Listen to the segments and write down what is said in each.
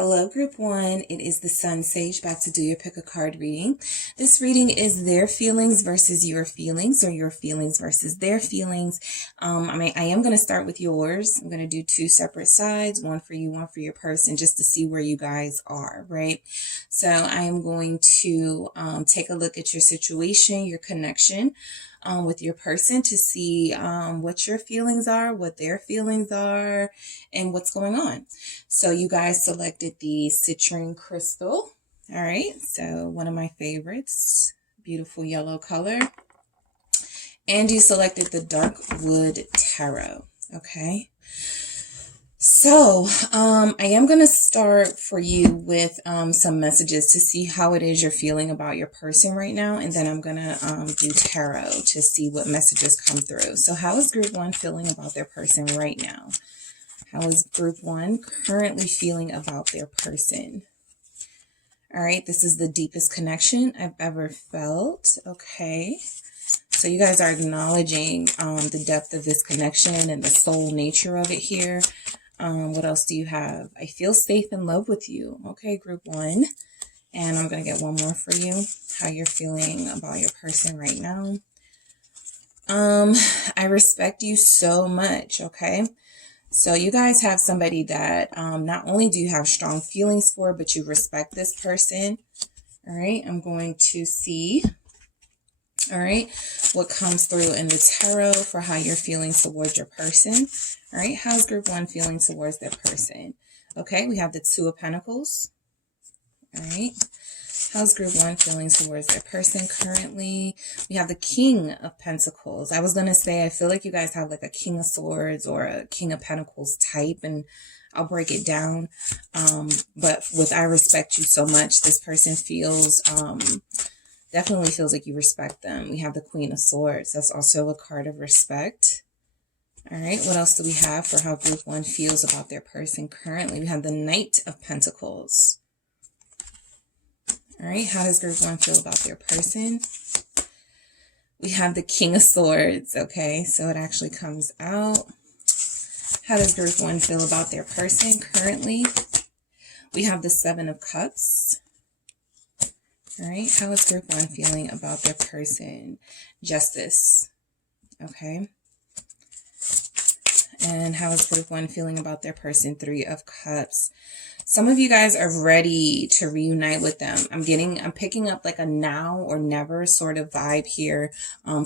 Hello, Group 1. It is the SunSage back to do your pick a card reading. This reading is their feelings versus your feelings, or your feelings versus their feelings. I am going to start with yours. I'm going to do two separate sides, one for you, one for your person, just to see where you guys are, right? So I am going to take a look at your situation, your connection with your person, to see what your feelings are, what their feelings are, and what's going on. So you guys selected the citrine crystal. All right, so one of my favorites, beautiful yellow color. And you selected the dark wood tarot. Okay. So I am going to start for you with some messages to see how it is you're feeling about your person right now. And then I'm going to do tarot to see what messages come through. So how is Group 1 feeling about their person right now? How is Group 1 currently feeling about their person? All right, this is the deepest connection I've ever felt. Okay. So you guys are acknowledging the depth of this connection and the soul nature of it here. What else do you have? I feel safe in love with you. Okay, Group 1. And I'm going to get one more for you. How you're feeling about your person right now. I respect you so much. Okay. So you guys have somebody that not only do you have strong feelings for, but you respect this person. All right. I'm going to see, all right, what comes through in the tarot for how you're feeling towards your person. All right, how's Group 1 feeling towards their person? Okay, we have the Two of Pentacles. All right, how's Group 1 feeling towards their person currently? We have the King of Pentacles. I was going to say, I feel like you guys have like a King of Swords or a King of Pentacles type, and I'll break it down. But with I respect you so much, this person feels... definitely feels like you respect them. We have the Queen of Swords. That's also a card of respect. All right, what else do we have for how Group 1 feels about their person currently? We have the Knight of Pentacles. All right, how does Group 1 feel about their person? We have the King of Swords. Okay, so it actually comes out. How does Group 1 feel about their person currently? We have the Seven of Cups. All right, how is Group 1 feeling about their person? Justice. Okay. And how is Group 1 feeling about their person? Three of Cups. Some of you guys are ready to reunite with them. I'm picking up like a now or never sort of vibe here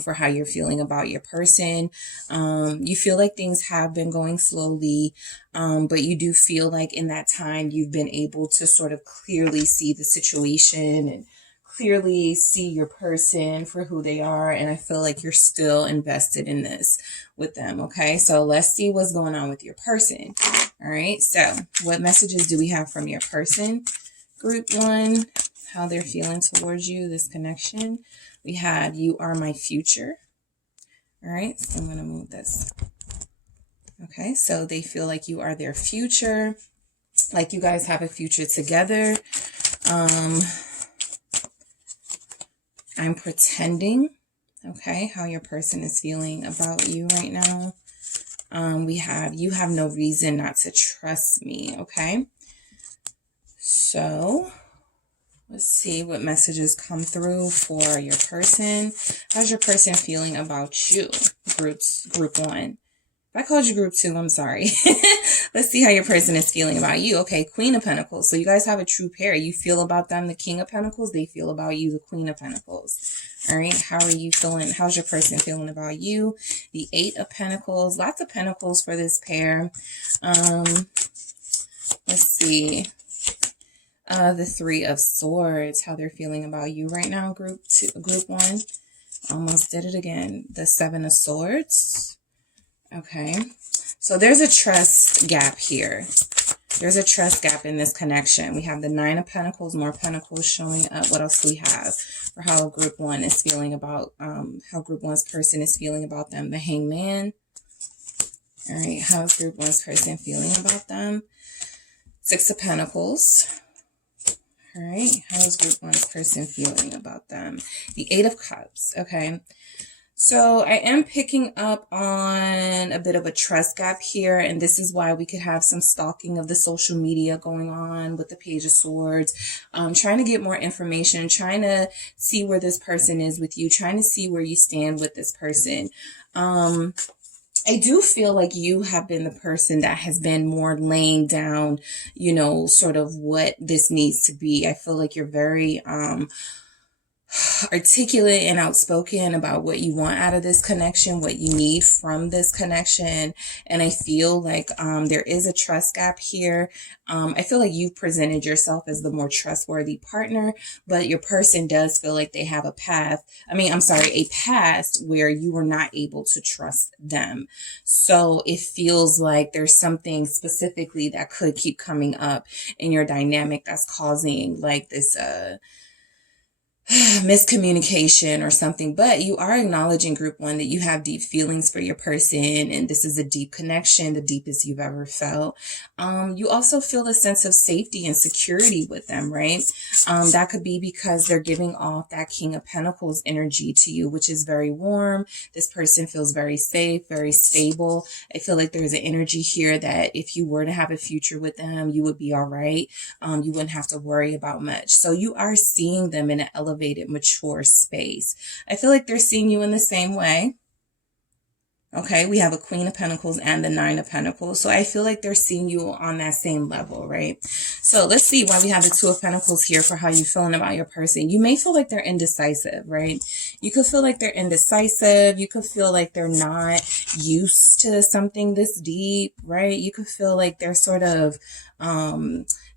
for how you're feeling about your person. You feel like things have been going slowly, but you do feel like in that time you've been able to sort of clearly see the situation and clearly see your person for who they are. And I feel like you're still invested in this with them. Okay, so let's see what's going on with your person. All right, so what messages do we have from your person? Group 1, how they're feeling towards you, this connection. We had you are my future. All right, so I'm going to move this. Okay, so they feel like you are their future, like you guys have a future together. I'm pretending, okay, how your person is feeling about you right now. We have, you have no reason not to trust me, okay? So, let's see what messages come through for your person. How's your person feeling about you, Group 1? If I called you Group 2, I'm sorry. Let's see how your person is feeling about you. Okay, Queen of Pentacles. So you guys have a true pair. You feel about them, the King of Pentacles. They feel about you, the Queen of Pentacles. All right, how are you feeling? How's your person feeling about you? The Eight of Pentacles. Lots of Pentacles for this pair. Let's see. The Three of Swords. How they're feeling about you right now, Group 1. Almost did it again. The Seven of Swords. Okay, so there's a trust gap here. There's a trust gap in this connection. We have the Nine of Pentacles, more Pentacles showing up. What else do we have for how Group 1 is feeling about, how Group 1's person is feeling about them? The Hangman. All right, how's Group 1's person feeling about them? Six of Pentacles. All right, how's Group 1's person feeling about them? The Eight of Cups. Okay. So I am picking up on a bit of a trust gap here, and this is why we could have some stalking of the social media going on with the Page of Swords. Trying to get more information, trying to see where this person is with you, trying to see where you stand with this person. I do feel like you have been the person that has been more laying down, you know, sort of what this needs to be. I feel like you're very articulate and outspoken about what you want out of this connection, what you need from this connection. And I feel like there is a trust gap here. I feel like you've presented yourself as the more trustworthy partner, but your person does feel like they have a past where you were not able to trust them. So it feels like there's something specifically that could keep coming up in your dynamic that's causing like this miscommunication or something. But you are acknowledging, group one, that you have deep feelings for your person, and this is a deep connection, the deepest you've ever felt. You also feel a sense of safety and security with them, right? That could be because they're giving off that King of Pentacles energy to you, which is very warm. This person feels very safe, very stable. I feel like there's an energy here that if you were to have a future with them, you would be all right. You wouldn't have to worry about much. So you are seeing them in an elevated, mature space. I feel like they're seeing you in the same way. Okay, we have a Queen of Pentacles and the Nine of Pentacles. So I feel like they're seeing you on that same level, right? So let's see why we have the Two of Pentacles here for how you're feeling about your person. You may feel like they're indecisive, right? You could feel like they're indecisive. You could feel like they're not used to something this deep, right? You could feel like they're sort of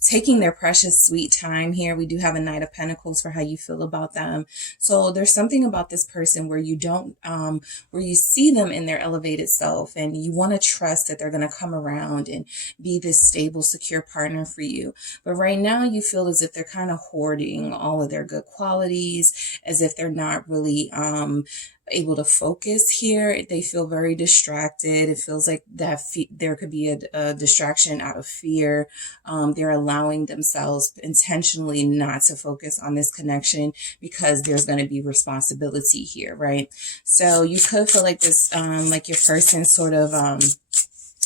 taking their precious sweet time here. We do have a Knight of Pentacles for how you feel about them. So there's something about this person where you don't, where you see them in their elevated self and you want to trust that they're going to come around and be this stable, secure partner for you. But right now you feel as if they're kind of hoarding all of their good qualities, as if they're not really, able to focus here. They feel very distracted. It feels like that there could be a distraction out of fear. They're allowing themselves intentionally not to focus on this connection because there's going to be responsibility here, right? So you could feel like this, like your person sort of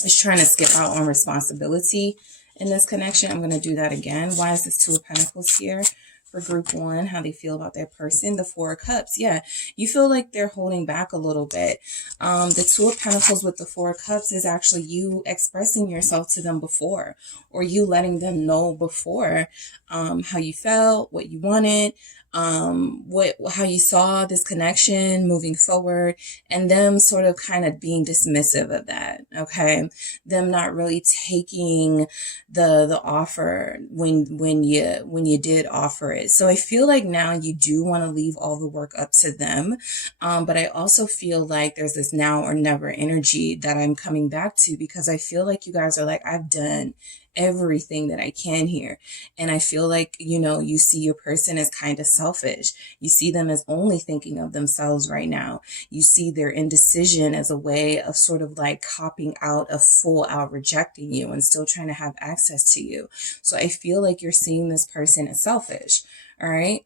is trying to skip out on responsibility in this connection. I'm going to do that again. Why is this Two of Pentacles here? For group one, how they feel about their person. The Four of Cups. Yeah, you feel like they're holding back a little bit. The Two of Pentacles with the Four of Cups is actually you expressing yourself to them before, or you letting them know before how you felt, what you wanted, how you saw this connection moving forward, and them sort of kind of being dismissive of that. Okay, them not really taking the offer when you did offer it. So I feel like now you do want to leave all the work up to them, but I also feel like there's this now or never energy that I'm coming back to, because I feel like you guys are like, I've done everything that I can here. And I feel like, you know, you see your person as kind of selfish. You see them as only thinking of themselves right now. You see their indecision as a way of sort of like copping out of full out rejecting you and still trying to have access to you. So I feel like you're seeing this person as selfish. All right.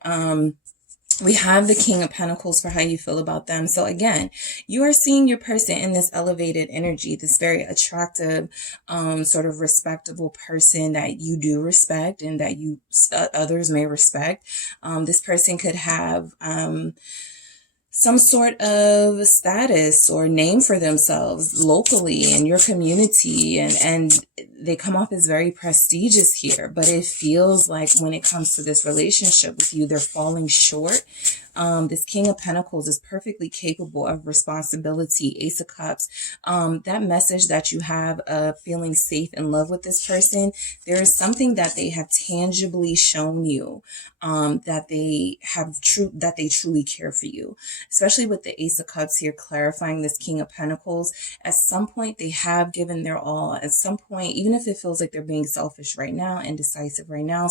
We have the King of Pentacles for how you feel about them. So again, you are seeing your person in this elevated energy, this very attractive, sort of respectable person that you do respect and that you others may respect. This person could have some sort of status or name for themselves locally in your community, and they come off as very prestigious here, but it feels like when it comes to this relationship with you, they're falling short. This King of Pentacles is perfectly capable of responsibility. Ace of Cups, that message that you have of feeling safe and love with this person, there is something that they have tangibly shown you, that they truly care for you, especially with the Ace of Cups here, clarifying this King of Pentacles. At some point, they have given their all. At some point, even if it feels like they're being selfish right now, indecisive right now,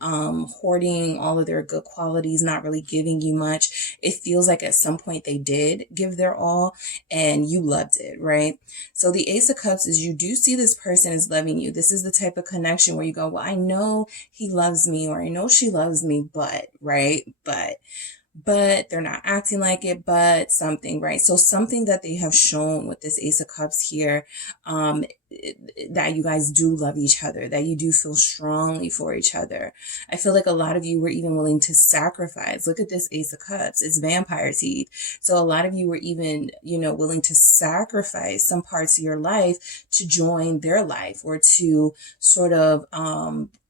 hoarding all of their good qualities, not really giving you much, it feels like at some point they did give their all and you loved it, right? So the Ace of Cups is you do see this person as loving you. This is the type of connection where you go, well, I know he loves me, or I know she loves me, but, right? But but they're not acting like it, but something, right? So something that they have shown with this Ace of Cups here, that you guys do love each other, that you do feel strongly for each other. I feel like a lot of you were even willing to sacrifice. Look at this Ace of Cups. It's vampire teeth. So a lot of you were even, willing to sacrifice some parts of your life to join their life, or to sort of,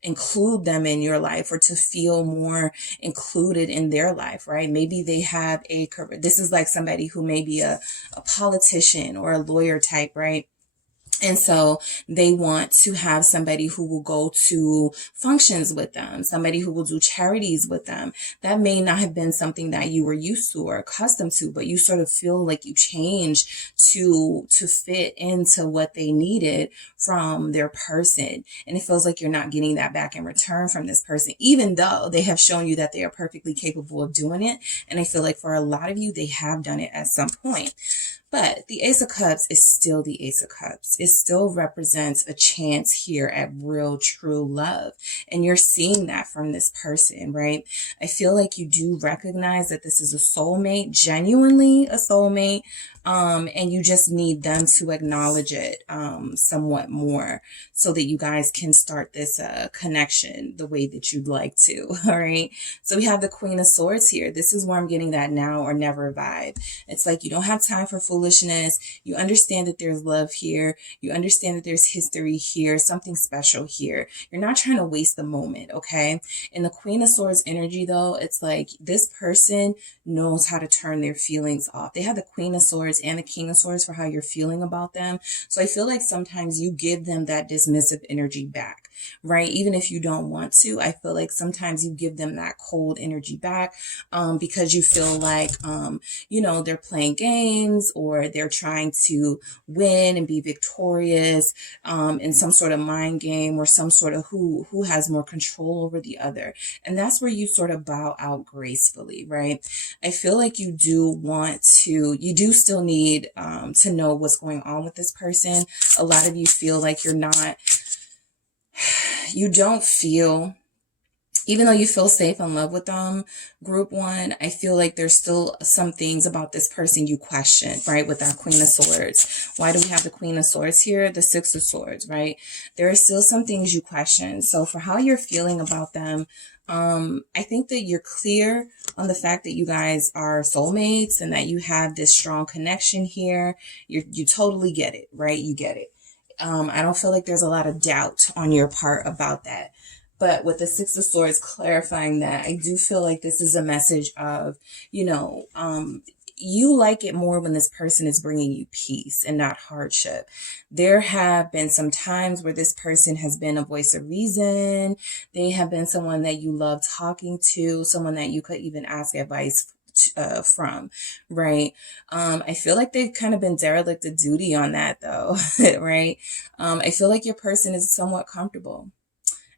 include them in your life, or to feel more included in their life, right? Maybe they have a career. This is like somebody who may be a politician or a lawyer type, right? And so they want to have somebody who will go to functions with them, somebody who will do charities with them. That may not have been something that you were used to or accustomed to, but you sort of feel like you changed to fit into what they needed from their person. And it feels like you're not getting that back in return from this person, even though they have shown you that they are perfectly capable of doing it. And I feel like for a lot of you, they have done it at some point. But the Ace of Cups is still the Ace of Cups. It still represents a chance here at real, true love. And you're seeing that from this person, right? I feel like you do recognize that this is a soulmate, genuinely a soulmate. And you just need them to acknowledge it somewhat more, so that you guys can start this connection the way that you'd like to. All right. So we have the Queen of Swords here. This is where I'm getting that now or never vibe. It's like you don't have time for foolishness. You understand that there's love here. You understand that there's history here, something special here. You're not trying to waste the moment. Okay. In the Queen of Swords energy, though, it's like this person knows how to turn their feelings off. They have the Queen of Swords and the King of Swords for how you're feeling about them. So I feel like sometimes you give them that dismissive energy back, right? Even if you don't want to, I feel like sometimes you give them that cold energy back, because you feel like, they're playing games, or they're trying to win and be victorious, in some sort of mind game, or some sort of who has more control over the other. And that's where you sort of bow out gracefully, right? I feel like you do still need to know what's going on with this person. A lot of you feel like even though you feel safe in love with them, group one, I feel like there's still some things about this person you question, right? With that Queen of Swords. Why do we have the Queen of Swords here? The Six of Swords, right? There are still some things you question. So for how you're feeling about them, I think that you're clear on the fact that you guys are soulmates and that you have this strong connection here. You totally get it, right? You get it. I don't feel like there's a lot of doubt on your part about that. But with the Six of Swords clarifying that, I do feel like this is a message of, you like it more when this person is bringing you peace and not hardship. There have been some times where this person has been a voice of reason. They have been someone that you love talking to, someone that you could even ask advice from, right? I feel like they've kind of been derelict of duty on that, though, right? I feel like your person is somewhat comfortable.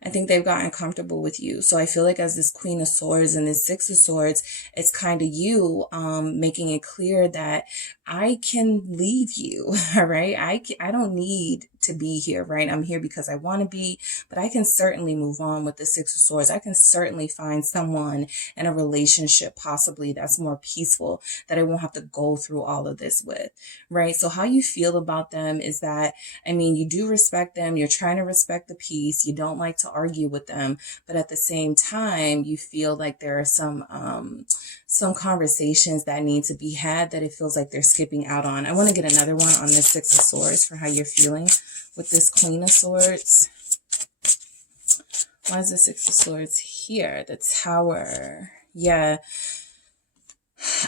I think they've gotten comfortable with you. So I feel like as this Queen of Swords and this Six of Swords, it's kind of you making it clear that I can leave you, all right? I don't need to be here, right? I'm here because I want to be, but I can certainly move on with the Six of Swords. I can certainly find someone in a relationship possibly that's more peaceful, that I won't have to go through all of this with, right? So how you feel about them is that, you do respect them. You're trying to respect the peace. You don't like to argue with them, but at the same time, you feel like there are some conversations that need to be had that it feels like they're skipping out on. I want to get another one on the Six of Swords for how you're feeling with this Queen of Swords. Why is the Six of Swords here? The Tower. Yeah.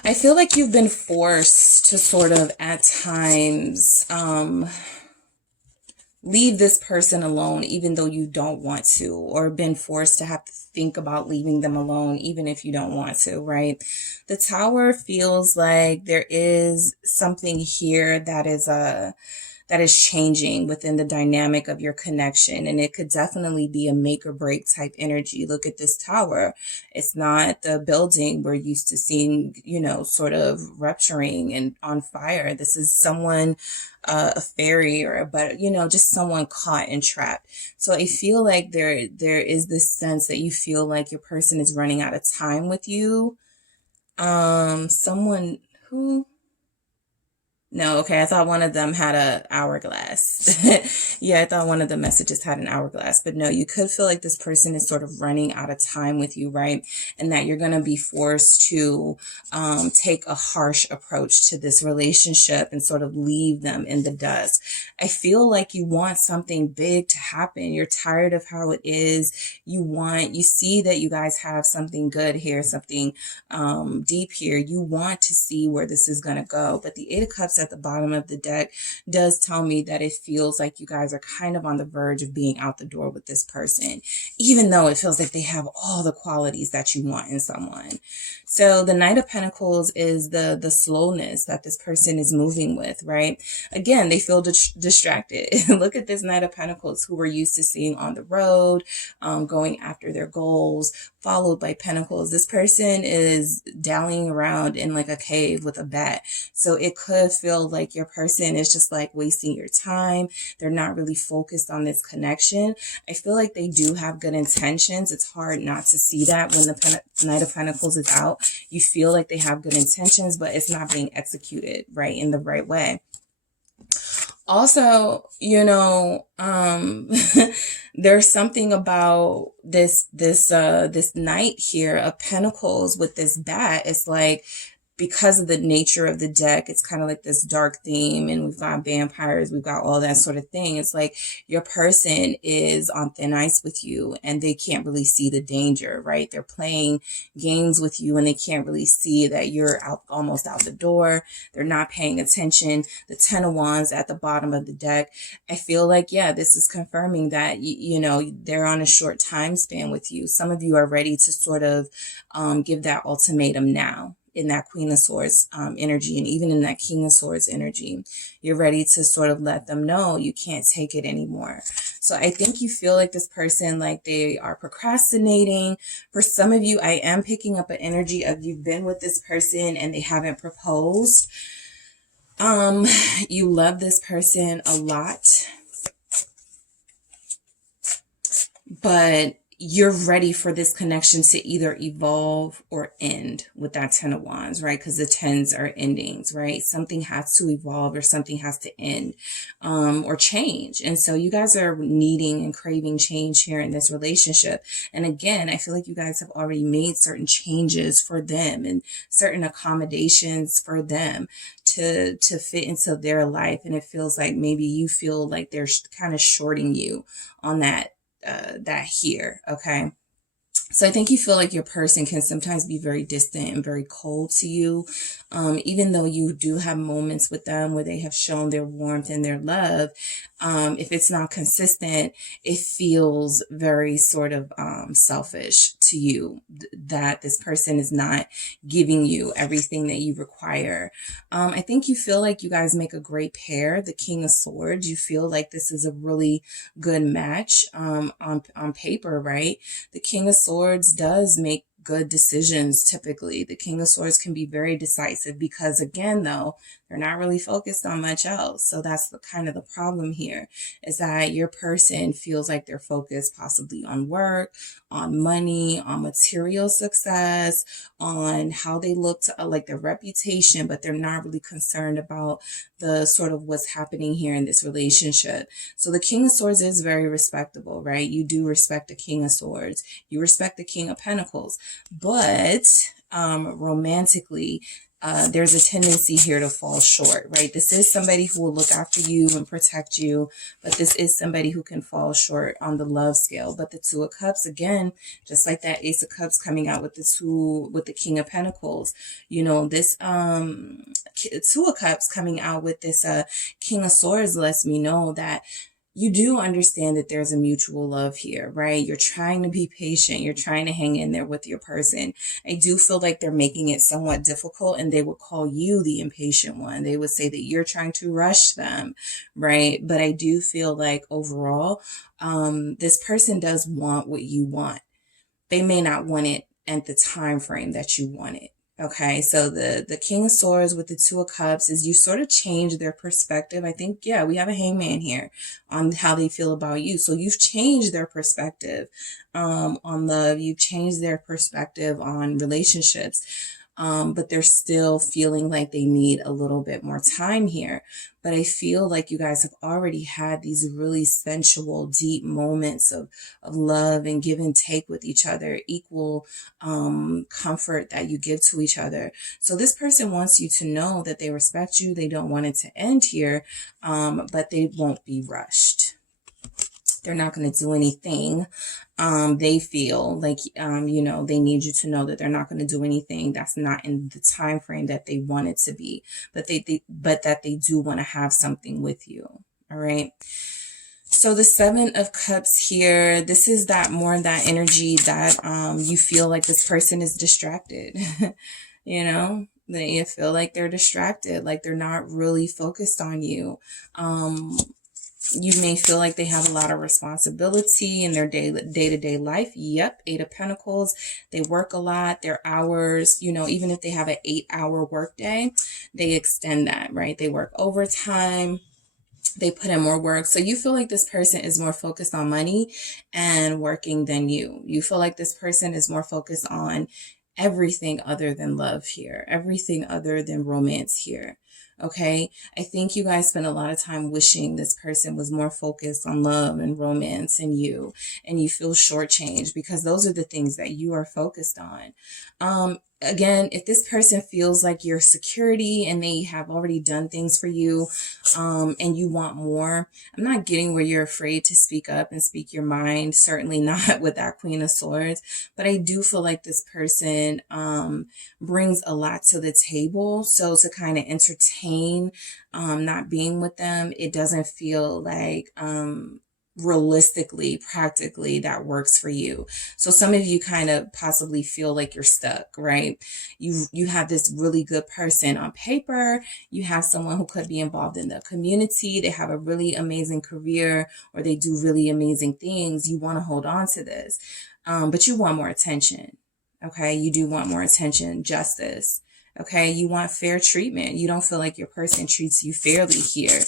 I feel like you've been forced to sort of at times leave this person alone even though you don't want to, or been forced to have to think about leaving them alone even if you don't want to, right? The Tower feels like there is something here that is changing within the dynamic of your connection. And it could definitely be a make or break type energy. Look at this tower. It's not the building we're used to seeing, sort of rupturing and on fire. This is someone, a fairy just someone caught and trapped. So I feel like there is this sense that you feel like your person is running out of time with you. Someone who... No, okay. I thought one of them had a hourglass. Yeah, I thought one of the messages had an hourglass. But no, you could feel like this person is sort of running out of time with you, right? And that you're going to be forced to take a harsh approach to this relationship and sort of leave them in the dust. I feel like you want something big to happen. You're tired of how it is. You see that you guys have something good here, something deep here. You want to see where this is going to go. But the Eight of Cups at the bottom of the deck does tell me that it feels like you guys are kind of on the verge of being out the door with this person, even though it feels like they have all the qualities that you want in someone. So the Knight of Pentacles is the slowness that this person is moving with, right? Again, they feel distracted. Look at this Knight of Pentacles, who we're used to seeing on the road, going after their goals, followed by Pentacles. This person is dallying around in like a cave with a bat. So it could feel like your person is just like wasting your time. They're not really focused on this connection. I feel like they do have good intentions. It's hard not to see that when the Knight of Pentacles is out. You feel like they have good intentions, but it's not being executed right in the right way. Also, there's something about this Knight here of Pentacles with this bat. It's like, because of the nature of the deck, it's kind of like this dark theme, and we've got vampires, we've got all that sort of thing. It's like your person is on thin ice with you and they can't really see the danger, right? They're playing games with you and they can't really see that you're almost out the door. They're not paying attention. The Ten of Wands at the bottom of the deck, I feel like, yeah, this is confirming that, they're on a short time span with you. Some of you are ready to sort of give that ultimatum now. In that Queen of Swords energy, and even in that King of Swords energy, you're ready to sort of let them know you can't take it anymore. So I think you feel like this person, like they are procrastinating. For some of you, I am picking up an energy of you've been with this person and they haven't proposed. You love this person a lot, but you're ready for this connection to either evolve or end with that Ten of Wands, right? Because the tens are endings, right? Something has to evolve or something has to end or change. And so you guys are needing and craving change here in this relationship. And again, I feel like you guys have already made certain changes for them and certain accommodations for them to fit into their life. And it feels like maybe you feel like they're kind of shorting you on that here. Okay. So I think you feel like your person can sometimes be very distant and very cold to you. Even though you do have moments with them where they have shown their warmth and their love. If it's not consistent, it feels very sort of selfish to you that this person is not giving you everything that you require. I think you feel like you guys make a great pair. The King of Swords, you feel like this is a really good match on paper, right? The King of Swords does make good decisions. Typically, the King of Swords can be very decisive because, again, though, they're not really focused on much else. So that's the kind of the problem here, is that your person feels like they're focused possibly on work, on money, on material success, on how they look to like their reputation, but they're not really concerned about the sort of what's happening here in this relationship. So the King of Swords is very respectable, right? You do respect the King of Swords. You respect the King of Pentacles, but romantically, there's a tendency here to fall short, right? This is somebody who will look after you and protect you, but this is somebody who can fall short on the love scale. But the Two of Cups, again, just like that Ace of Cups coming out with the King of Pentacles, this Two of Cups coming out with this King of Swords lets me know that you do understand that there's a mutual love here, right? You're trying to be patient. You're trying to hang in there with your person. I do feel like they're making it somewhat difficult, and they would call you the impatient one. They would say that you're trying to rush them, right? But I do feel like overall, this person does want what you want. They may not want it at the time frame that you want it. Okay, so the King of Swords with the Two of Cups is you sort of change their perspective. I think, yeah, we have a hangman here on how they feel about you. So you've changed their perspective on love. You've changed their perspective on relationships. but they're still feeling like they need a little bit more time here. But I feel like you guys have already had these really sensual, deep moments of love and give and take with each other, equal comfort that you give to each other. So this person wants you to know that they respect you. They don't want it to end here, but they won't be rushed. They're not going to do anything. They feel like, you know, they need you to know that they're not going to do anything that's not in the time frame that they want it to be, but but that they do want to have something with you. All right. So the 7 of Cups here, this is that energy that, you feel like this person is distracted, you know, that you feel like they're distracted, like they're not really focused on you. You may feel like they have a lot of responsibility in their day-to-day life. Yep, 8 of Pentacles. They work a lot. Their hours, you know, even if they have an 8-hour work day, they extend that, right? They work overtime. They put in more work. So you feel like this person is more focused on money and working than you. You feel like this person is more focused on everything other than love here, everything other than romance here. Okay, I think you guys spend a lot of time wishing this person was more focused on love and romance and you feel shortchanged because those are the things that you are focused on. Again, if this person feels like your security and they have already done things for you, and you want more, I'm not getting where you're afraid to speak up and speak your mind. Certainly not with that Queen of Swords, but I do feel like this person, brings a lot to the table. So to kind of entertain, not being with them, it doesn't feel like, realistically, practically that works for you. So some of you kind of possibly feel like you're stuck, right? You have this really good person on paper. You have someone who could be involved in the community. They have a really amazing career or they do really amazing things. You want to hold on to this, but you want more attention. Okay. You do want more attention, justice. Okay. You want fair treatment. You don't feel like your person treats you fairly here.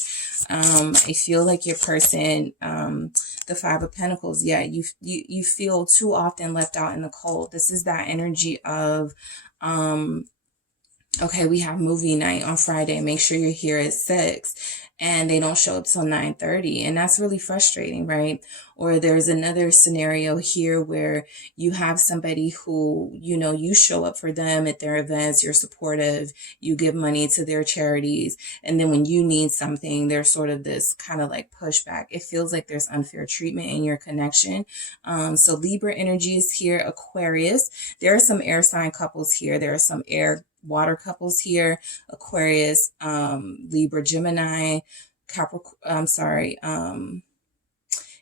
I feel like your person, the 5 of Pentacles, yeah, you feel too often left out in the cold. This is that energy of, okay, we have movie night on Friday. Make sure you're here at 6. And they don't show up till 9:30. And that's really frustrating, right? Or there's another scenario here where you have somebody who, you know, you show up for them at their events, you're supportive, you give money to their charities. And then when you need something, there's sort of this kind of like pushback. It feels like there's unfair treatment in your connection. So Libra energy is here, Aquarius. There are some air sign couples here. There are some water couples here, Aquarius, Libra, Gemini,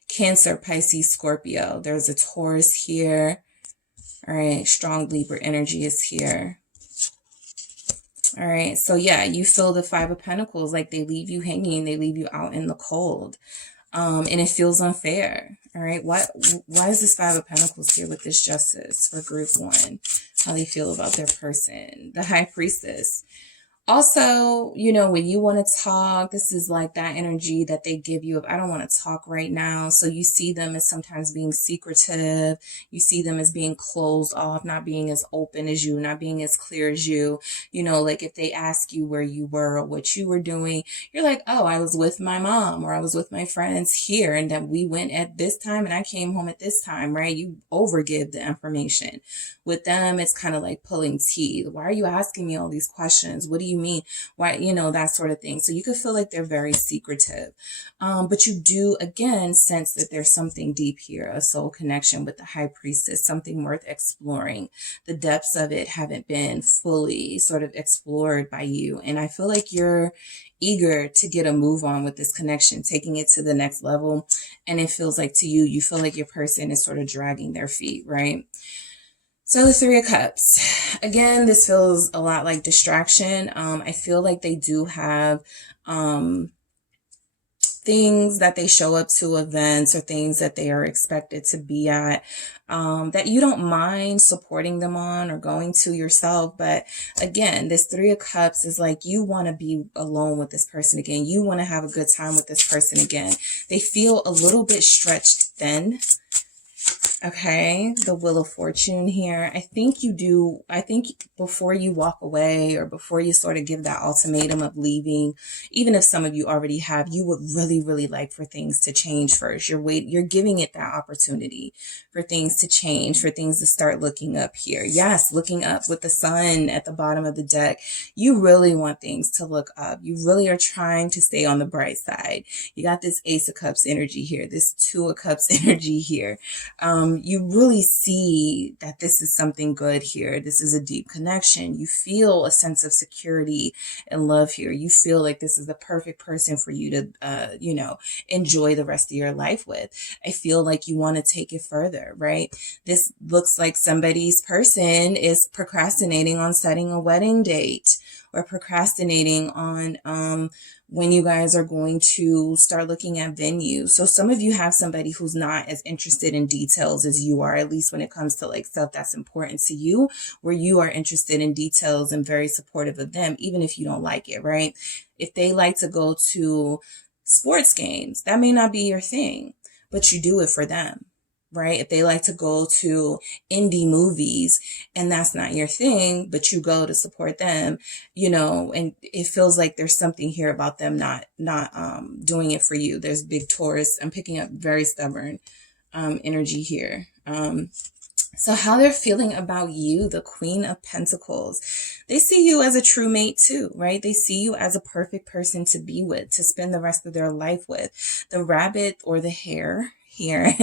Cancer, Pisces, Scorpio. There's a Taurus here. All right, strong Libra energy is here. All right, so yeah, you feel the 5 of Pentacles, like they leave you hanging, they leave you out in the cold. And it feels unfair. All right. Why is this 5 of Pentacles here with this Justice for group 1? How they feel about their person. The High Priestess. Also, you know, when you want to talk, this is like that energy that they give you of, I don't want to talk right now. So you see them as sometimes being secretive. You see them as being closed off, not being as open as you, not being as clear as you. You know, like if they ask you where you were or what you were doing, you're like, oh, I was with my mom or I was with my friends here and then we went at this time and I came home at this time, right? You overgive the information. With them, it's kind of like pulling teeth. Why are you asking me all these questions? What do you mean? Why, you know, that sort of thing. So you could feel like they're very secretive. But you do, again, sense that there's something deep here, a soul connection with the High Priestess, something worth exploring. The depths of it haven't been fully sort of explored by you. And I feel like you're eager to get a move on with this connection, taking it to the next level. And it feels like to you, you feel like your person is sort of dragging their feet, right? So the 3 of Cups, again, this feels a lot like distraction. I feel like they do have, things that they show up to, events or things that they are expected to be at, that you don't mind supporting them on or going to yourself. But again, this 3 of Cups is like, you want to be alone with this person again. You want to have a good time with this person again. They feel a little bit stretched thin. Okay, the Wheel of Fortune here. I think before you walk away or before you sort of give that ultimatum of leaving, even if some of you already have, you would really, really like for things to change first. You're giving it that opportunity for things to change, for things to start looking up here. Yes, looking up with the sun at the bottom of the deck. You really want things to look up. You really are trying to stay on the bright side. You got this Ace of Cups energy here, this Two of Cups energy here. You really see that this is something good here. This is a deep connection. You feel a sense of security and love here. You feel like this is the perfect person for you to, enjoy the rest of your life with. I feel like you want to take it further, right? This looks like somebody's person is procrastinating on setting a wedding date or procrastinating on, when you guys are going to start looking at venues. So some of you have somebody who's not as interested in details as you are, at least when it comes to like stuff that's important to you, where you are interested in details and very supportive of them, even if you don't like it, right? If they like to go to sports games, that may not be your thing, but you do it for them. Right? If they like to go to indie movies and that's not your thing, but you go to support them, and it feels like there's something here about them not doing it for you. There's big Taurus. I'm picking up very stubborn energy here. So how they're feeling about you, the Queen of Pentacles. They see you as a true mate too, right? They see you as a perfect person to be with, to spend the rest of their life with. The rabbit or the hare here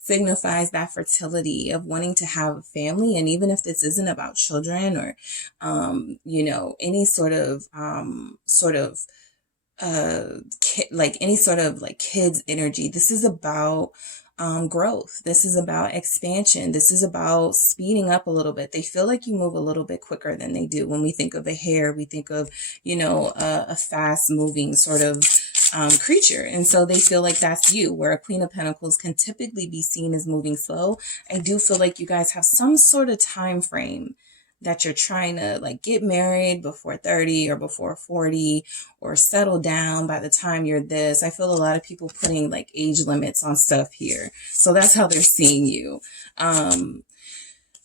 signifies that fertility of wanting to have a family. And even if this isn't about children or, any sort of any sort of like kids energy, this is about growth. This is about expansion. This is about speeding up a little bit. They feel like you move a little bit quicker than they do. When we think of a hare, we think of, a fast moving sort of creature. And so they feel like that's you, where a Queen of Pentacles can typically be seen as moving slow. I do feel like you guys have some sort of time frame that you're trying to like get married before 30 or before 40 or settle down by the time you're this. I feel a lot of people putting like age limits on stuff here. So that's how they're seeing you.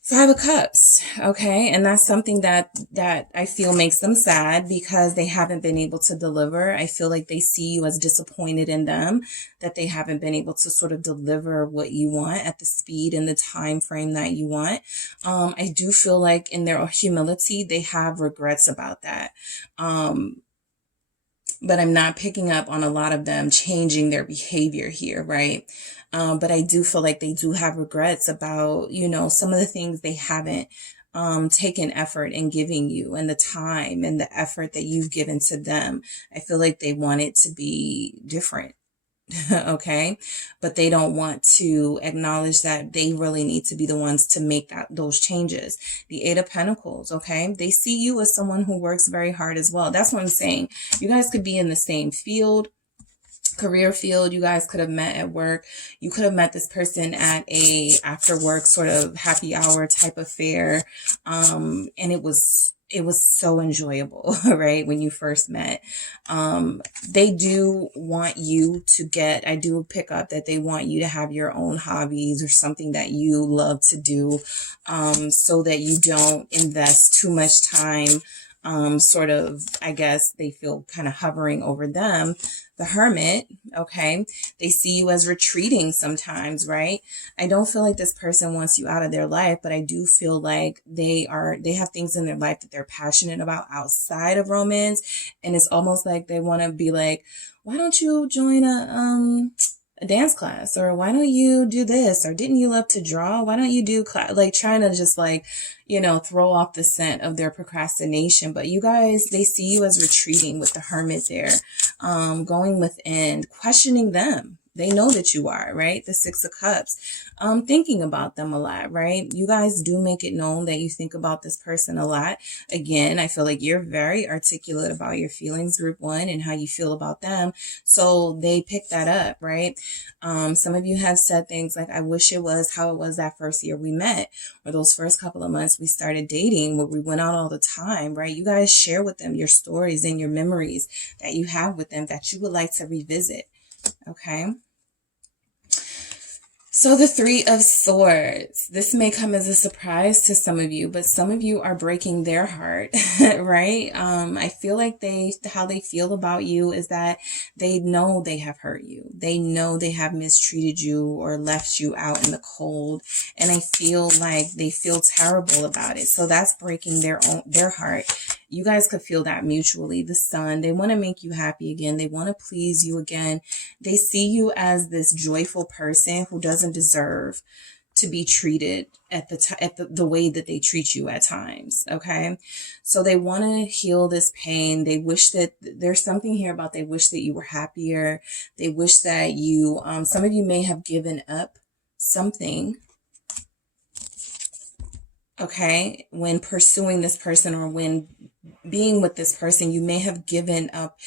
Five of Cups, okay? And that's something that I feel makes them sad because they haven't been able to deliver. I feel like they see you as disappointed in them, that they haven't been able to sort of deliver what you want at the speed and the time frame that you want. I do feel like in their humility, they have regrets about that. But I'm not picking up on a lot of them changing their behavior here, right? But I do feel like they do have regrets about, some of the things they haven't taken effort in giving you, and the time and the effort that you've given to them. I feel like they want it to be different. Okay. But they don't want to acknowledge that they really need to be the ones to make those changes. The Eight of Pentacles. Okay. They see you as someone who works very hard as well. That's what I'm saying. You guys could be in the same field, career field. You guys could have met at work. You could have met this person at a after work sort of happy hour type of fair. And it was so enjoyable, right? When you first met. They do want you to I do pick up that they want you to have your own hobbies or something that you love to do, so that you don't invest too much time, I guess they feel kind of hovering over them. The Hermit, okay, they see you as retreating sometimes, right? I don't feel like this person wants you out of their life, but I do feel like they have things in their life that they're passionate about outside of romance. And it's almost like they want to be like, why don't you join a dance class? Or why don't you do this? Or didn't you love to draw? Why don't you do class? Like trying to just throw off the scent of their procrastination. But you guys, they see you as retreating with the Hermit there, going within, questioning them. They know that you are, right? The Six of Cups, thinking about them a lot, right? You guys do make it known that you think about this person a lot. Again, I feel like you're very articulate about your feelings, group one, and how you feel about them. So they pick that up, right? Some of you have said things like, I wish it was how it was that first year we met, or those first couple of months we started dating, where we went out all the time, right? You guys share with them your stories and your memories that you have with them that you would like to revisit. Okay. So the Three of Swords, this may come as a surprise to some of you, but some of you are breaking their heart, right? I feel like how they feel about you is that they know they have hurt you. They know they have mistreated you or left you out in the cold. And I feel like they feel terrible about it. So that's breaking their heart. You guys could feel that mutually. The Sun, they want to make you happy again. They want to please you again. They see you as this joyful person who doesn't deserve to be treated at the way that they treat you at times. Okay. So they want to heal this pain. They wish that there's something here about, they wish that you were happier. They wish that you, some of you may have given up something. Okay. When pursuing this person or when being with this person, you may have given up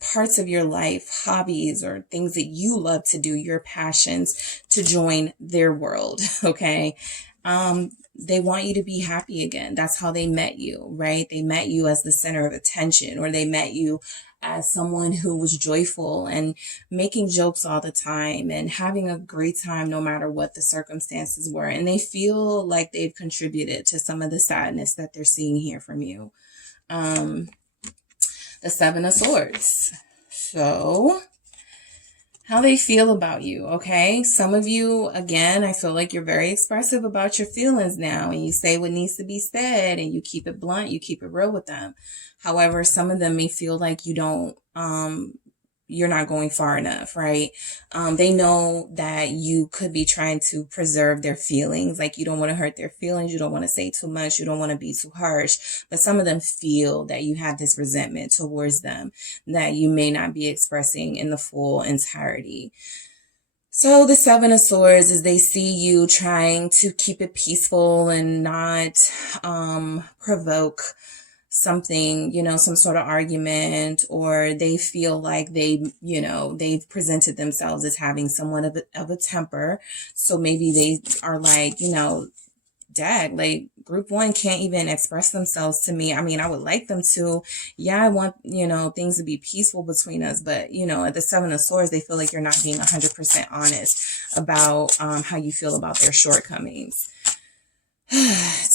parts of your life, hobbies, or things that you love to do, your passions, to join their world. Okay. They want you to be happy again. That's how they met you, right? They met you as the center of attention, or they met you as someone who was joyful and making jokes all the time and having a great time no matter what the circumstances were. And they feel like they've contributed to some of the sadness that they're seeing here from you. The Seven of Swords. So how they feel about you. Okay. Some of you, again, I feel like you're very expressive about your feelings now, and you say what needs to be said, and you keep it blunt, you keep it real with them. However, some of them may feel like you're not going far enough, right? They know that you could be trying to preserve their feelings. Like, you don't want to hurt their feelings. You don't want to say too much. You don't want to be too harsh. But some of them feel that you have this resentment towards them that you may not be expressing in the full entirety. So the Seven of Swords is they see you trying to keep it peaceful and not provoke something, some sort of argument, or they feel like they've presented themselves as having somewhat of a temper. So maybe they are like, dag, like, group one can't even express themselves to me. I mean, I would like them to. Yeah, I want, things to be peaceful between us. But, at the Seven of Swords, they feel like you're not being 100% honest about how you feel about their shortcomings.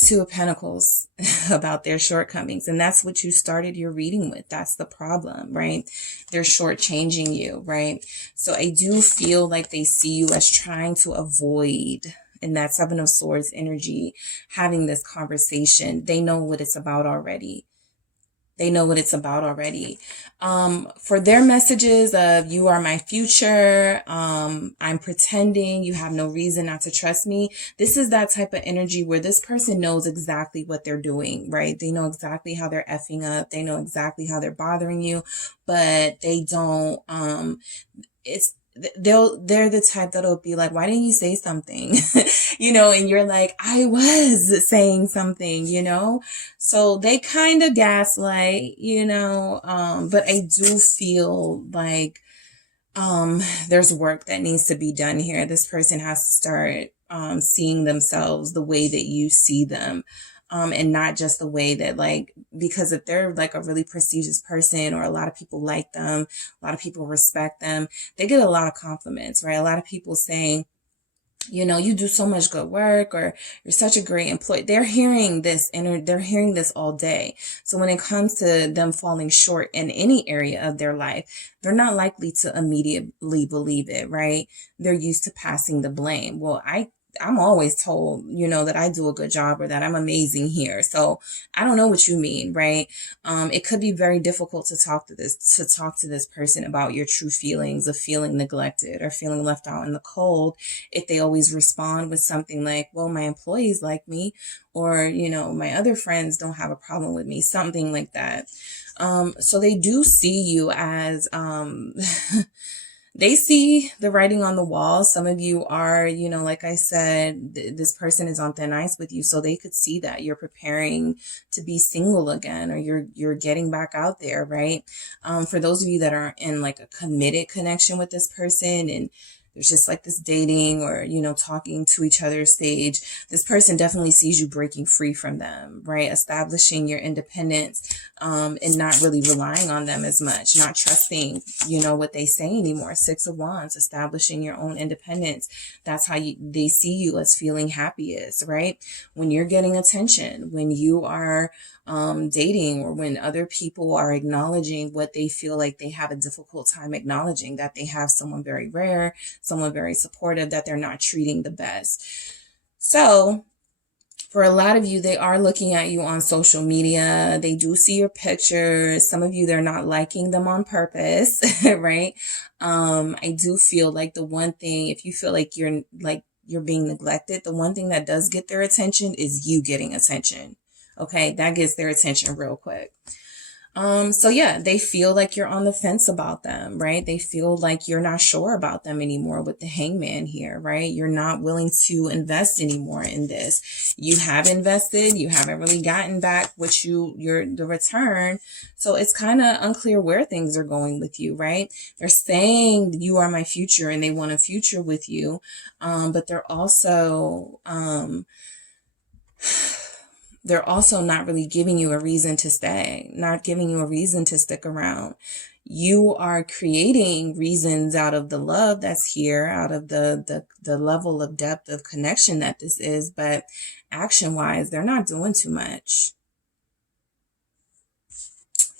Two of Pentacles about their shortcomings. And that's what you started your reading with. That's the problem, right? They're shortchanging you, right? So I do feel like they see you as trying to avoid, in that Seven of Swords energy, having this conversation. They know what it's about already. They know what it's about already. For their messages of, you are my future, I'm pretending, you have no reason not to trust me. This is that type of energy where this person knows exactly what they're doing, right? They know exactly how they're effing up. They know exactly how they're bothering you, but they don't, they're the type that'll be like, why didn't you say something? And you're like, I was saying something, so they kind of gaslight, but I do feel like, there's work that needs to be done here. This person has to start, seeing themselves the way that you see them. And not just the way that, like, because if they're like a really prestigious person, or a lot of people like them, a lot of people respect them, they get a lot of compliments, right? A lot of people saying, you do so much good work, or you're such a great employee. They're hearing this they're hearing this all day. So when it comes to them falling short in any area of their life, they're not likely to immediately believe it, right? They're used to passing the blame. Well, I'm always told, that I do a good job, or that I'm amazing here. So I don't know what you mean, right? It could be very difficult to talk to this person about your true feelings of feeling neglected or feeling left out in the cold, if they always respond with something like, well, my employees like me, or, my other friends don't have a problem with me, something like that. So they do see you as, they see the writing on the wall. Some of you are, like I said, this person is on thin ice with you. So they could see that you're preparing to be single again, or you're getting back out there, right? For those of you that are in like a committed connection with this person, and there's just like this dating or, you know, talking to each other stage. This person definitely sees you breaking free from them, right? Establishing your independence, and not really relying on them as much, not trusting, you know, what they say anymore. Six of Wands, establishing your own independence. That's how they see you as feeling happiest, right? When you're getting attention, when you are dating, or when other people are acknowledging what they feel like they have a difficult time acknowledging, that they have someone very rare, someone very supportive that they're not treating the best. So for a lot of you, they are looking at you on social media. They do see your pictures. Some of you, they're not liking them on purpose, right? I do feel like the one thing, if you feel like you're being neglected, the one thing that does get their attention is you getting attention. Okay, that gets their attention real quick. So yeah, they feel like you're on the fence about them, right? They feel like you're not sure about them anymore with the Hangman here, right? You're not willing to invest anymore in this. You have invested, you haven't really gotten back the return. So it's kind of unclear where things are going with you, right? They're saying you are my future and they want a future with you. But they're also not really giving you a reason to stay, not giving you a reason to stick around. You are creating reasons out of the love that's here, out of the level of depth of connection that this is, but action-wise, they're not doing too much.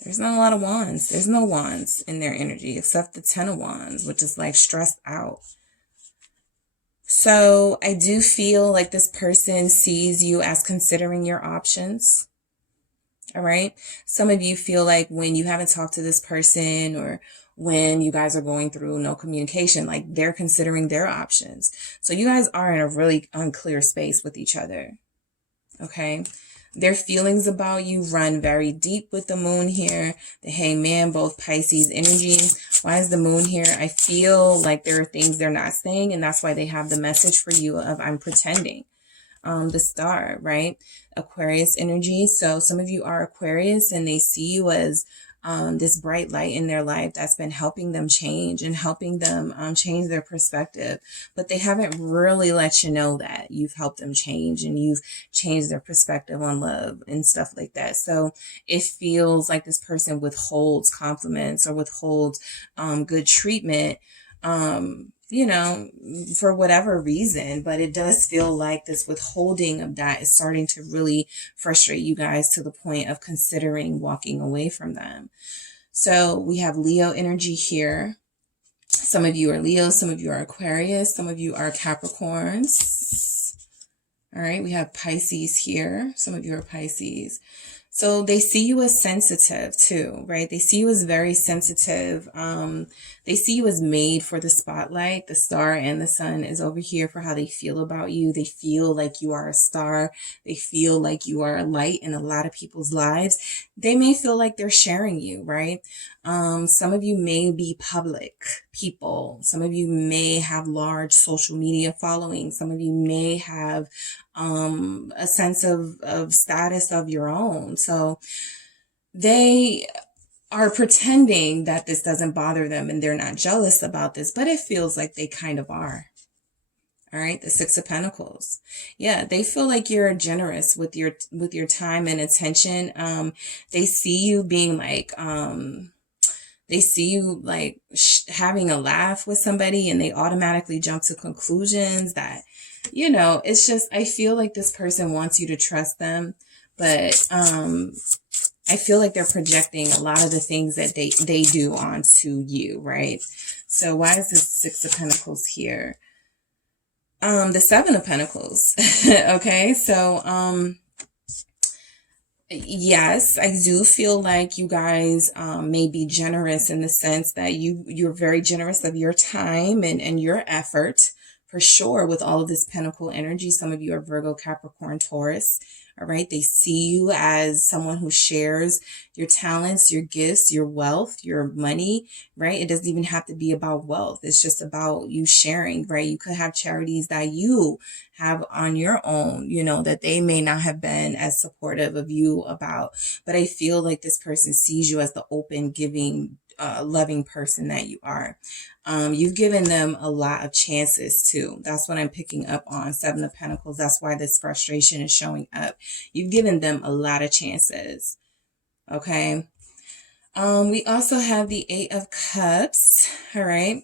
There's not a lot of wands. There's no wands in their energy except the 10 of Wands, which is like stressed out. So I do feel like this person sees you as considering your options. All right. Some of you feel like when you haven't talked to this person, or when you guys are going through no communication, like they're considering their options. So you guys are in a really unclear space with each other. Okay. Their feelings about you run very deep with the moon here. The Hangman, both Pisces energy. Why is the moon here? I feel like there are things they're not saying, and that's why they have the message for you of I'm pretending. The Star, right? Aquarius energy. So some of you are Aquarius and they see you as this bright light in their life that's been helping them change and helping them change their perspective. But they haven't really let you know that you've helped them change and you've changed their perspective on love and stuff like that. So it feels like this person withholds compliments or withholds good treatment, you know, for whatever reason. But it does feel like this withholding of that is starting to really frustrate you guys to the point of considering walking away from them. So we have Leo energy here. Some of you are Leo, some of you are Aquarius, some of you are Capricorns. All right, we have Pisces here. Some of you are Pisces. So they see you as sensitive too, right? They see you as very sensitive. They see you as made for the spotlight. The star and the sun is over here for how they feel about you. They feel like you are a star. They feel like you are a light in a lot of people's lives. They may feel like they're sharing you, right? Some of you may be public people. Some of you may have large social media followings. Some of you may have a sense of status of your own. So they are pretending that this doesn't bother them and they're not jealous about this, but it feels like they kind of are. All right, the Six of Pentacles. Yeah, they feel like you're generous with your time and attention. They see you being like, they see you like having a laugh with somebody and they automatically jump to conclusions that, you know, it's just, I feel like this person wants you to trust them, but I feel like they're projecting a lot of the things that they do onto you, right? So why is this Six of Pentacles here? The Seven of Pentacles. Okay, so yes, I do feel like you guys may be generous in the sense that you're very generous of your time and your effort, for sure, with all of this Pentacle energy. Some of you are Virgo, Capricorn, Taurus. All right. They see you as someone who shares your talents, your gifts, your wealth, your money, right? It doesn't even have to be about wealth. It's just about you sharing, right? You could have charities that you have on your own, you know, that they may not have been as supportive of you about. But I feel like this person sees you as the open, giving loving person that you are. You've given them a lot of chances too. That's what I'm picking up on. Seven of Pentacles. That's why this frustration is showing up. You've given them a lot of chances. Okay. We also have the Eight of Cups. All right.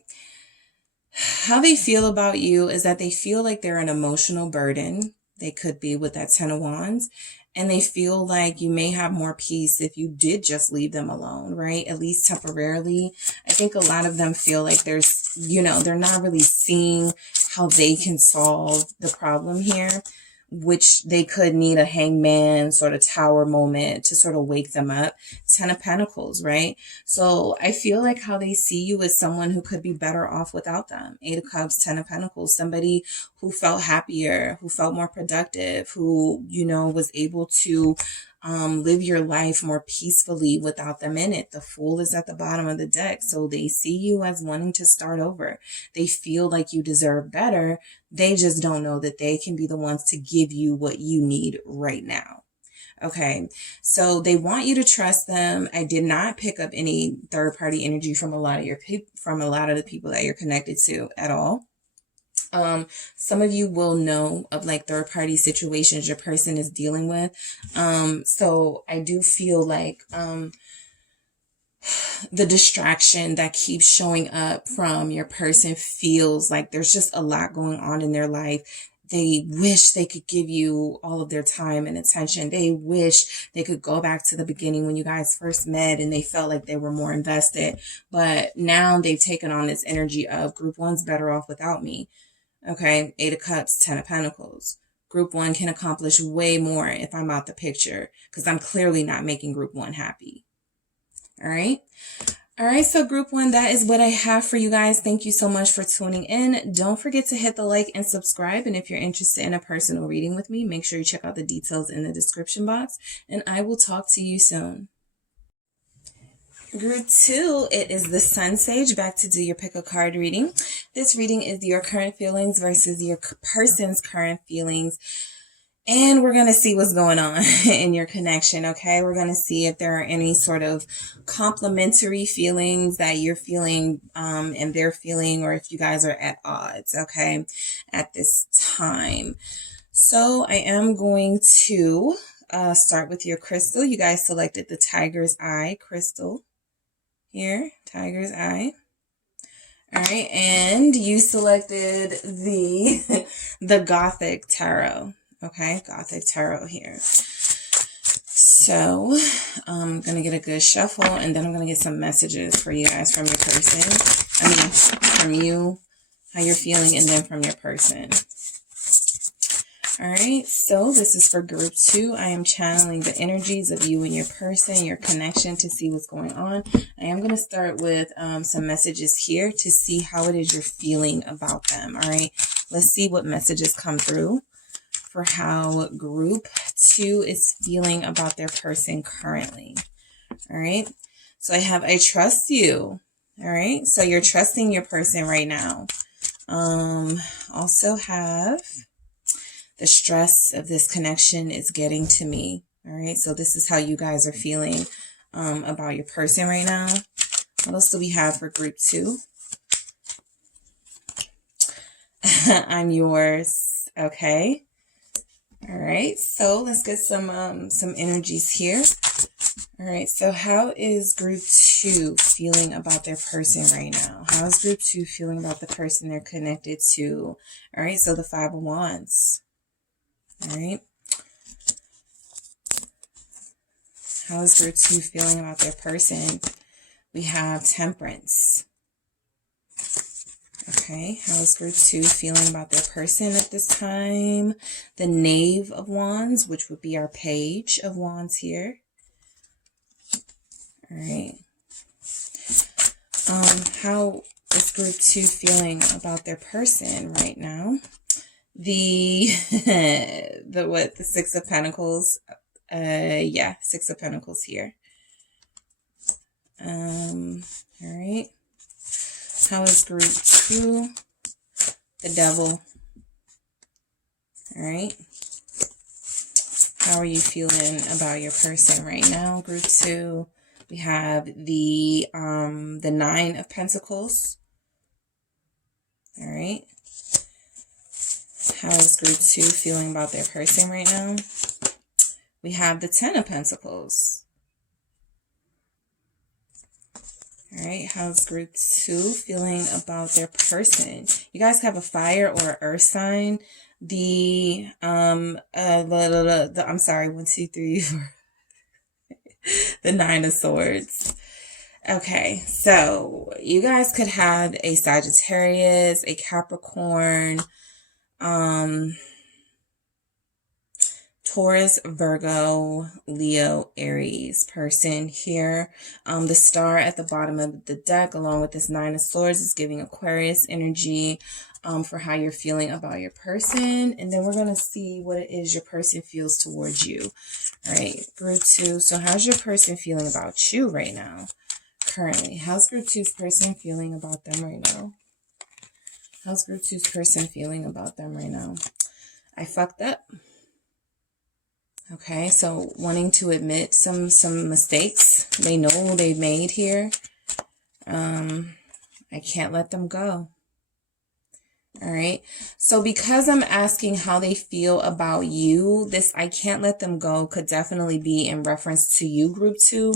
How they feel about you is that they feel like they're an emotional burden. They could be with that Ten of Wands. And they feel like you may have more peace if you did just leave them alone, right? At least temporarily. I think a lot of them feel like there's, they're not really seeing how they can solve the problem here, which they could need a hangman sort of tower moment to sort of wake them up. Ten of Pentacles, right? So I feel like how they see you as someone who could be better off without them. Eight of Cups, Ten of Pentacles, somebody who felt happier, who felt more productive, who, was able to live your life more peacefully without them in it. The Fool is at the bottom of the deck. So they see you as wanting to start over. They feel like you deserve better. They just don't know that they can be the ones to give you what you need right now. Okay, so they want you to trust them. I did not pick up any third-party energy from a lot of the people that you're connected to at all. Some of you will know of like third-party situations your person is dealing with. So I do feel like the distraction that keeps showing up from your person feels like there's just a lot going on in their life. They wish they could give you all of their time and attention. They wish they could go back to the beginning when you guys first met and they felt like they were more invested. But now they've taken on this energy of Group 1's better off without me. Okay, Eight of Cups, Ten of Pentacles. Group 1 can accomplish way more if I'm out the picture because I'm clearly not making Group 1 happy. All right. All right, so Group 1, that is what I have for you guys. Thank you so much for tuning in. Don't forget to hit the like and subscribe. And if you're interested in a personal reading with me, make sure you check out the details in the description box. And I will talk to you soon. Group 2, it is the SunSage, back to do your pick a card reading. This reading is your current feelings versus your person's current feelings. And we're going to see what's going on in your connection, okay? We're going to see if there are any sort of complementary feelings that you're feeling and they're feeling, or if you guys are at odds, okay, at this time. So I am going to start with your crystal. You guys selected the Tiger's Eye crystal here, Tiger's Eye. All right, and you selected the Gothic Tarot. Okay, Gothic Tarot here. So I'm going to get a good shuffle and then I'm going to get some messages for you guys from your person. From you, how you're feeling, and then from your person. All right, so this is for Group 2. I am channeling the energies of you and your person, your connection, to see what's going on. I am going to start with some messages here to see how it is you're feeling about them. All right, let's see what messages come through for how Group 2 is feeling about their person currently. All right. So I have, I trust you. All right. So you're trusting your person right now. Also have the stress of this connection is getting to me. All right. So this is how you guys are feeling about your person right now. What else do we have for Group 2? I'm yours. Okay. All right, so let's get some energies here. All right, so how is Group 2 feeling about their person right now? How is Group 2 feeling about the person they're connected to? All right, so the Five of Wands. All right. How is Group 2 feeling about their person? We have Temperance. Okay, how is Group 2 feeling about their person at this time? The Knave of Wands, which would be our Page of Wands here. All right. How is Group 2 feeling about their person right now? The Six of Pentacles. Yeah, Six of Pentacles here. All right. How is Group 2? The Devil. All right. How are you feeling about your person right now, Group 2? We have the 9 of Pentacles. All right. How is group 2 feeling about their person right now? We have the 10 of Pentacles. All right, how's group 2 feeling about their person? You guys have a fire or earth sign. I'm sorry, 1, 2, 3, 4. The 9 of Swords. Okay, so you guys could have a Sagittarius, a Capricorn, Taurus, Virgo, Leo, Aries person here. The star at the bottom of the deck, along with this 9 of Swords, is giving Aquarius energy for how you're feeling about your person. And then we're going to see what it is your person feels towards you. All right, group 2. So how's your person feeling about you right now? Currently, how's group 2's person feeling about them right now? How's group 2's person feeling about them right now? I fucked up. Okay, so wanting to admit some mistakes they know they've made here. I can't let them go. All right, so because I'm asking how they feel about you, this I can't let them go could definitely be in reference to you, group 2.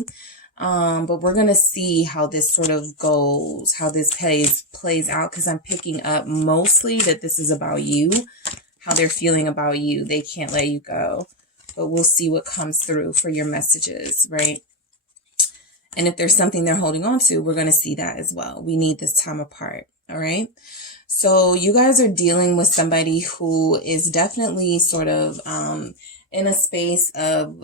But we're going to see how this sort of goes, how this plays out, because I'm picking up mostly that this is about you, how they're feeling about you. They can't let you go. But we'll see what comes through for your messages, right? And if there's something they're holding on to, we're going to see that as well. We need this time apart, all right? So you guys are dealing with somebody who is definitely sort of in a space of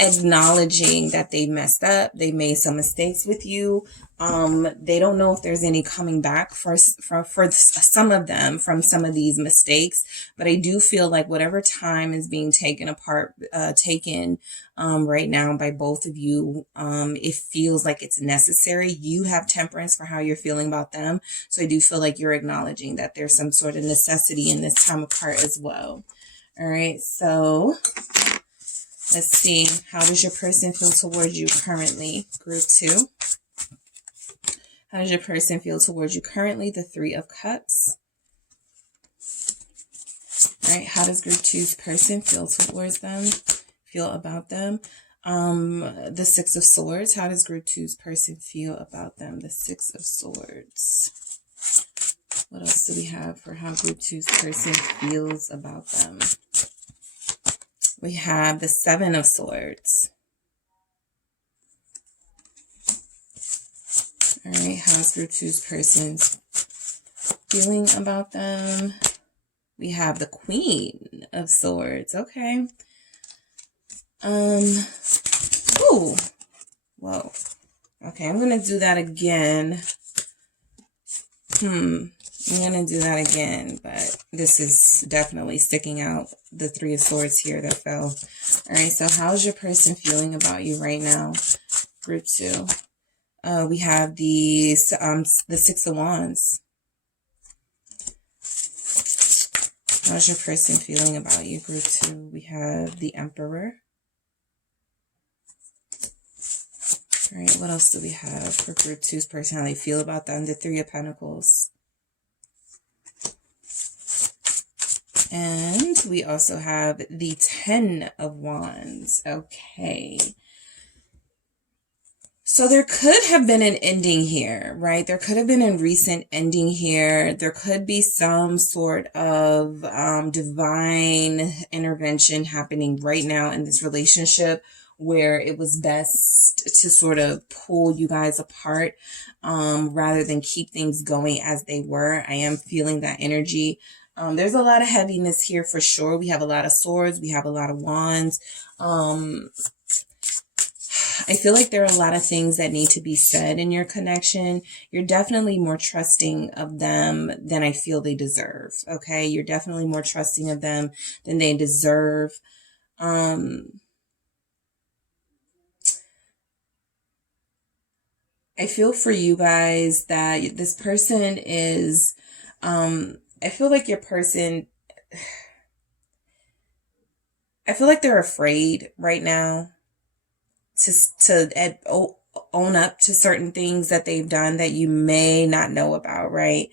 acknowledging that they messed up. They made some mistakes with you. They don't know if there's any coming back for some of them from some of these mistakes, but I do feel like whatever time is being taken right now by both of you, it feels like it's necessary. You have temperance for how you're feeling about them. So I do feel like you're acknowledging that there's some sort of necessity in this time apart as well. All right. So let's see. How does your person feel towards you currently? Group 2. How does your person feel towards you currently? The 3 of Cups. All right. How does group 2's person feel towards them? Feel about them? The 6 of Swords. How does group 2's person feel about them? The 6 of Swords. What else do we have for how group 2's person feels about them? We have the 7 of Swords. All right, how's group 2's person's feeling about them? We have the Queen of Swords. Okay. Ooh. Whoa. Okay, I'm going to do that again. I'm going to do that again, but this is definitely sticking out. The 3 of Swords here that fell. All right, so how's your person feeling about you right now? Group 2. We have the 6 of Wands. How's your person feeling about you? Group 2. We have the Emperor. All right, what else do we have for group 2's person? How they feel about them? The 3 of Pentacles. And we also have the 10 of Wands. Okay. So there could have been an ending here, right? There could have been a recent ending here. There could be some sort of divine intervention happening right now in this relationship where it was best to sort of pull you guys apart rather than keep things going as they were. I am feeling that energy. There's a lot of heaviness here for sure. We have a lot of swords. We have a lot of wands. I feel like there are a lot of things that need to be said in your connection. You're definitely more trusting of them than I feel they deserve. Okay. You're definitely more trusting of them than they deserve. I feel for you guys that this person is, I feel like your person, I feel like they're afraid right now. own up to certain things that they've done that you may not know about, right?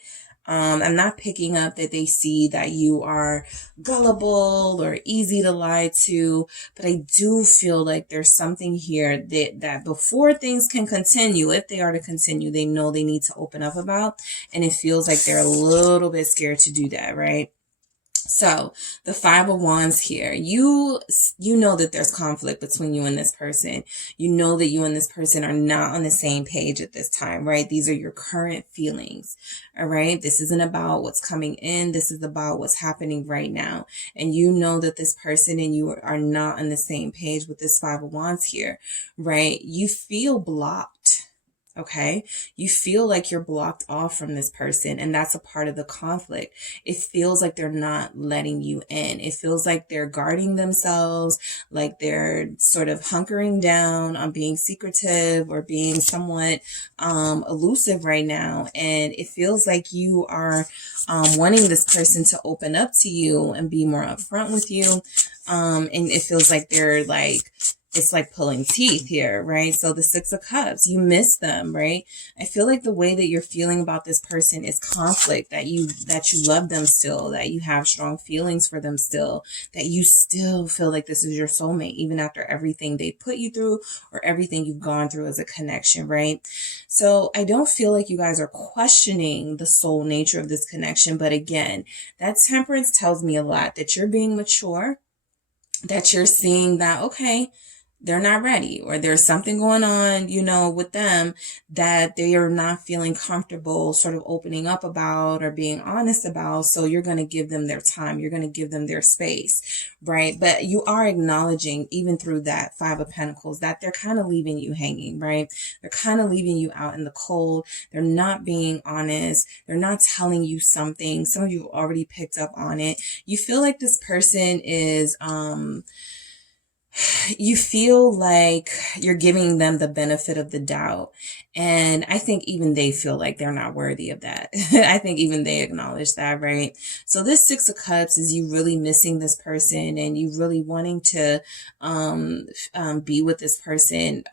I'm not picking up that they see that you are gullible or easy to lie to, but I do feel like there's something here that before things can continue, if they are to continue, they know they need to open up about, and it feels like they're a little bit scared to do that, right? So the Five of Wands here, you know that there's conflict between you and this person. You know that you and this person are not on the same page at this time, right? These are your current feelings, all right? This isn't about what's coming in. This is about what's happening right now. And you know that this person and you are not on the same page with this Five of Wands here, right? You feel blocked. Okay, you feel like you're blocked off from this person, and that's a part of the conflict. It feels like they're not letting you in. It feels like they're guarding themselves, like they're sort of hunkering down on being secretive or being somewhat elusive right now. And it feels like you are wanting this person to open up to you and be more upfront with you. And it feels like they're like, it's like pulling teeth here, right? So the Six of Cups, you miss them, right? I feel like the way that you're feeling about this person is conflict, that you love them still, that you have strong feelings for them still, that you still feel like this is your soulmate, even after everything they put you through or everything you've gone through as a connection, right? So I don't feel like you guys are questioning the soul nature of this connection. But again, that Temperance tells me a lot, that you're being mature, that you're seeing that, okay, they're not ready, or there's something going on, you know, with them that they are not feeling comfortable sort of opening up about or being honest about. So you're going to give them their time. You're going to give them their space, right? But you are acknowledging, even through that Five of Pentacles, that they're kind of leaving you hanging, right? They're kind of leaving you out in the cold. They're not being honest. They're not telling you something. Some of you have already picked up on it. You feel like this person is, you feel like you're giving them the benefit of the doubt. And I think even they feel like they're not worthy of that. I think even they acknowledge that, right? So this Six of Cups is you really missing this person and you really wanting to be with this person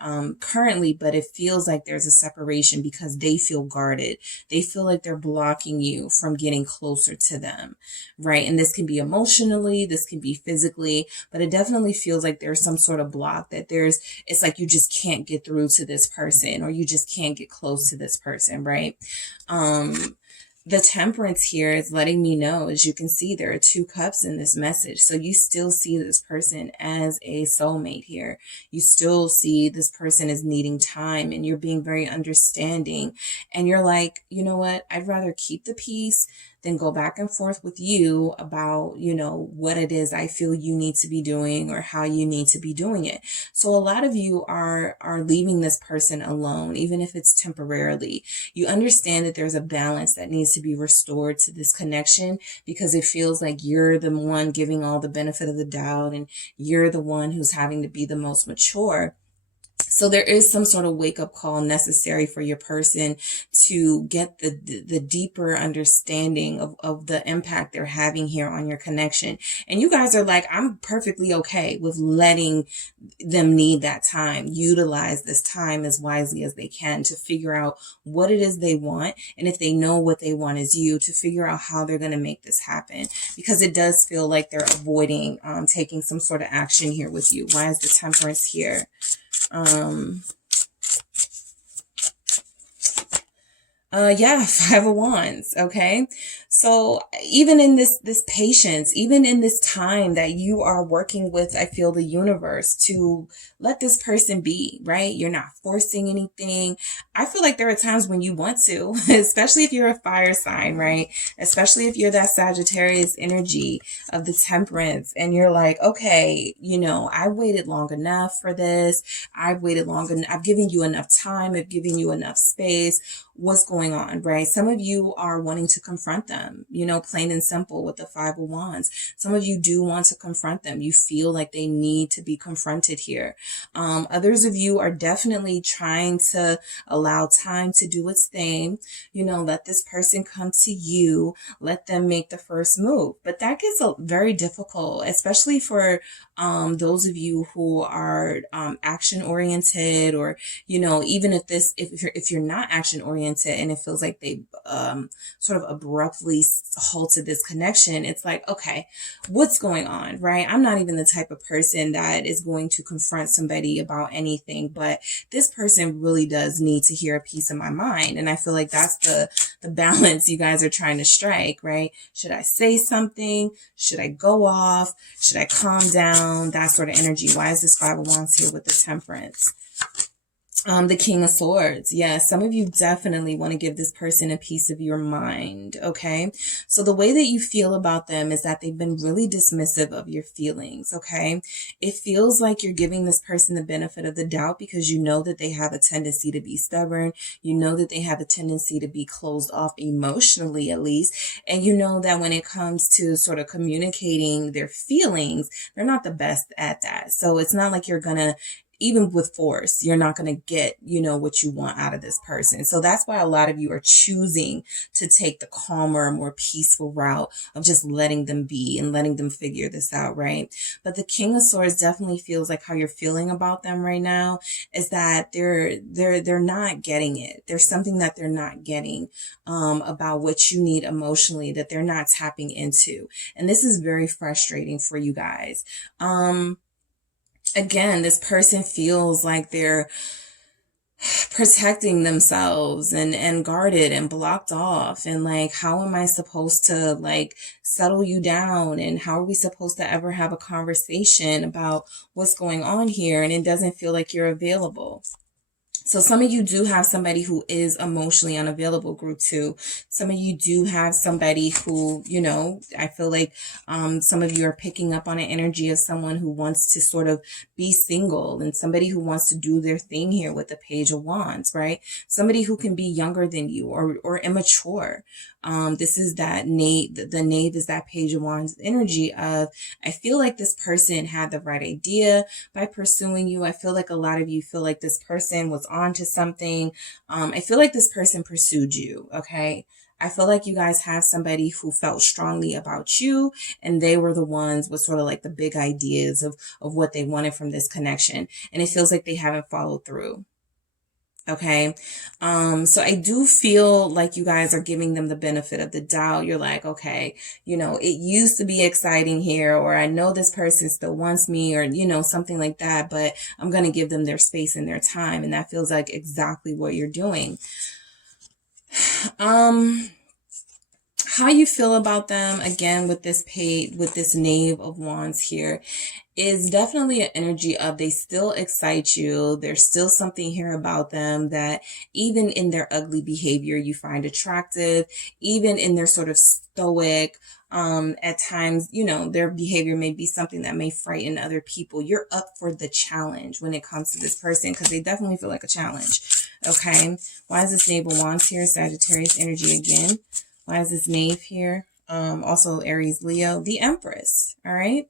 currently, but it feels like there's a separation because they feel guarded. They feel like they're blocking you from getting closer to them, right? And this can be emotionally, this can be physically, but it definitely feels like there's some sort of block, that it's like you just can't get through to this person, or you just can't get close to this person, right? The Temperance here is letting me know, as you can see, there are two cups in this message. So you still see this person as a soulmate here. You still see this person as needing time, and you're being very understanding. And you're like, you know what? I'd rather keep the peace than go back and forth with you about, you know, what it is I feel you need to be doing or how you need to be doing it. So a lot of you are leaving this person alone, even if it's temporarily. You understand that there's a balance that needs to be restored to this connection, because it feels like you're the one giving all the benefit of the doubt and you're the one who's having to be the most mature. So there is some sort of wake-up call necessary for your person to get the deeper understanding of the impact they're having here on your connection. And you guys are like, I'm perfectly okay with letting them need that time. Utilize this time as wisely as they can to figure out what it is they want. And if they know what they want is you, to figure out how they're going to make this happen. Because it does feel like they're avoiding taking some sort of action here with you. Why is the Temperance here? Yeah, Five of Wands. Okay. So even in this patience, even in this time that you are working with, I feel, the universe to let this person be, right? You're not forcing anything. I feel like there are times when you want to, especially if you're a fire sign, right? Especially if you're that Sagittarius energy of the Temperance, and you're like, okay, you know, I waited long enough for this. I've waited long enough. I've given you enough time. I've given you enough space. What's going going on, right? Some of you are wanting to confront them, you know, plain and simple with the Five of Wands. Some of you do want to confront them. You feel like they need to be confronted here. Others of you are definitely trying to allow time to do its thing. You know, let this person come to you, let them make the first move. But that gets very difficult, especially for those of you who are action oriented, or, you know, even if you're not action oriented and it feels like they sort of abruptly halted this connection, it's like, okay, what's going on, right? I'm not even the type of person that is going to confront somebody about anything, but this person really does need to hear a piece of my mind. And I feel like that's the balance you guys are trying to strike, right? Should I say something? Should I go off? Should I calm down? That sort of energy. Why is this Five of Wands here with the Temperance? The King of Swords. Yeah, some of you definitely want to give this person a piece of your mind, okay? So the way that you feel about them is that they've been really dismissive of your feelings, okay? It feels like you're giving this person the benefit of the doubt because you know that they have a tendency to be stubborn. You know that they have a tendency to be closed off emotionally, at least. And you know that when it comes to sort of communicating their feelings, they're not the best at that. So it's not like you're gonna, even with force, you're not going to get, you know, what you want out of this person. So that's why a lot of you are choosing to take the calmer, more peaceful route of just letting them be and letting them figure this out, right? But the King of Swords definitely feels like how you're feeling about them right now is that they're not getting it. There's something that they're not getting about what you need emotionally, that they're not tapping into. And this is very frustrating for you guys. Again, this person feels like they're protecting themselves and guarded and blocked off. And like, how am I supposed to like settle you down? And how are we supposed to ever have a conversation about what's going on here? And it doesn't feel like you're available. So some of you do have somebody who is emotionally unavailable, group 2. Some of you do have somebody who, you know, I feel like some of you are picking up on an energy of someone who wants to sort of be single, and somebody who wants to do their thing here with the Page of Wands, right? Somebody who can be younger than you or immature. This is that knave. The knave is that Page of Wands energy of, I feel like this person had the right idea by pursuing you. I feel like a lot of you feel like this person was on to something. I feel like this person pursued you. Okay. I feel like you guys have somebody who felt strongly about you, and they were the ones with sort of like the big ideas of what they wanted from this connection. And it feels like they haven't followed through. Okay. So I do feel like you guys are giving them the benefit of the doubt. You're like, okay, you know, it used to be exciting here, or I know this person still wants me, or, you know, something like that, but I'm going to give them their space and their time. And that feels like exactly what you're doing. How you feel about them, again, with this Knave of Wands here, is definitely an energy of they still excite you. There's still something here about them that even in their ugly behavior you find attractive, even in their sort of stoic, at times, you know, their behavior may be something that may frighten other people. You're up for the challenge when it comes to this person, because they definitely feel like a challenge. Okay. Why is this Knave of Wands here? Sagittarius energy again. Why is this Knave here? Also Aries, Leo, the Empress. All right.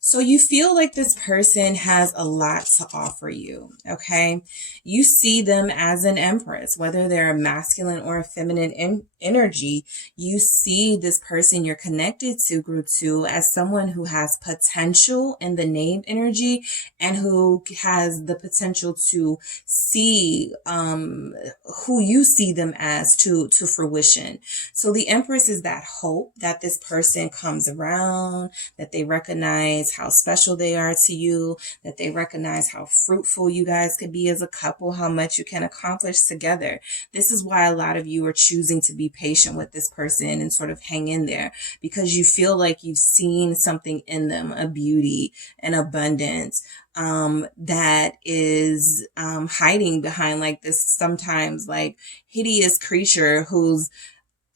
So you feel like this person has a lot to offer you, okay? You see them as an empress, whether they're a masculine or a feminine energy. You see this person you're connected to, group 2, as someone who has potential in the Knave energy, and who has the potential to see who you see them as to fruition. So the Empress is that hope that this person comes around, that they recognize how special they are to you, that they recognize how fruitful you guys could be as a couple, how much you can accomplish together. This is why a lot of you are choosing to be patient with this person and sort of hang in there, because you feel like you've seen something in them, a beauty, an abundance, that is hiding behind like this sometimes like hideous creature who's,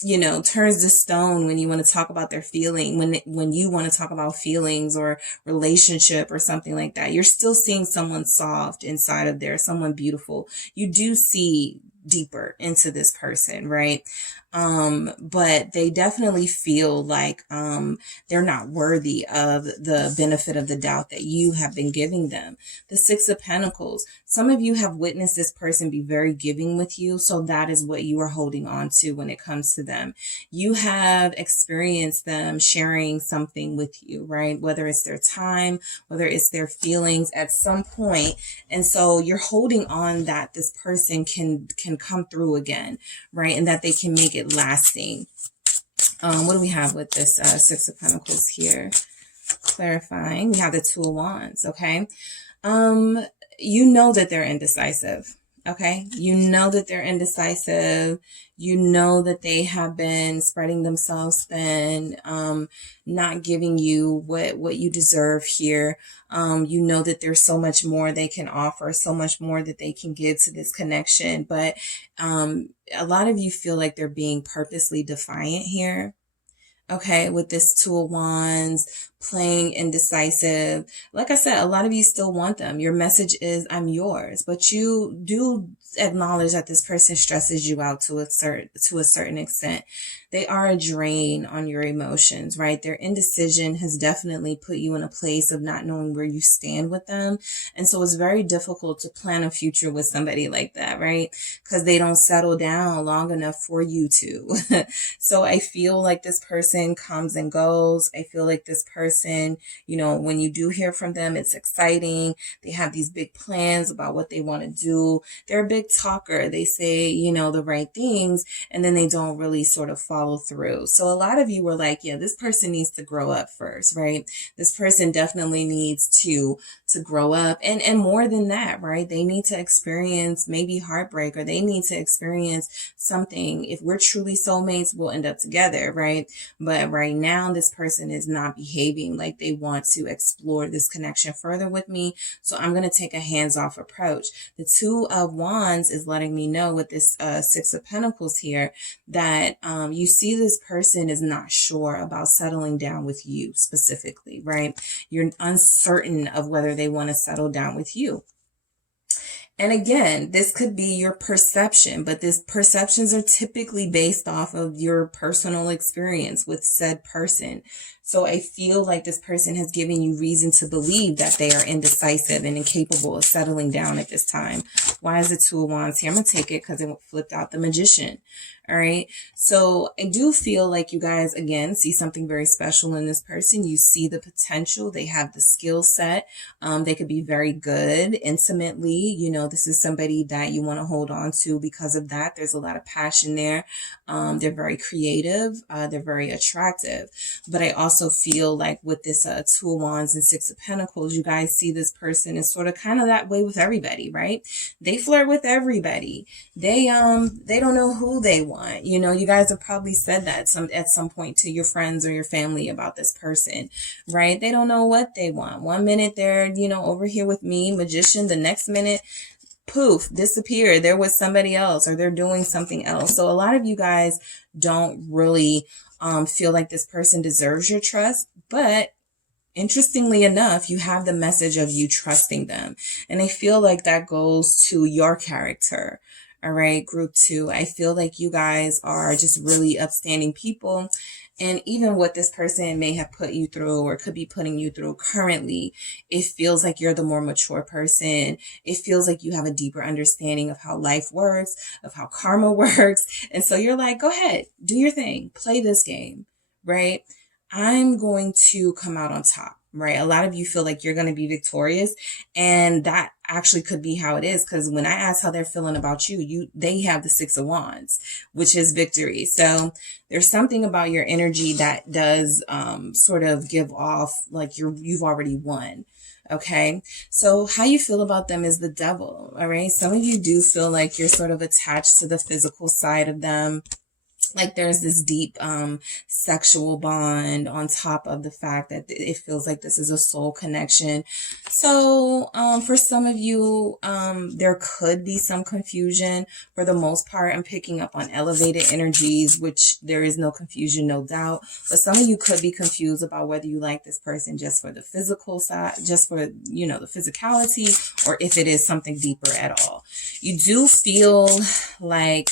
you know, turns to stone when you want to talk about their feeling, when you want to talk about feelings or relationship or something like that. You're still seeing someone soft inside of there, someone beautiful. You do see deeper into this person, right? But they definitely feel like they're not worthy of the benefit of the doubt that you have been giving them. The Six of Pentacles. Some of you have witnessed this person be very giving with you, so that is what you are holding on to when it comes to them. You have experienced them sharing something with you, right? Whether it's their time, whether it's their feelings at some point. And so you're holding on that this person can come through again, right? And that they can make it lasting. What do we have with this Six of Pentacles here? Clarifying. We have the Two of Wands, okay? You know that they're indecisive, okay? You know that they're indecisive. You know that they have been spreading themselves thin, not giving you what you deserve here. You know that there's so much more they can offer, so much more that they can give to this connection. But a lot of you feel like they're being purposely defiant here. Okay, with this Two of Wands, playing indecisive. Like I said, a lot of you still want them. Your message is, I'm yours. But you do acknowledge that this person stresses you out to a certain extent. They are a drain on your emotions, right? Their indecision has definitely put you in a place of not knowing where you stand with them. And so it's very difficult to plan a future with somebody like that, right? Because they don't settle down long enough for you to. So I feel like this person comes and goes. I feel like this person, you know, when you do hear from them, it's exciting. They have these big plans about what they want to do. They're a big talker. They say, you know, the right things, and then they don't really sort of follow through. So a lot of you were like, yeah, this person needs to grow up first, right? This person definitely needs to grow up, and more than that, right? They need to experience maybe heartbreak, or they need to experience something. If we're truly soulmates, we'll end up together, right? But right now, this person is not behaving like they want to explore this connection further with me. So I'm going to take a hands-off approach. The Two of Wands is letting me know with this Six of Pentacles here that you see this person is not sure about settling down with you specifically, right? You're uncertain of whether they want to settle down with you. And again, this could be your perception, but these perceptions are typically based off of your personal experience with said person. So I feel like this person has given you reason to believe that they are indecisive and incapable of settling down at this time. Why is the Two of Wands here? I'm going to take it because it flipped out the Magician. All right. So I do feel like you guys, again, see something very special in this person. You see the potential. They have the skill set. They could be very good intimately. You know, this is somebody that you want to hold on to because of that. There's a lot of passion there. They're very creative. They're very attractive. But I also feel like with this Two of Wands and Six of Pentacles, you guys see this person is sort of kind of that way with everybody, right? They flirt with everybody. They don't know who they want. You know, you guys have probably said that at some point to your friends or your family about this person, right? They don't know what they want. One minute they're, you know, over here with me, Magician. The next minute, poof, disappear. They're with somebody else, or they're doing something else. So a lot of you guys don't really feel like this person deserves your trust, but interestingly enough, you have the message of you trusting them. And I feel like that goes to your character. All right, group 2. I feel like you guys are just really upstanding people. And even what this person may have put you through or could be putting you through currently, it feels like you're the more mature person. It feels like you have a deeper understanding of how life works, of how karma works. And so you're like, go ahead, do your thing, play this game, right? I'm going to come out on top, right? A lot of you feel like you're going to be victorious, and that actually could be how it is, because when I ask how they're feeling about you, they have the Six of Wands, which is victory. So there's something about your energy that does sort of give off like you've already won. Okay, so how you feel about them is the Devil. All right, some of you do feel like you're sort of attached to the physical side of them. like there's this deep sexual bond on top of the fact that it feels like this is a soul connection. So for some of you, there could be some confusion. For the most part, I'm picking up on elevated energies, which there is no confusion, no doubt. But some of you could be confused about whether you like this person just for the physical side, just for, you know, the physicality, or if it is something deeper at all. You do feel like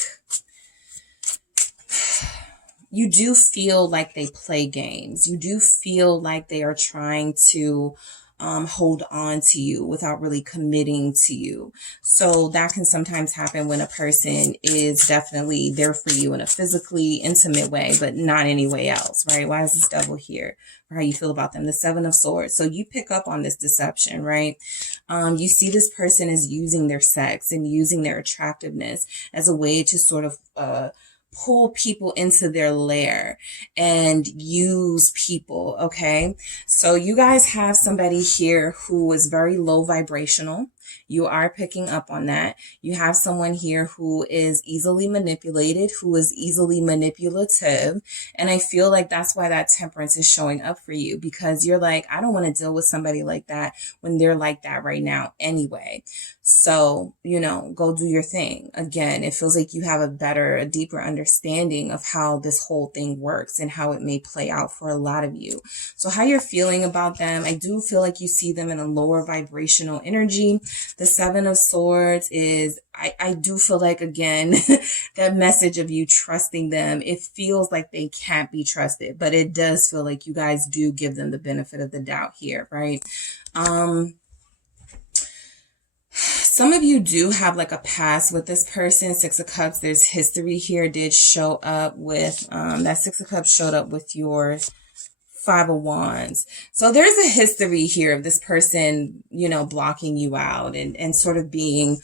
they play games. You do feel like they are trying to hold on to you without really committing to you. So that can sometimes happen when a person is definitely there for you in a physically intimate way, but not any way else, right? Why is this devil here? For how you feel about them? The Seven of Swords. So you pick up on this deception, right? You see this person is using their sex and using their attractiveness as a way to sort of pull people into their lair and use people. Okay. So you guys have somebody here who is very low vibrational. You are picking up on that. You have someone here who is easily manipulated, who is easily manipulative. And I feel like that's why that temperance is showing up for you, because you're like, I don't want to deal with somebody like that when they're like that right now anyway. So, you know, go do your thing. Again, it feels like you have a deeper understanding of how this whole thing works and how it may play out for a lot of you. So how you're feeling about them, I do feel like you see them in a lower vibrational energy. The Seven of Swords is, I do feel like, again, that message of you trusting them, it feels like they can't be trusted, but it does feel like you guys do give them the benefit of the doubt here, right? Some of you do have like a past with this person. Six of Cups, there's history here, did show up with, that Six of Cups showed up with your Five of Wands. So there's a history here of this person, you know, blocking you out and sort of being,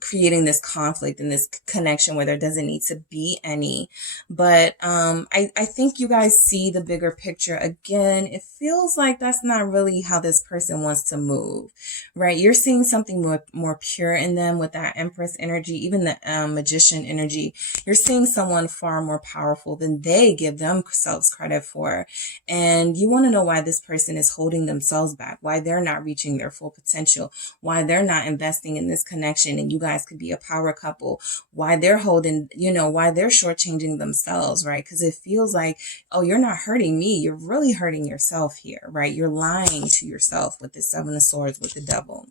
creating this conflict and this connection where there doesn't need to be any. But I think you guys see the bigger picture. Again, it feels like that's not really how this person wants to move, right? You're seeing something more pure in them with that Empress energy, even the Magician energy. You're seeing someone far more powerful than they give themselves credit for. And you want to know why this person is holding themselves back, why they're not reaching their full potential, why they're not investing in this connection and you guys could be a power couple, why they're holding, you know, why they're shortchanging themselves, right? Because it feels like, oh, you're not hurting me. You're really hurting yourself here, right? You're lying to yourself with the Seven of Swords with the Devil.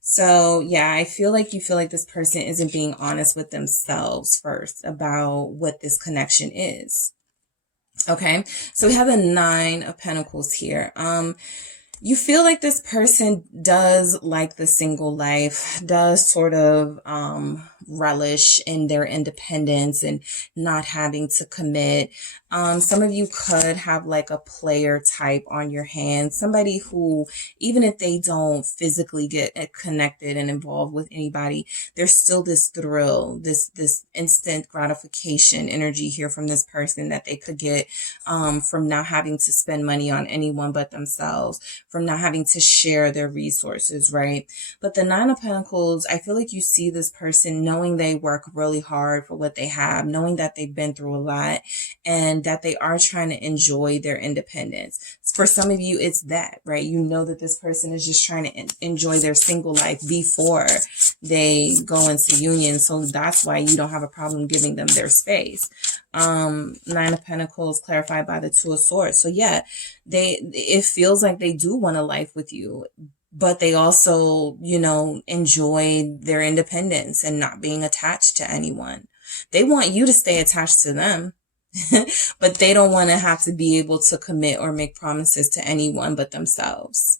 So yeah, I feel like you feel like this person isn't being honest with themselves first about what this connection is. Okay, so we have the Nine of Pentacles here. You feel like this person does like the single life, does sort of relish in their independence and not having to commit. Some of you could have like a player type on your hands, somebody who, even if they don't physically get connected and involved with anybody, there's still this thrill, this instant gratification energy here from this person that they could get from not having to spend money on anyone but themselves, from not having to share their resources, right? But the Nine of Pentacles, I feel like you see this person knowing they work really hard for what they have, knowing that they've been through a lot and that they are trying to enjoy their independence. For some of you, it's that, right? You know that this person is just trying to enjoy their single life before they go into union. So that's why you don't have a problem giving them their space. Nine of Pentacles clarified by the Two of Swords. So yeah, it feels like they do want a life with you, but they also, you know, enjoy their independence and not being attached to anyone. They want you to stay attached to them, but they don't want to have to be able to commit or make promises to anyone but themselves.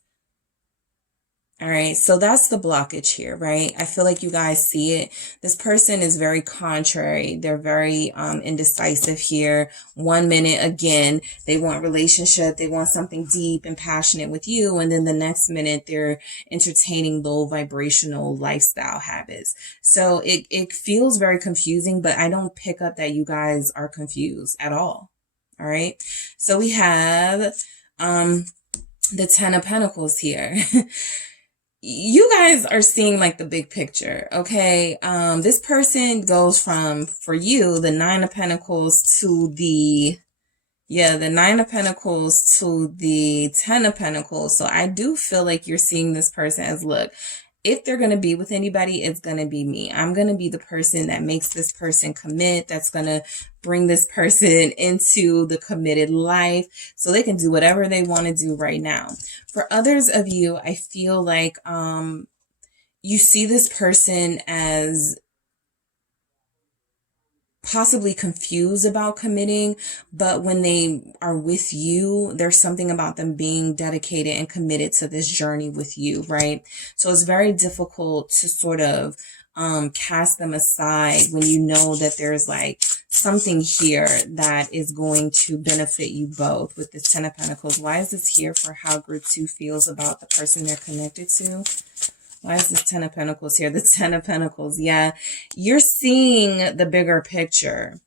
All right, so that's the blockage here, right? I feel like you guys see it. This person is very contrary. They're very indecisive here. 1 minute, again, they want relationship. They want something deep and passionate with you. And then the next minute, they're entertaining low vibrational lifestyle habits. So it feels very confusing, but I don't pick up that you guys are confused at all. All right, so we have the Ten of Pentacles here. you guys are seeing like the big picture, okay? This person goes from, for you, the Nine of Pentacles to the Nine of Pentacles to the Ten of Pentacles. So I do feel like you're seeing this person as, look, if they're going to be with anybody, it's going to be me. I'm going to be the person that makes this person commit, that's going to bring this person into the committed life so they can do whatever they want to do right now. For others of you, I feel like you see this person as possibly confused about committing, but when they are with you, there's something about them being dedicated and committed to this journey with you, right? So it's very difficult to sort of cast them aside when you know that there's like something here that is going to benefit you both. With this Ten of Pentacles, why is this here for how group 2 feels about the person they're connected to? Why is this Ten of Pentacles here? The Ten of Pentacles, yeah. You're seeing the bigger picture.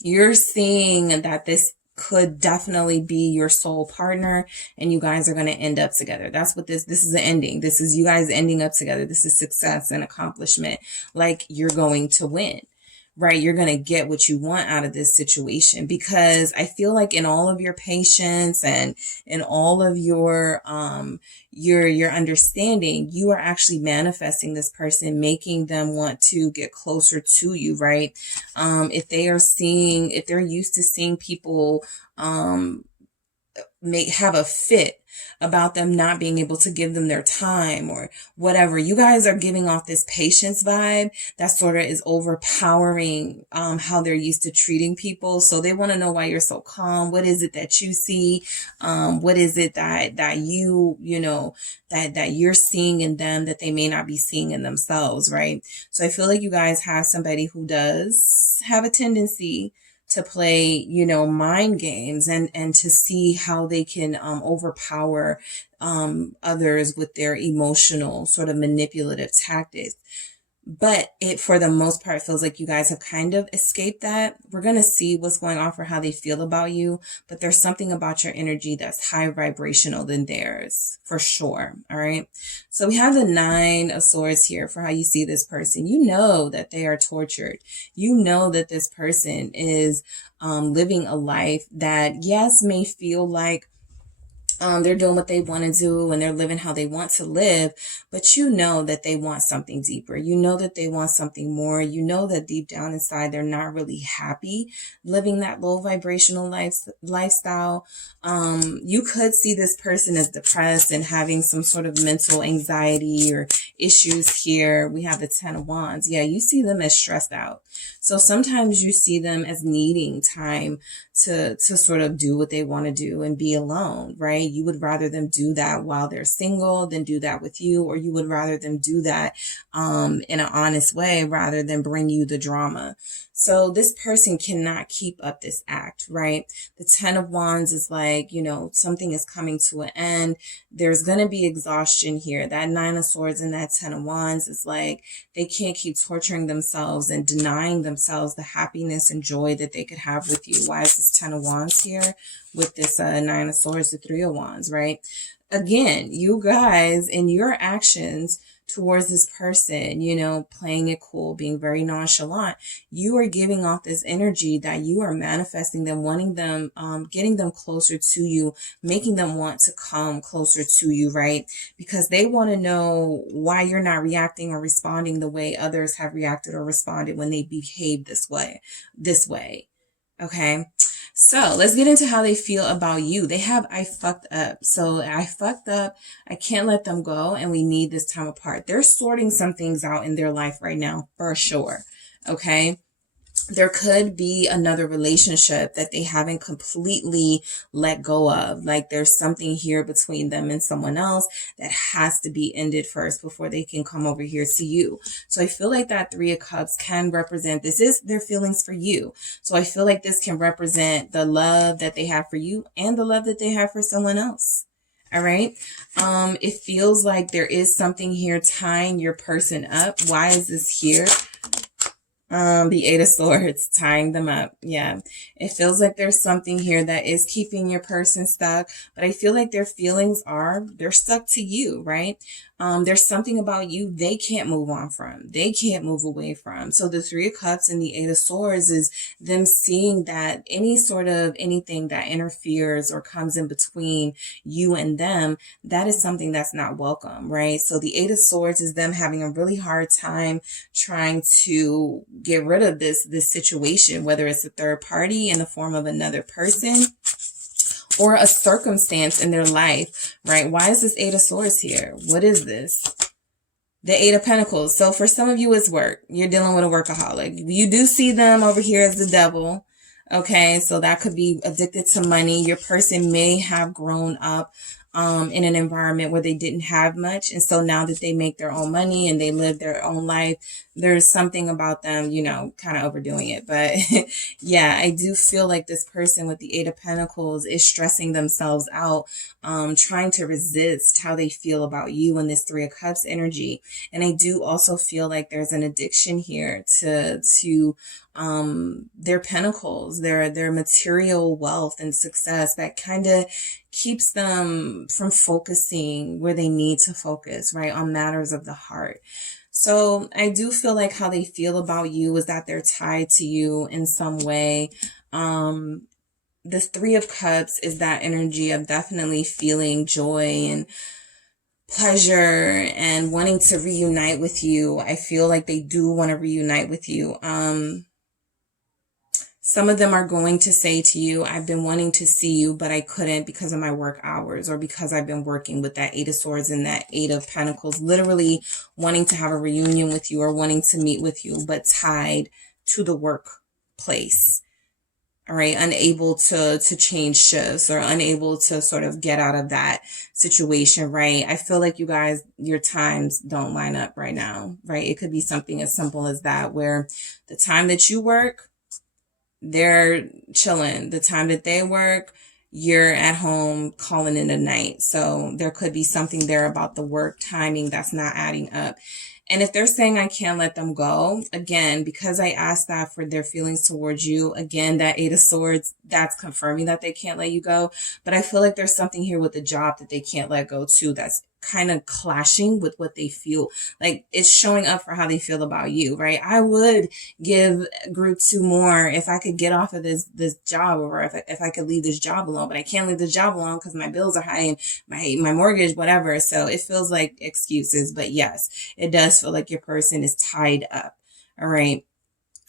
You're seeing that this could definitely be your soul partner and you guys are going to end up together. That's what this is, an ending. This is you guys ending up together. This is success and accomplishment. Like, you're going to win. Right? You're going to get what you want out of this situation, because I feel like in all of your patience and in all of your understanding, you are actually manifesting this person, making them want to get closer to you, right? If they're used to seeing people, have a fit about them not being able to give them their time or whatever, you guys are giving off this patience vibe that sort of is overpowering how they're used to treating people. So they want to know why you're so calm. What is it that you see? What is it that you're seeing in them that they may not be seeing in themselves, right? So I feel like you guys have somebody who does have a tendency to play, mind games and to see how they can overpower others with their emotional sort of manipulative tactics. But it, for the most part, feels like you guys have kind of escaped that. We're going to see what's going on for how they feel about you. But there's something about your energy that's higher vibrational than theirs, for sure. All right. So we have the Nine of Swords here for how you see this person. You know that they are tortured. You know that this person is living a life that, yes, may feel like they're doing what they want to do and they're living how they want to live, but you know that they want something deeper. You know that they want something more. You know that deep down inside, they're not really happy living that low vibrational lifestyle. You could see this person as depressed and having some sort of mental anxiety or issues here. We have the Ten of Wands. Yeah, you see them as stressed out. So sometimes you see them as needing time to sort of do what they want to do and be alone, right? You would rather them do that while they're single than do that with you, or you would rather them do that in an honest way rather than bring you the drama. So this person cannot keep up this act, right? The Ten of Wands is like, something is coming to an end. There's going to be exhaustion here. That Nine of Swords and that Ten of Wands is like, they can't keep torturing themselves and denying themselves the happiness and joy that they could have with you. Why is this Ten of Wands here with this Nine of Swords, the Three of Wands, right? Again, you guys in your actions towards this person, playing it cool, being very nonchalant, you are giving off this energy that you are manifesting them, wanting them, getting them closer to you, making them want to come closer to you, right? Because they want to know why you're not reacting or responding the way others have reacted or responded when they behave this way. Okay. So let's get into how they feel about you. They have, I fucked up. So I fucked up. I can't let them go. And we need this time apart. They're sorting some things out in their life right now, for sure. Okay. There could be another relationship that they haven't completely let go of. Like there's something here between them and someone else that has to be ended first before they can come over here to you. So I feel like that Three of Cups can represent, this is their feelings for you. So I feel like this can represent the love that they have for you and the love that they have for someone else. All right. It feels like there is something here tying your person up. Why is this here? The Eight of Swords, tying them up. Yeah. It feels like there's something here that is keeping your person stuck, but I feel like their feelings they're stuck to you, right? There's something about you they can't move on from. They can't move away from. So the Three of Cups and the Eight of Swords is them seeing that any sort of anything that interferes or comes in between you and them, that is something that's not welcome, right? So the Eight of Swords is them having a really hard time trying to get rid of this situation, whether it's a third party in the form of another person or a circumstance in their life, right? Why is this Eight of Swords here? What is this? The Eight of Pentacles. So for some of you, it's work. You're dealing with a workaholic. You do see them over here as the devil. Okay, so that could be addicted to money. Your person may have grown up in an environment where they didn't have much. And so now that they make their own money and they live their own life, there's something about them, you know, kind of overdoing it. But yeah, I do feel like this person with the Eight of Pentacles is stressing themselves out, trying to resist how they feel about you in this Three of Cups energy. And I do also feel like there's an addiction here to their pentacles, their material wealth and success that kind of keeps them from focusing where they need to focus, right, on matters of the heart. So I do feel like how they feel about you is that they're tied to you in some way. This Three of Cups is that energy of definitely feeling joy and pleasure and wanting to reunite with you. I feel like they do want to reunite with you. Some of them are going to say to you, I've been wanting to see you, but I couldn't because of my work hours, or because I've been working with that Eight of Swords and that Eight of Pentacles, literally wanting to have a reunion with you or wanting to meet with you, but tied to the workplace. All right, unable to change shifts or unable to sort of get out of that situation, right? I feel like you guys, your times don't line up right now, right? It could be something as simple as that, where the time that you work, they're chilling. The time that they work, you're at home calling it a night. So there could be something there about the work timing that's not adding up. And if they're saying I can't let them go, again, because I asked that for their feelings towards you, again, that Eight of Swords, that's confirming that they can't let you go. But I feel like there's something here with the job that they can't let go too, that's kind of clashing with what they feel. Like it's showing up for how they feel about you, right? I would give group 2 more if I could get off of this job, or if I could leave this job alone, but I can't leave this job alone because my bills are high and my mortgage, whatever. So it feels like excuses, but yes, it does feel like your person is tied up, all right,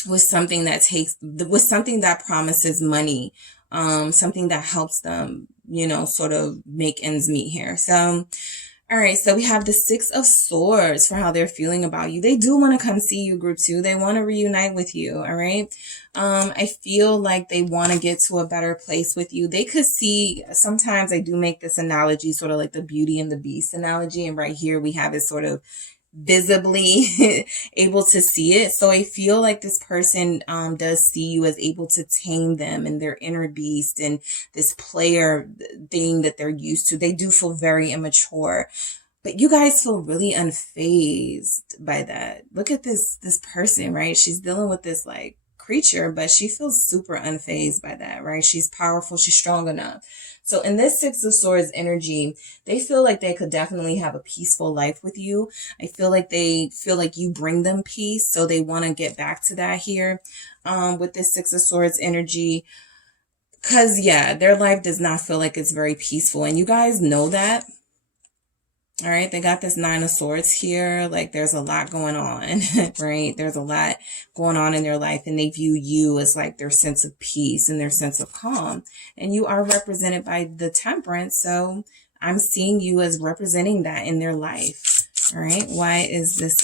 with something that promises money, something that helps them, you know, sort of make ends meet here. So all right, so we have the Six of Swords for how they're feeling about you. They do want to come see you, group 2. They want to reunite with you, all right? I feel like they want to get to a better place with you. They could see, sometimes I do make this analogy, sort of like the Beauty and the Beast analogy, and right here we have it sort of visibly able to see it. So I feel like this person does see you as able to tame them and their inner beast and this player thing that they're used to. They do feel very immature, but you guys feel really unfazed by that. Look at this person, right? She's dealing with this like creature, but she feels super unfazed by that, right? She's powerful, she's strong enough. So in this Six of Swords energy, they feel like they could definitely have a peaceful life with you. I feel like they feel like you bring them peace. So they want to get back to that here with this Six of Swords energy. Because, yeah, their life does not feel like it's very peaceful. And you guys know that. All right, they got this Nine of Swords here. Like there's a lot going on, right? There's a lot going on in their life, and they view you as like their sense of peace and their sense of calm. And you are represented by the Temperance. So I'm seeing you as representing that in their life. All right. Why is this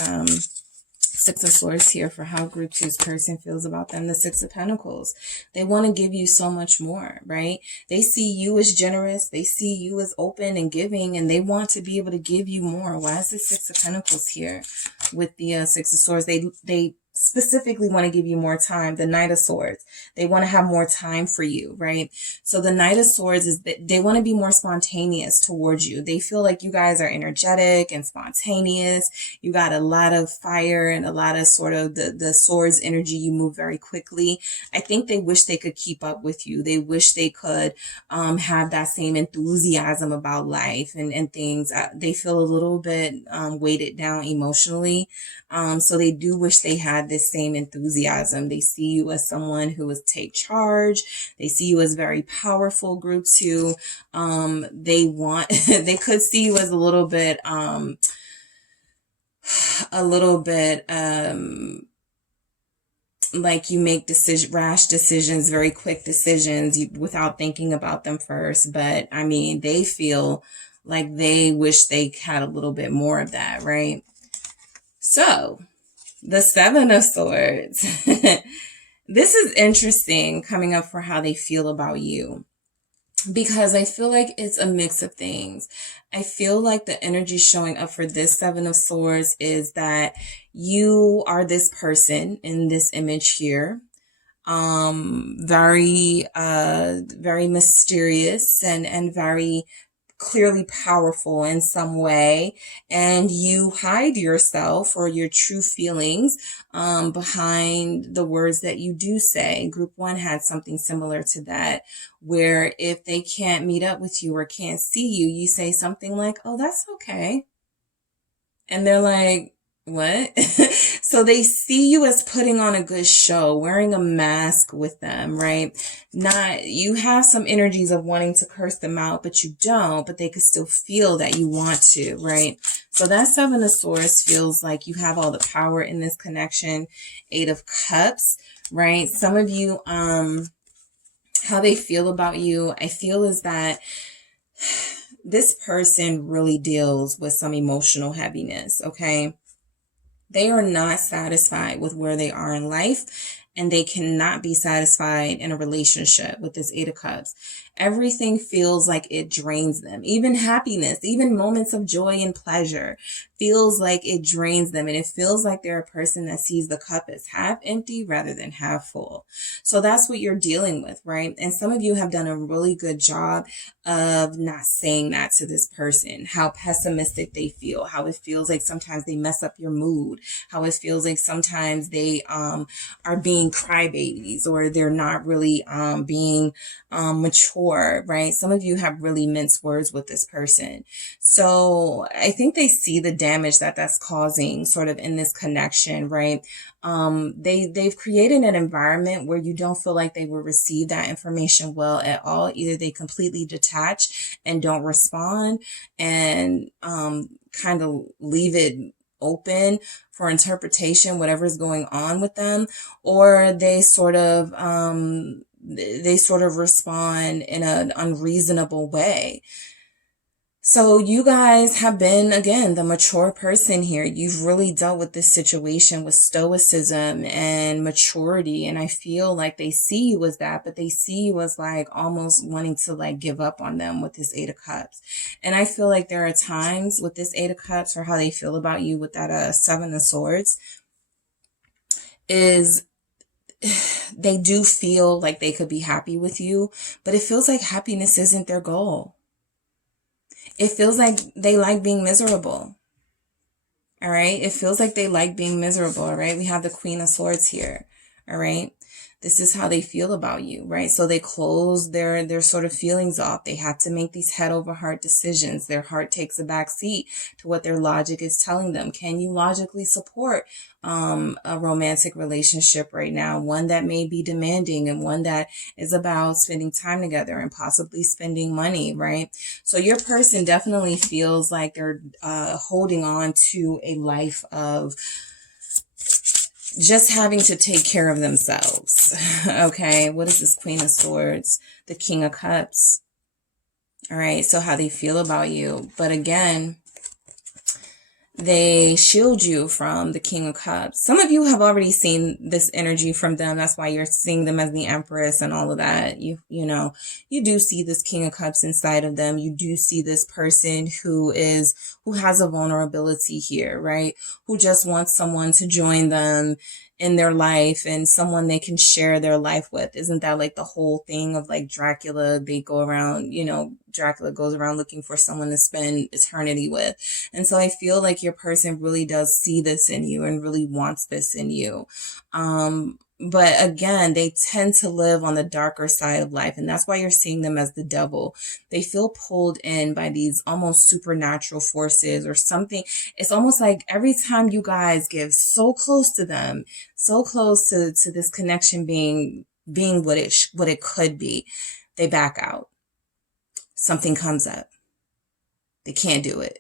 Six of Swords here for how group 2's person feels about them? The Six of Pentacles. They want to give you so much more, right? They see you as generous. They see you as open and giving, and they want to be able to give you more. Why is the Six of Pentacles here with the Six of Swords? They specifically want to give you more time. The Knight of Swords, they want to have more time for you, right? So the Knight of Swords is that they want to be more spontaneous towards you. They feel like you guys are energetic and spontaneous. You got a lot of fire and a lot of sort of the swords energy. You move very quickly. I think they wish they could keep up with you. They wish they could have that same enthusiasm about life and things. They feel a little bit weighted down emotionally. So they do wish they had this same enthusiasm. They see you as someone who is take charge. They see you as very powerful. Group 2. They could see you as a little bit, like you make rash decisions, very quick decisions without thinking about them first. But I mean, they feel like they wish they had a little bit more of that, right? So, the Seven of Swords. This is interesting coming up for how they feel about you, because I feel like it's a mix of things. I feel like the energy showing up for this Seven of Swords is that you are this person in this image here. Very mysterious and very clearly powerful in some way, and you hide yourself or your true feelings behind the words that you do say. Group 1 had something similar to that, where if they can't meet up with you or can't see you, you say something like, "Oh, that's okay," and they're like, "What?" So they see you as putting on a good show, wearing a mask with them, right? You have some energies of wanting to curse them out, but you don't, but they could still feel that you want to, right? So that Seven of Swords feels like you have all the power in this connection. 8 of Cups, right? Some of you, how they feel about you, I feel is that this person really deals with some emotional heaviness, okay? They are not satisfied with where they are in life, and they cannot be satisfied in a relationship with this 8 of Cups. Everything feels like it drains them. Even happiness, even moments of joy and pleasure feels like it drains them. And it feels like they're a person that sees the cup as half empty rather than half full. So that's what you're dealing with, right? And some of you have done a really good job of not saying that to this person, how pessimistic they feel, how it feels like sometimes they mess up your mood, how it feels like sometimes they are being crybabies, or they're not really being mature, right? Some of you have really minced words with this person. So I think they see the damage that that's causing sort of in this connection, right? They've created an environment where you don't feel like they will receive that information well at all. Either they completely detach and don't respond and kind of leave it open for interpretation, whatever's going on with them, or they sort of respond in an unreasonable way. So you guys have been, again, the mature person here. You've really dealt with this situation with stoicism and maturity. And I feel like they see you as that, but they see you as like almost wanting to like give up on them with this 8 of Cups. And I feel like there are times with this 8 of Cups, or how they feel about you with that 7 of Swords, is they do feel like they could be happy with you, but it feels like happiness isn't their goal. It feels like they like being miserable. All right. It feels like they like being miserable. All right. We have the Queen of Swords here. All right. This is how they feel about you, right? So they close their sort of feelings off. They have to make these head over heart decisions. Their heart takes a back seat to what their logic is telling them. Can you logically support a romantic relationship right now? One that may be demanding, and one that is about spending time together and possibly spending money, right? So your person definitely feels like they're holding on to a life of just having to take care of themselves. Okay, what is this Queen of Swords? The King of Cups. All right, so how they feel about you. But again, they shield you from the King of Cups. Some of you have already seen this energy from them. That's why you're seeing them as the Empress and all of that. You know, you do see this King of Cups inside of them. You do see this person who has a vulnerability here, right? Who just wants someone to join them in their life and someone they can share their life with. Isn't that like the whole thing of like Dracula? They go around, Dracula goes around looking for someone to spend eternity with. And so I feel like your person really does see this in you and really wants this in you. But again, they tend to live on the darker side of life. And that's why you're seeing them as the devil. They feel pulled in by these almost supernatural forces or something. It's almost like every time you guys get so close to them, so close to this connection being what it could be, they back out. Something comes up. They can't do it.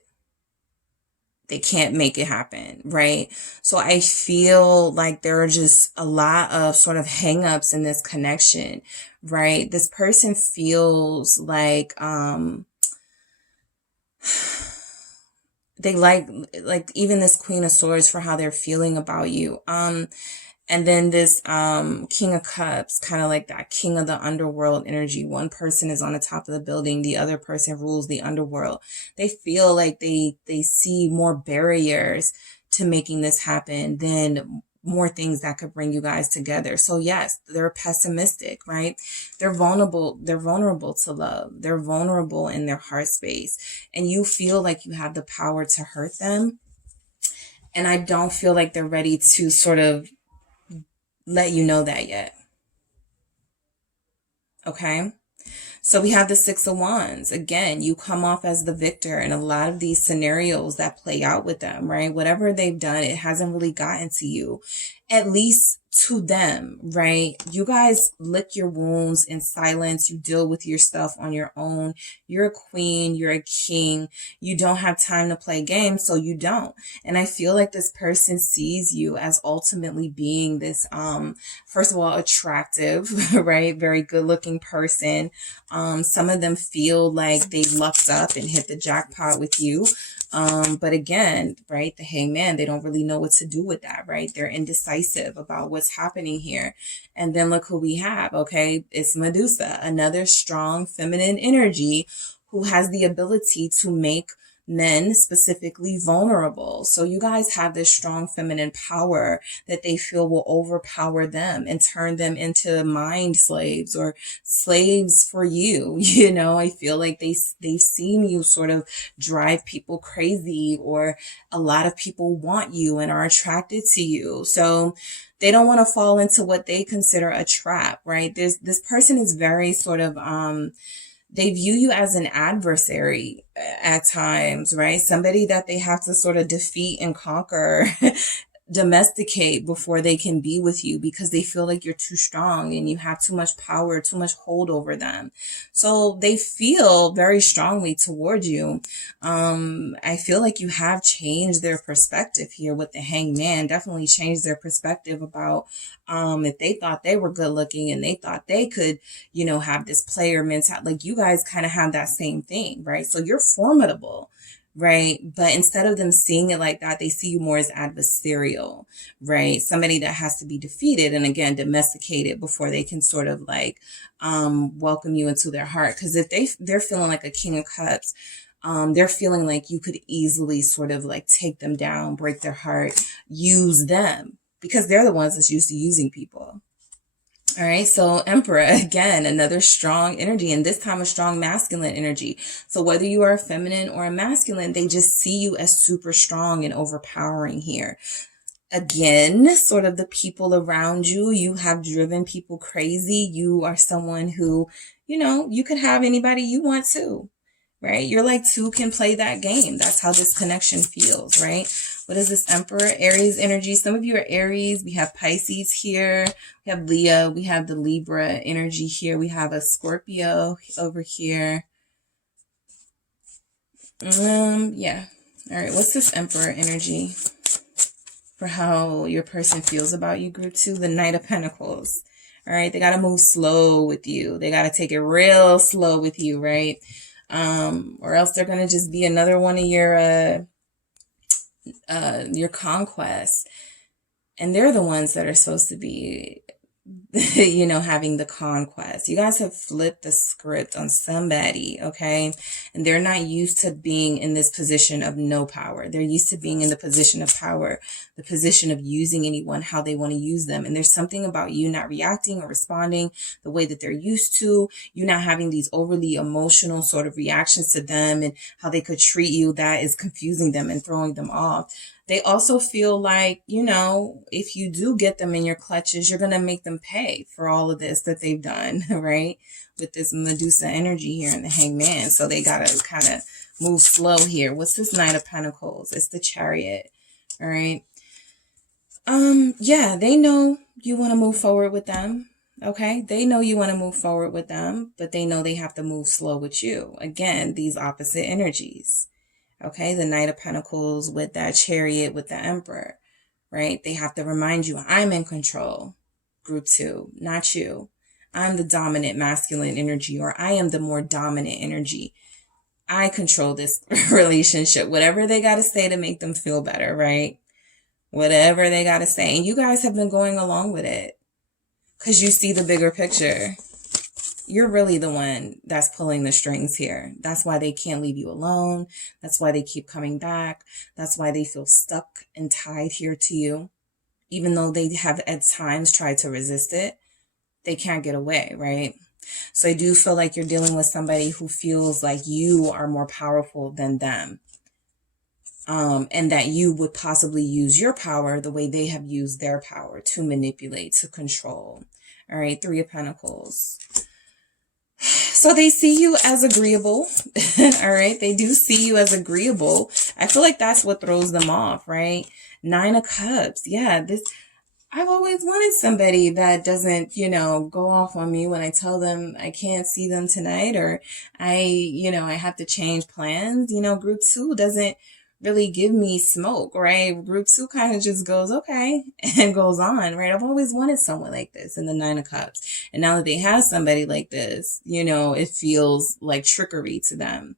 They can't make it happen, right? So I feel like there are just a lot of sort of hangups in this connection, right? This person feels like they like even this Queen of Swords for how they're feeling about you. And then this King of Cups, kind of like that King of the Underworld energy. One person is on the top of the building. The other person rules the underworld. They feel like they see more barriers to making this happen than more things that could bring you guys together. So yes, they're pessimistic, right? They're vulnerable. They're vulnerable to love. They're vulnerable in their heart space. And you feel like you have the power to hurt them. And I don't feel like they're ready to sort of let you know that yet. Okay. So we have the Six of Wands. Again, you come off as the victor in a lot of these scenarios that play out with them, right? Whatever they've done, it hasn't really gotten to you, at least to them, right? You guys lick your wounds in silence. You deal with your stuff on your own. You're a queen. You're a king. You don't have time to play games, so you don't. And I feel like this person sees you as ultimately being this, first of all, attractive, right? Very good looking person. Some of them feel like they lucked up and hit the jackpot with you. But again, right, the Hangman, they don't really know what to do with that, right? They're indecisive about what's happening here. And then look who we have, okay? It's Medusa, another strong feminine energy who has the ability to make men specifically vulnerable. So you guys have this strong feminine power that they feel will overpower them and turn them into mind slaves or slaves for you. I feel like they've seen you sort of drive people crazy, or a lot of people want you and are attracted to you. So they don't want to fall into what they consider a trap, right? This person is very sort of, they view you as an adversary at times, right? Somebody that they have to sort of defeat and conquer, domesticate before they can be with you, because they feel like you're too strong and you have too much power, too much hold over them. So they feel very strongly toward you. I feel like you have changed their perspective here with the Hangman. Definitely changed their perspective about if they thought they were good looking and they thought they could, have this player mentality. Like you guys kind of have that same thing, right? So you're formidable. Right. But instead of them seeing it like that, they see you more as adversarial, right? Somebody that has to be defeated and again, domesticated before they can sort of like, welcome you into their heart. Cause if they're feeling like a King of Cups, they're feeling like you could easily sort of like take them down, break their heart, use them, because they're the ones that's used to using people. All right. So Emperor, again, another strong energy, and this time a strong masculine energy. So whether you are a feminine or a masculine, they just see you as super strong and overpowering here. Again, sort of the people around you, you have driven people crazy. You are someone who, you could have anybody you want to, right? You're like two can play that game. That's how this connection feels, right? What is this Emperor? Aries energy. Some of you are Aries. We have Pisces here. We have Leo. We have the Libra energy here. We have a Scorpio over here. Yeah. All right. What's this Emperor energy for how your person feels about you, group 2? The Knight of Pentacles. All right. They got to move slow with you. They got to take it real slow with you, right? Or else they're going to just be another one of your conquests. And they're the ones that are supposed to be you know, having the conquest. You guys have flipped the script on somebody, okay? And they're not used to being in this position of no power. They're used to being in the position of power, the position of using anyone how they want to use them. And there's something about you not reacting or responding the way that they're used to, you not having these overly emotional sort of reactions to them and how they could treat you, that is confusing them and throwing them off. They also feel like, you know, if you do get them in your clutches, you're going to make them pay for all of this that they've done, right? With this Medusa energy here in the Hangman. So they got to kind of move slow here. What's this Knight of Pentacles? It's the Chariot, all right? Yeah, they know you want to move forward with them, okay? They know you want to move forward with them, but they know they have to move slow with you. Again, these opposite energies. Okay, the Knight of Pentacles with that Chariot with the Emperor, right? They have to remind you, I'm in control, group 2, not you. I'm the dominant masculine energy, or I am the more dominant energy. I control this relationship, whatever they got to say to make them feel better, right? Whatever they got to say. And you guys have been going along with it because you see the bigger picture. You're really the one that's pulling the strings here. That's why they can't leave you alone. That's why they keep coming back. That's why they feel stuck and tied here to you. Even though they have at times tried to resist it, they can't get away, right? So I do feel like you're dealing with somebody who feels like you are more powerful than them. And that you would possibly use your power the way they have used their power to manipulate, to control. All right, 3 of Pentacles. So they see you as agreeable, all right? They do see you as agreeable. I feel like that's what throws them off, right? 9 of Cups. Yeah, I've always wanted somebody that doesn't, you know, go off on me when I tell them I can't see them tonight, or I have to change plans. You know, group 2 doesn't really give me smoke, right? Group 2 kind of just goes, okay, and goes on, right? I've always wanted someone like this in the 9 of Cups. And now that they have somebody like this, you know, it feels like trickery to them.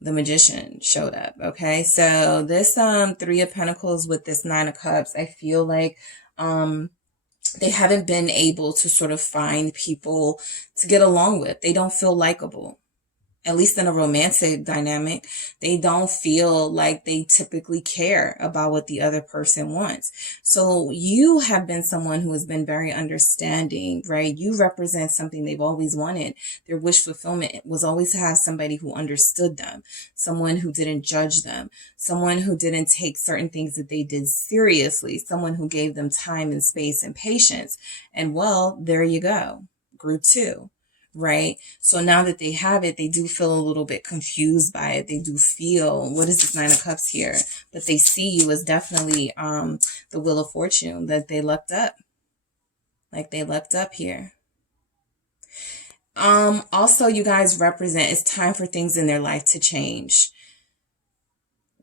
The Magician showed up, okay? So this 3 of Pentacles with this 9 of Cups, I feel like they haven't been able to sort of find people to get along with. They don't feel likable. At least in a romantic dynamic, they don't feel like they typically care about what the other person wants. So you have been someone who has been very understanding, right? You represent something they've always wanted. Their wish fulfillment was always to have somebody who understood them, someone who didn't judge them, someone who didn't take certain things that they did seriously, someone who gave them time and space and patience. And well, there you go, group 2. Right? So now that they have it, they do feel a little bit confused by it. They do feel, what is this 9 of Cups here? But they see you as definitely the Wheel of Fortune, that they lucked up. Like they lucked up here. Also, you guys represent, it's time for things in their life to change.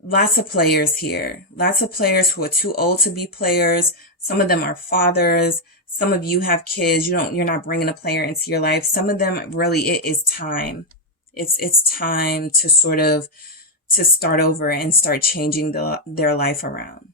Lots of players here. Lots of players who are too old to be players. Some of them are fathers. Some of you have kids. You're not bringing a player into your life. Some of them, really, it is time. It's time to sort of to start over and start changing their life around.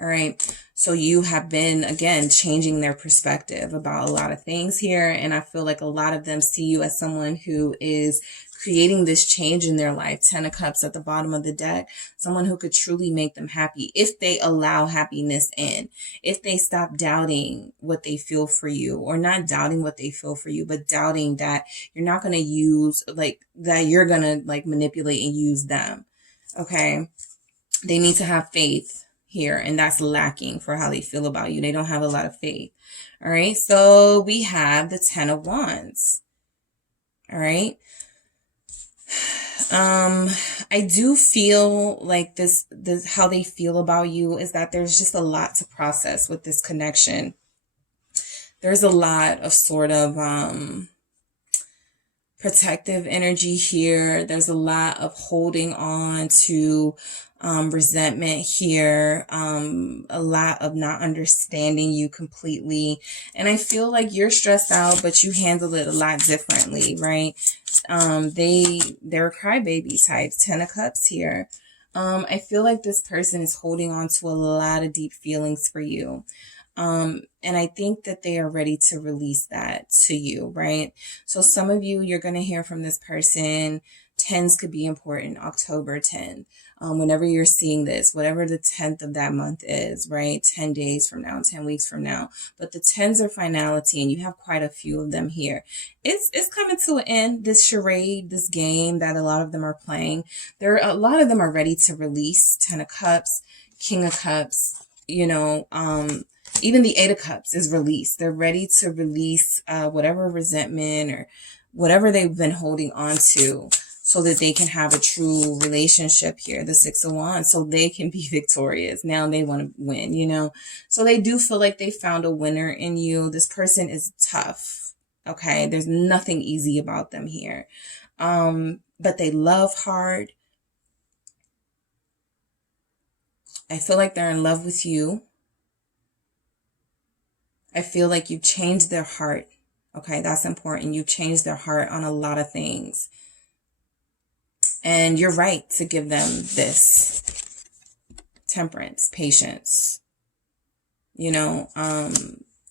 All right. So you have been, again, changing their perspective about a lot of things here. And I feel like a lot of them see you as someone who is creating this change in their life. 10 of Cups at the bottom of the deck. Someone who could truly make them happy if they allow happiness in. If they stop doubting what they feel for you, or not doubting what they feel for you, but doubting that you're not going to use, like, that you're going to, like, manipulate and use them. Okay. They need to have faith here, and that's lacking for how they feel about you. They don't have a lot of faith. All right. So we have the 10 of Wands. All right. I do feel like this how they feel about you is that there's just a lot to process with this connection. There's a lot of sort of protective energy here. There's a lot of holding on to resentment here, a lot of not understanding you completely. And I feel like you're stressed out, but you handle it a lot differently, right? They're a crybaby type. 10 of Cups here. I feel like this person is holding on to a lot of deep feelings for you. And I think that they are ready to release that to you, right? So some of you, you're going to hear from this person. 10s could be important, October 10th. Whenever you're seeing this, whatever the 10th of that month is, right? 10 days from now, 10 weeks from now. But the 10s are finality, and you have quite a few of them here. It's coming to an end, this charade, this game that a lot of them are playing. A lot of them are ready to release. 10 of Cups, King of Cups, you know, even the 8 of Cups is released. They're ready to release whatever resentment or whatever they've been holding on to, so that they can have a true relationship here. The 6 of Wands, so they can be victorious. Now they want to win, you know. So they do feel like they found a winner in you. This person is tough, okay? There's nothing easy about them here. But they love hard. I feel like they're in love with you. I feel like you've changed their heart. Okay, that's important. You've changed their heart on a lot of things. And you're right to give them this temperance, patience, you know,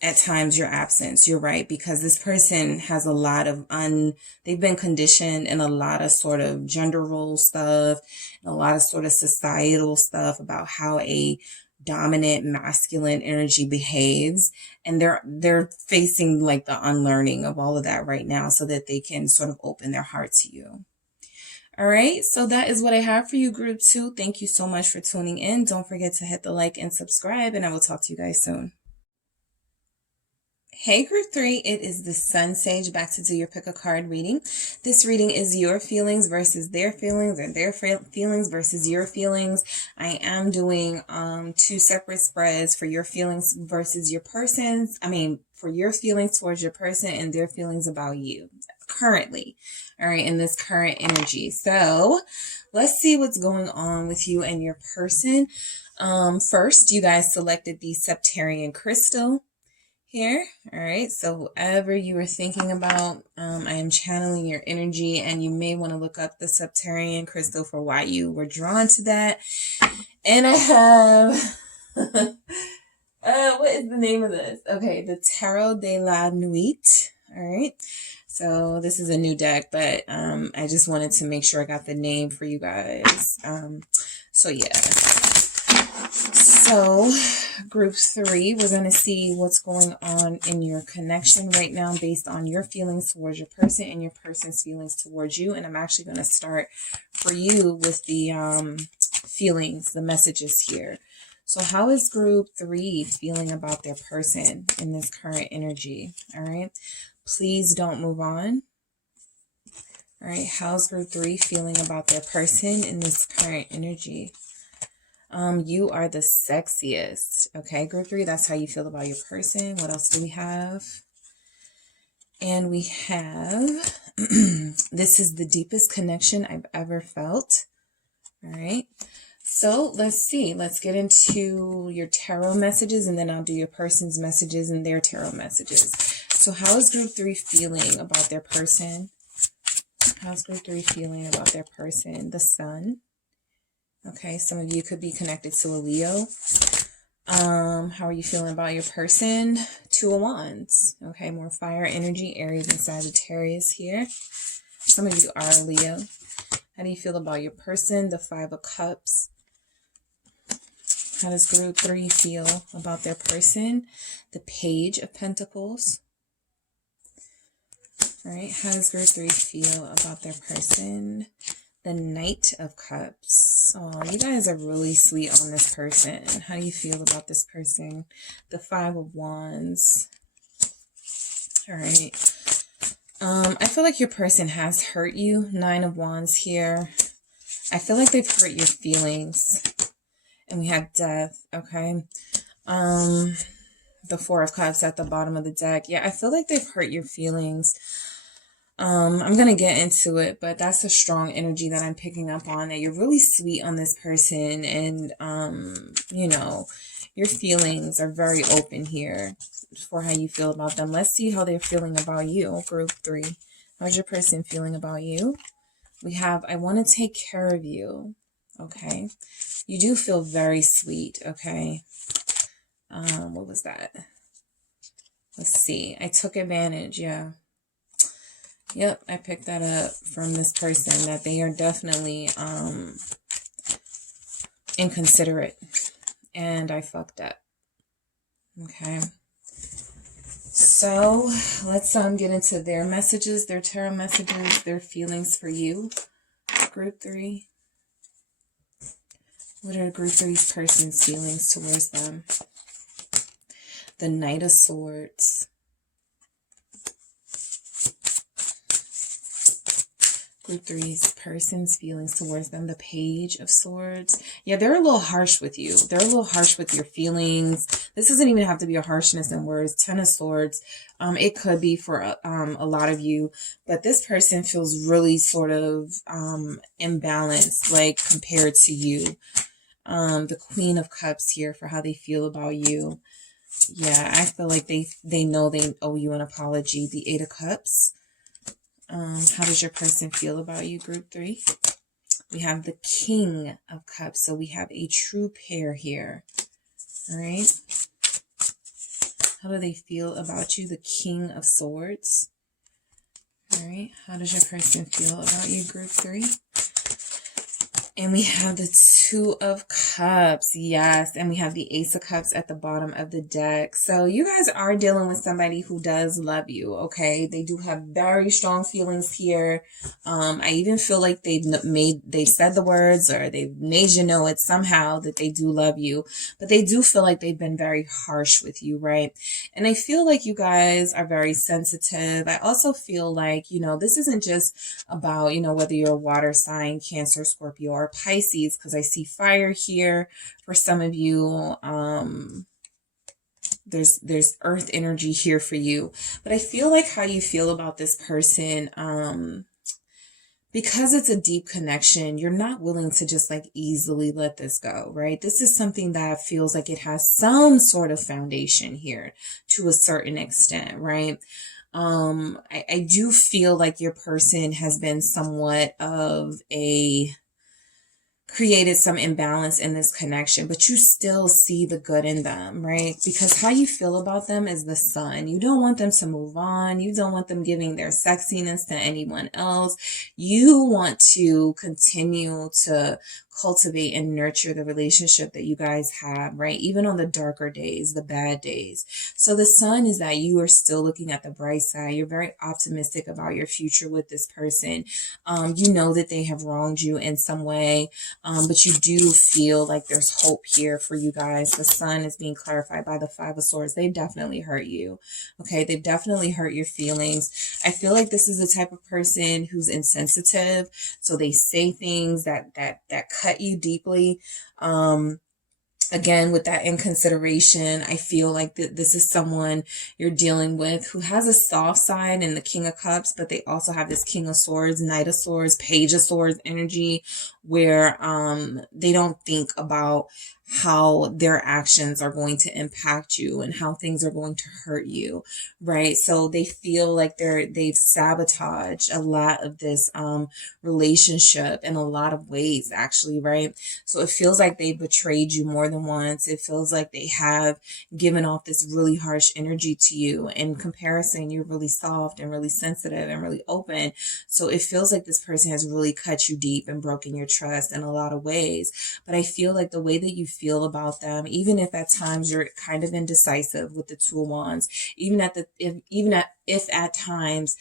at times your absence. You're right, because this person has a lot of they've been conditioned in a lot of sort of gender role stuff, and a lot of sort of societal stuff about how a dominant masculine energy behaves, and they're facing like the unlearning of all of that right now, so that they can sort of open their heart to you. All right, so that is what I have for you, Group 2. Thank you so much for tuning in. Don't forget to hit the like and subscribe, and I will talk to you guys soon. Hey, Group 3, it is the SunSage back to do your pick a card reading. This reading is your feelings versus their feelings, or their feelings versus your feelings. I am doing 2 separate spreads for your feelings versus your person's. For your feelings towards your person and their feelings about you currently, all right, in this current energy. So let's see what's going on with you and your person. First, you guys selected the Septarian crystal here. All right, so whatever you were thinking about, I am channeling your energy, and you may want to look up the Septarian crystal for why you were drawn to that. And I have what is the name of this? Okay, the Tarot de la Nuit. All right, so this is a new deck, but I just wanted to make sure I got the name for you guys. So yeah. So Group 3, we're going to see what's going on in your connection right now based on your feelings towards your person and your person's feelings towards you. And I'm actually going to start for you with the feelings, the messages here. So how is Group 3 feeling about their person in this current energy? All right. Please don't move on. All right. How's Group 3 feeling about their person in this current energy? You are the sexiest. Okay, Group 3, that's how you feel about your person. What else do we have? And we have, this is the deepest connection I've ever felt. All right. So let's see. Let's get into your tarot messages, and then I'll do your person's messages and their tarot messages. So how is Group 3 feeling about their person? How's Group 3 feeling about their person? The Sun. Okay, some of you could be connected to a Leo. How are you feeling about your person? 2 of Wands. Okay, more fire energy, Aries and Sagittarius here. Some of you are a Leo. How do you feel about your person? The 5 of Cups. How does Group 3 feel about their person? The Page of Pentacles. All right, how does Group 3 feel about their person? The Knight of Cups. Oh, you guys are really sweet on this person. How do you feel about this person? The 5 of Wands. All right. I feel like your person has hurt you. 9 of Wands here. I feel like they've hurt your feelings. And we have Death. Okay. The 4 of Cups at the bottom of the deck. Yeah, I feel like they've hurt your feelings. I'm going to get into it, but that's a strong energy that I'm picking up on, that you're really sweet on this person. And, you know, your feelings are very open here for how you feel about them. Let's see how they're feeling about you, Group 3. How's your person feeling about you? We have, I want to take care of you. Okay. You do feel very sweet. Okay. What was that? Let's see. I took advantage. Yeah. Yep. I picked that up from this person, that they are definitely inconsiderate, and I fucked up. Okay. So let's get into their messages, their tarot messages, their feelings for you, group 3. What are group 3's person's feelings towards them? The Knight of Swords. Group 3's person's feelings towards them. The Page of Swords. Yeah, they're a little harsh with you. They're a little harsh with your feelings. This doesn't even have to be a harshness in words. 10 of Swords. It could be for a lot of you, but this person feels really sort of imbalanced, like compared to you. The Queen of Cups here for how they feel about you. Yeah, I feel like they know they owe you an apology. The 8 of Cups. How does your person feel about you, group 3? We have the King of Cups. So we have a true pair here. All right. How do they feel about you? The King of Swords. All right. How does your person feel about you, group 3? And we have the 2 of Cups. Yes. And we have the Ace of Cups at the bottom of the deck. So you guys are dealing with somebody who does love you. Okay. They do have very strong feelings here. I even feel like they've said the words, or they've made you know it somehow that they do love you, but they do feel like they've been very harsh with you. Right. And I feel like you guys are very sensitive. I also feel like, you know, this isn't just about, you know, whether you're a water sign, Cancer, Scorpio, or Pisces, because I see fire here for some of you. There's earth energy here for you, but I feel like how you feel about this person, because it's a deep connection, you're not willing to just like easily let this go, right? This is something that feels like it has some sort of foundation here to a certain extent, right? I do feel like your person has been somewhat of created some imbalance in this connection, but you still see the good in them, right? Because how you feel about them is the Sun. You don't want them to move on. You don't want them giving their sexiness to anyone else. You want to continue to cultivate and nurture the relationship that you guys have, right? Even on the darker days, the bad days. So the Sun is that you are still looking at the bright side. You're very optimistic about your future with this person. You know that they have wronged you in some way, but you do feel like there's hope here for you guys. The Sun is being clarified by the 5 of Swords. They've definitely hurt you. Okay, they've definitely hurt your feelings. I feel like this is the type of person who's insensitive. So they say things that cut you deeply. Again, with that inconsideration, I feel like this is someone you're dealing with who has a soft side and the King of Cups, but they also have this King of Swords, Knight of Swords, Page of Swords energy, where they don't think about how their actions are going to impact you and how things are going to hurt you, right? So they feel like they've sabotaged a lot of this relationship in a lot of ways, actually, right? So it feels like they betrayed you more than once. It feels like they have given off this really harsh energy to you. In comparison, you're really soft and really sensitive and really open. So it feels like this person has really cut you deep and broken your trust in a lot of ways. But I feel like the way that you feel about them, even if at times you're kind of indecisive with the 2 of Wands, if at times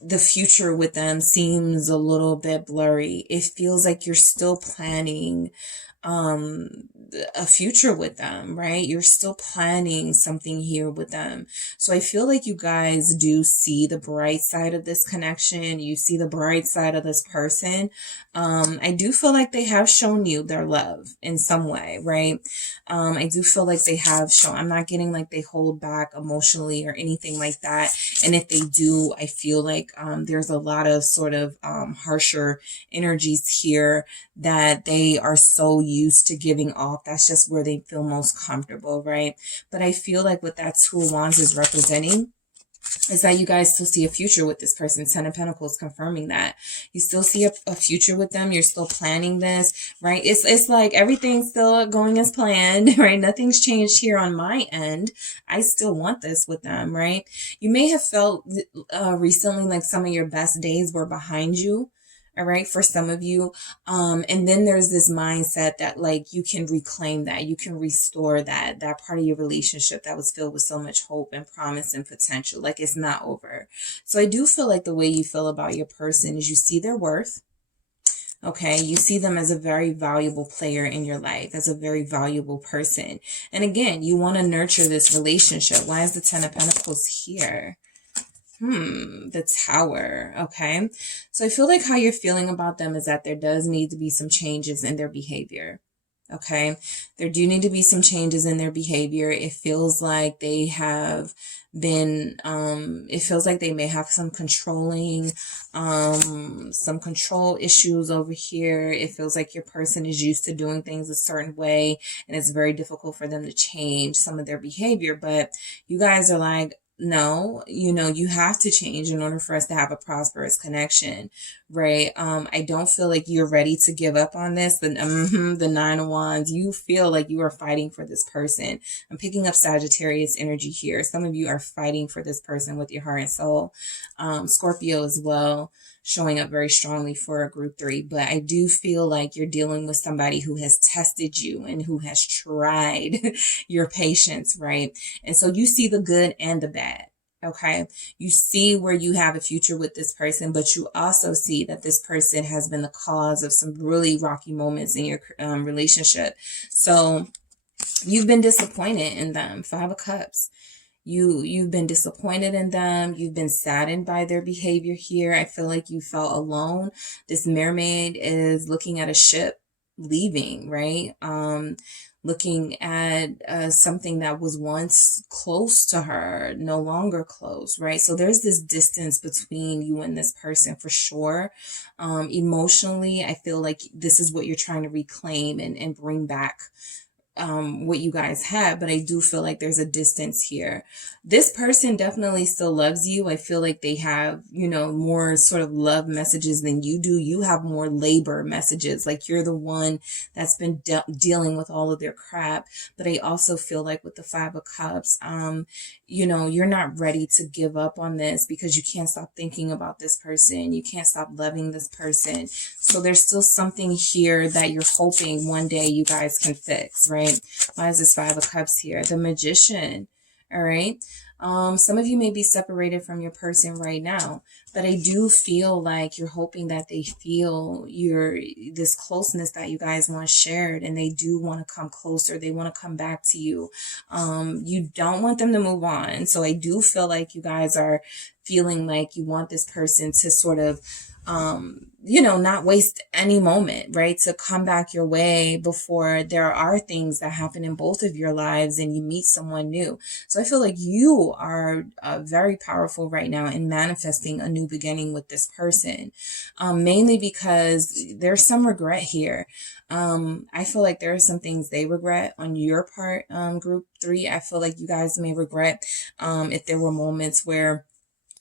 the future with them seems a little bit blurry, it feels like you're still planning a future with them, right? You're still planning something here with them. So I feel like you guys do see the bright side of this connection. You see the bright side of this person. I do feel like they have shown you their love in some way, right? I do feel like they have shown, I'm not getting like they hold back emotionally or anything like that. And if they do, I feel like there's a lot of sort of harsher energies here that they are so used to giving off. That's just where they feel most comfortable, right? But I feel like what that 2 of Wands is representing is that you guys still see a future with this person. Ten of Pentacles confirming that. You still see a future with them. You're still planning this, right? It's like everything's still going as planned, right? Nothing's changed here on my end. I still want this with them, right? You may have felt recently like some of your best days were behind you. All right, for some of you. And then there's this mindset that like you can reclaim that, you can restore that part of your relationship that was filled with so much hope and promise and potential. Like it's not over. So I do feel like the way you feel about your person is you see their worth. Okay, you see them as a very valuable player in your life, as a very valuable person. And again, you want to nurture this relationship. Why is the Ten of Pentacles here? The Tower. Okay. So I feel like how you're feeling about them is that there does need to be some changes in their behavior. Okay. There do need to be some changes in their behavior. It feels like they have been, it feels like they may have some controlling, some control issues over here. It feels like your person is used to doing things a certain way and it's very difficult for them to change some of their behavior. But you guys are like, no, you know, you have to change in order for us to have a prosperous connection, right? I don't feel like you're ready to give up on this. The Nine of Wands, you feel like you are fighting for this person. I'm picking up Sagittarius energy here. Some of you are fighting for this person with your heart and soul. Scorpio as well, showing up very strongly for a group 3. But I do feel like you're dealing with somebody who has tested you and who has tried your patience, right? And so you see the good and the bad. Okay. You see where you have a future with this person, but you also see that this person has been the cause of some really rocky moments in your relationship. So you've been disappointed in them. 5 of Cups. You've been disappointed in them. You've been saddened by their behavior here. I feel like you felt alone. This mermaid is looking at a ship leaving, right? Looking at something that was once close to her, no longer close, right? So there's this distance between you and this person for sure. Emotionally, I feel like this is what you're trying to reclaim and bring back what you guys have, but I do feel like there's a distance here. This person definitely still loves you. I feel like they have, you know, more sort of love messages than you do. You have more labor messages. Like you're the one that's been dealing with all of their crap. But I also feel like with the 5 of Cups, you know, you're not ready to give up on this because you can't stop thinking about this person. You can't stop loving this person. So there's still something here that you're hoping one day you guys can fix, right? Why is this 5 of Cups here? The Magician. All right. Some of you may be separated from your person right now, but I do feel like you're hoping that they feel this closeness that you guys once shared, and they do want to come closer. They want to come back to you. You don't want them to move on. So I do feel like you guys are feeling like you want this person to sort of, you know, not waste any moment, right? To come back your way before there are things that happen in both of your lives and you meet someone new. So I feel like you are very powerful right now in manifesting a new beginning with this person, mainly because there's some regret here. I feel like there are some things they regret on your part, group 3. I feel like you guys may regret if there were moments where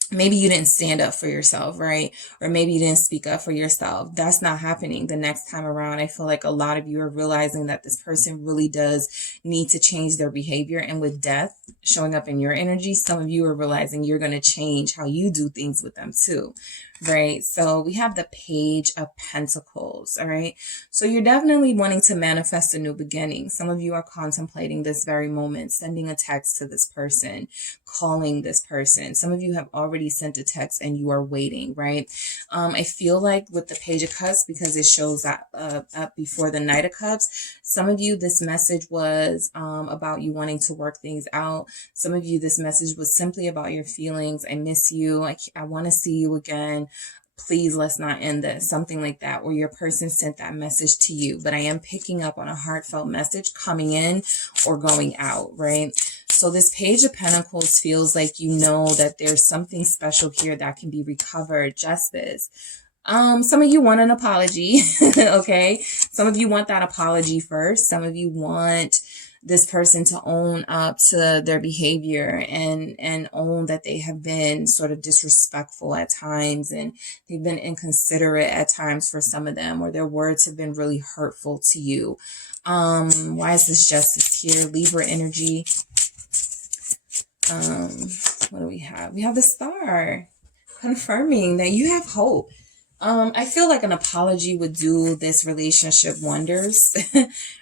maybe you didn't stand up for yourself, right? Or maybe you didn't speak up for yourself. That's not happening the next time around. I feel like a lot of you are realizing that this person really does need to change their behavior. And with death showing up in your energy, some of you are realizing you're going to change how you do things with them too, right? So we have the Page of Pentacles, all right? So you're definitely wanting to manifest a new beginning. Some of you are contemplating this very moment, sending a text to this person, calling this person. Some of you have already sent a text and you are waiting, right? I feel like with the Page of Cups, because it shows that up before the Knight of Cups, some of you, this message was about you wanting to work things out. Some of you, this message was simply about your feelings. I miss you. I want to see you again. Please, let's not end this. Something like that, where your person sent that message to you. But I am picking up on a heartfelt message coming in or going out, right? So this Page of Pentacles feels like you know that there's something special here that can be recovered. Justice. Some of you want an apology, okay? Some of you want that apology first. Some of you want this person to own up to their behavior and own that they have been sort of disrespectful at times, and they've been inconsiderate at times for some of them, or their words have been really hurtful to you. Why is this justice here? Libra energy. What do we have? We have the Star, confirming that you have hope. I feel like an apology would do this relationship wonders,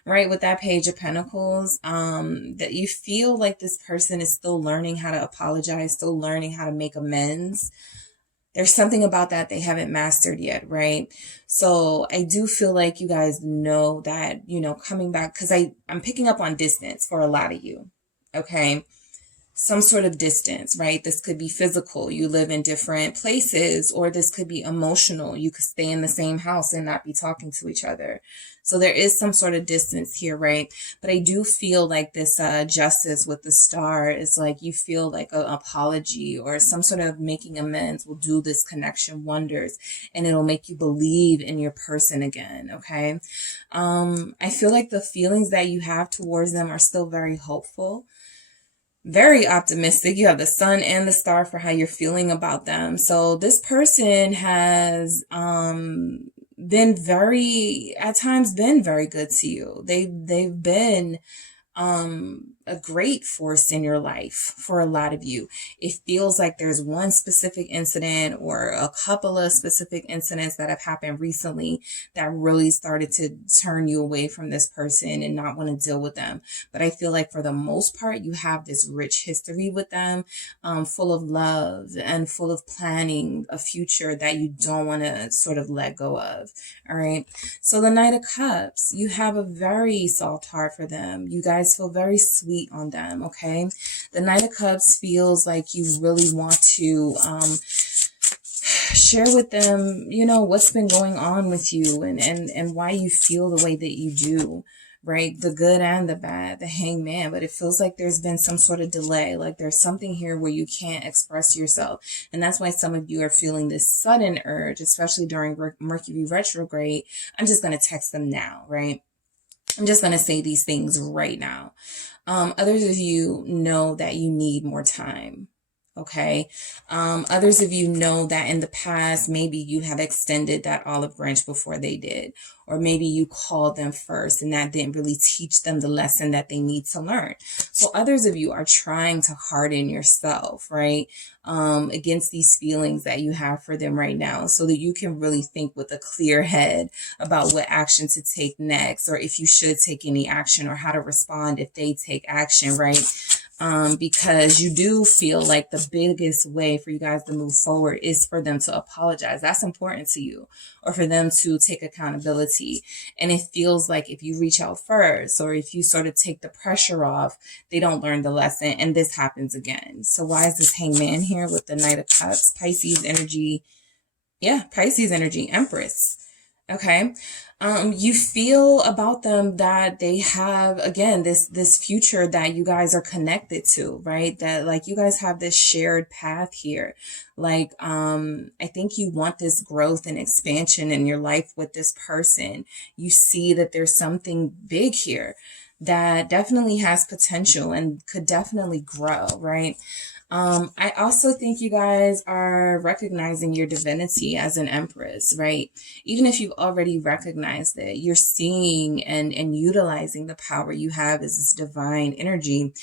right? With that Page of Pentacles, that you feel like this person is still learning how to apologize, still learning how to make amends. There's something about that they haven't mastered yet, right? So I do feel like you guys know that, you know, coming back, because I'm picking up on distance for a lot of you, okay? Some sort of distance, right? This could be physical. You live in different places, or this could be emotional. You could stay in the same house and not be talking to each other. So there is some sort of distance here, right? But I do feel like this justice with the Star is like, you feel like an apology or some sort of making amends will do this connection wonders, and it'll make you believe in your person again, okay? I feel like the feelings that you have towards them are still very hopeful, very optimistic. You have the Sun and the Star for how you're feeling about them. So this person has been at times been very good to you. They've been a great force in your life for a lot of you. It feels like there's one specific incident or a couple of specific incidents that have happened recently that really started to turn you away from this person and not want to deal with them. But I feel like for the most part, you have this rich history with them, full of love and full of planning a future that you don't want to sort of let go of. All right. So the Knight of Cups, you have a very soft heart for them. You guys feel very sweet on them, okay? The Knight of Cups feels like you really want to share with them, you know, what's been going on with you and why you feel the way that you do, right? The good and the bad, the Hangman. But it feels like there's been some sort of delay, like there's something here where you can't express yourself. And that's why some of you are feeling this sudden urge, especially during Mercury retrograde. I'm just going to text them now, right? I'm just going to say these things right now. Others of you know that you need more time. Okay. Others of you know that in the past, maybe you have extended that olive branch before they did, or maybe you called them first and that didn't really teach them the lesson that they need to learn. So others of you are trying to harden yourself, right? Against these feelings that you have for them right now, so that you can really think with a clear head about what action to take next, or if you should take any action, or how to respond if they take action, right? Because you do feel like the biggest way for you guys to move forward is for them to apologize. That's important to you, or for them to take accountability. And it feels like if you reach out first, or if you sort of take the pressure off, they don't learn the lesson, and this happens again. So why is this Hangman here with the Knight of Cups? Pisces energy. Yeah, Pisces energy, Empress. Okay. You feel about them that they have, again, this future that you guys are connected to, right? That like you guys have this shared path here. Like, I think you want this growth and expansion in your life with this person. You see that there's something big here that definitely has potential and could definitely grow, right? I also think you guys are recognizing your divinity as an Empress, right? Even if you've already recognized it, you're seeing and utilizing the power you have as this divine energy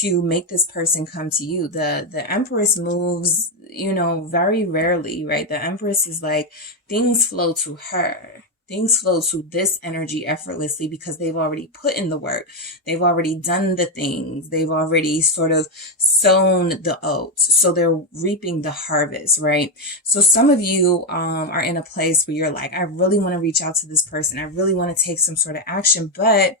to make this person come to you. The Empress moves, you know, very rarely, right? The Empress is like, things flow to her. Things flow to this energy effortlessly because they've already put in the work. They've already done the things. They've already sort of sown the oats. So they're reaping the harvest, right? So some of you are in a place where you're like, I really want to reach out to this person. I really want to take some sort of action, but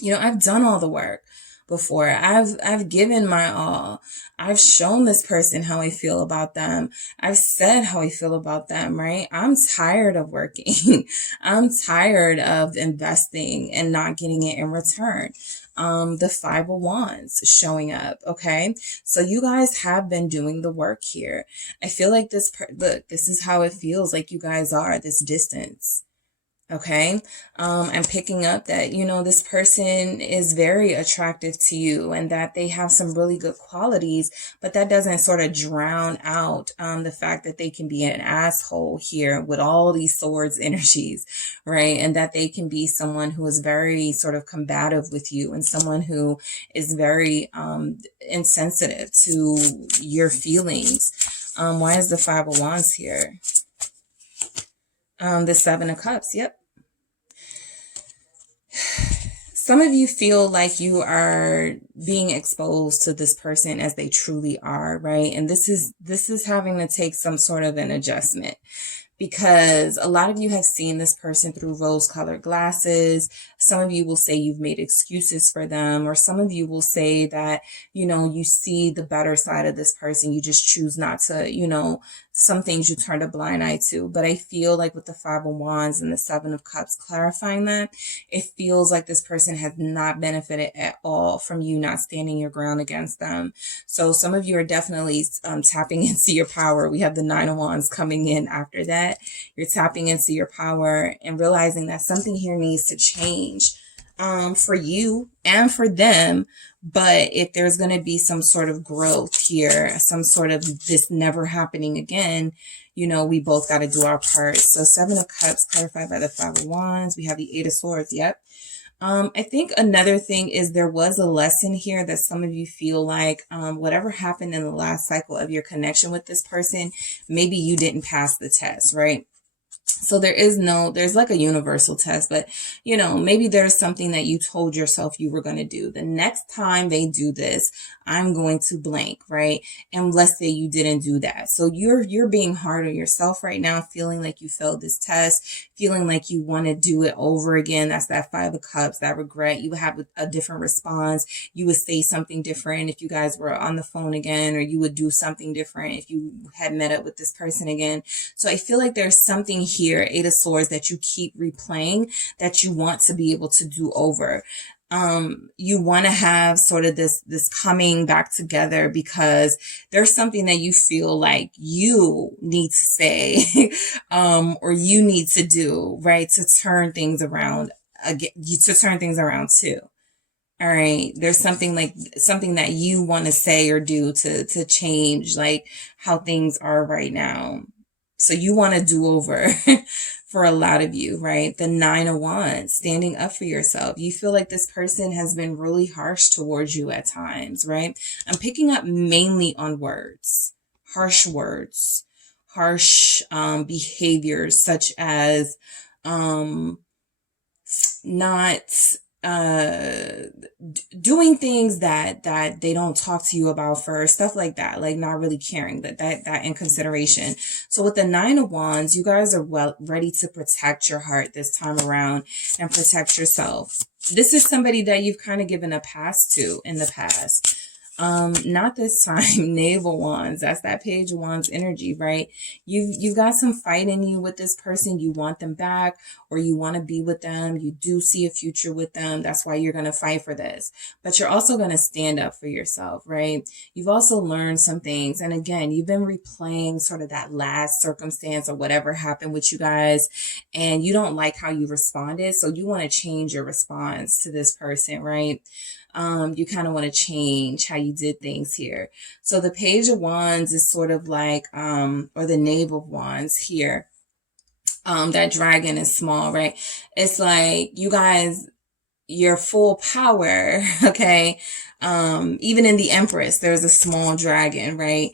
you know, I've done all the work before. I've given my all. I've shown this person how I feel about them. I've said how I feel about them, right? I'm tired of working. I'm tired of investing and not getting it in return. The Five of Wands showing up. Okay. So you guys have been doing the work here. I feel like look, this is how it feels like you guys are, this distance. Okay. I'm picking up that, you know, this person is very attractive to you and that they have some really good qualities, but that doesn't sort of drown out, the fact that they can be an asshole here with all these swords energies, right? And that they can be someone who is very sort of combative with you and someone who is very, insensitive to your feelings. Why is the Five of Wands here? The Seven of Cups. Yep. Some of you feel like you are being exposed to this person as they truly are, right? And this is having to take some sort of an adjustment, because a lot of you have seen this person through rose-colored glasses. Some of you will say you've made excuses for them, or some of you will say that, you know, you see the better side of this person. You just choose not to, you know, some things you turn a blind eye to. But I feel like with the Five of Wands and the Seven of Cups clarifying that, it feels like this person has not benefited at all from you not standing your ground against them. So some of you are definitely tapping into your power. We have the Nine of Wands coming in after that. You're tapping into your power and realizing that something here needs to change, for you and for them. But if there's going to be some sort of growth here, some sort of this never happening again, you know, we both got to do our part. So Seven of Cups clarified by the Five of Wands. We have the Eight of Swords. Yep. I think another thing is there was a lesson here that some of you feel like, whatever happened in the last cycle of your connection with this person, maybe you didn't pass the test, right? So there's like a universal test, but you know, maybe there's something that you told yourself you were going to do. The next time they do this, I'm going to blank, right? And let's say you didn't do that. So you're being hard on yourself right now, feeling like you failed this test, feeling like you want to do it over again. That's that Five of Cups, that regret. You would have a different response. You would say something different if you guys were on the phone again, or you would do something different if you had met up with this person again. So I feel like there's something here, Eight of Swords, that you keep replaying that you want to be able to do over. You want to have sort of this coming back together because there's something that you feel like you need to say, or you need to do, right? To turn things around again, to turn things around too. All right. There's something that you want to say or do to change like how things are right now. So you want to do over for a lot of you, right? The Nine of Wands, standing up for yourself. You feel like this person has been really harsh towards you at times, right? I'm picking up mainly on words, harsh behaviors, such as not doing things that they don't talk to you about first, stuff like that, like not really caring, that in consideration. So with the Nine of Wands, you guys are well ready to protect your heart this time around and protect yourself. This is somebody that you've kind of given a pass to in the past. Not this time. Knave of Wands. That's that Page of Wands energy, right? You've got some fight in you with this person. You want them back, or you want to be with them. You do see a future with them. That's why you're going to fight for this. But you're also going to stand up for yourself, right? You've also learned some things. And again, you've been replaying sort of that last circumstance or whatever happened with you guys, and you don't like how you responded. So you want to change your response to this person, right? You kind of want to change how you did things here. So the Page of Wands is sort of like, or the Knave of Wands here. That dragon is small, right? It's like you guys, your full power, okay? Even in the Empress, there's a small dragon, right?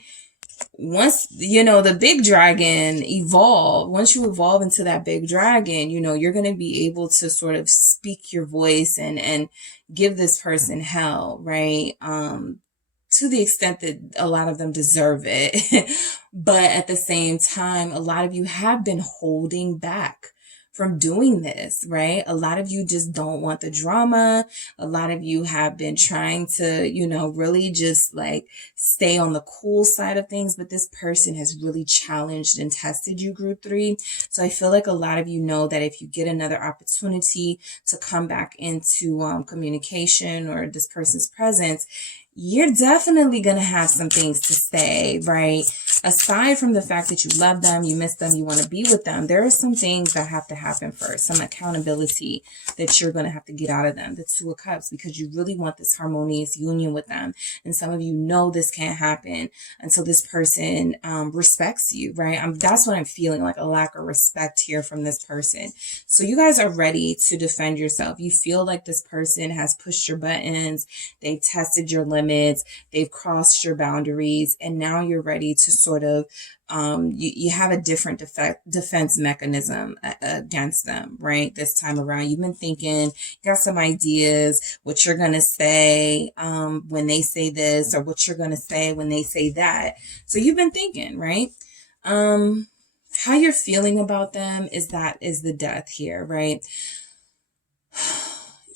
Once, you know, the big dragon once you evolve into that big dragon, you know, you're going to be able to sort of speak your voice and give this person hell, right? To the extent that a lot of them deserve it. But at the same time, a lot of you have been holding back from doing this, right? A lot of you just don't want the drama. A lot of you have been trying to, you know, really just like stay on the cool side of things. But this person has really challenged and tested you, Group 3. So I feel like a lot of you know that if you get another opportunity to come back into communication or this person's presence, you're definitely going to have some things to say, right? Aside from the fact that you love them, you miss them, you want to be with them, there are some things that have to happen first, some accountability that you're going to have to get out of them, the Two of Cups, because you really want this harmonious union with them. And some of you know this can't happen until this person respects you, right? That's what I'm feeling, like a lack of respect here from this person. So you guys are ready to defend yourself. You feel like this person has pushed your buttons, they've tested your limits, they've crossed your boundaries, and now you're ready to sort of, you have a different defense mechanism against them, right? This time around, you've been thinking, you got some ideas, what you're going to say when they say this, or what you're going to say when they say that. So you've been thinking, right? How you're feeling about them is the Death here, right?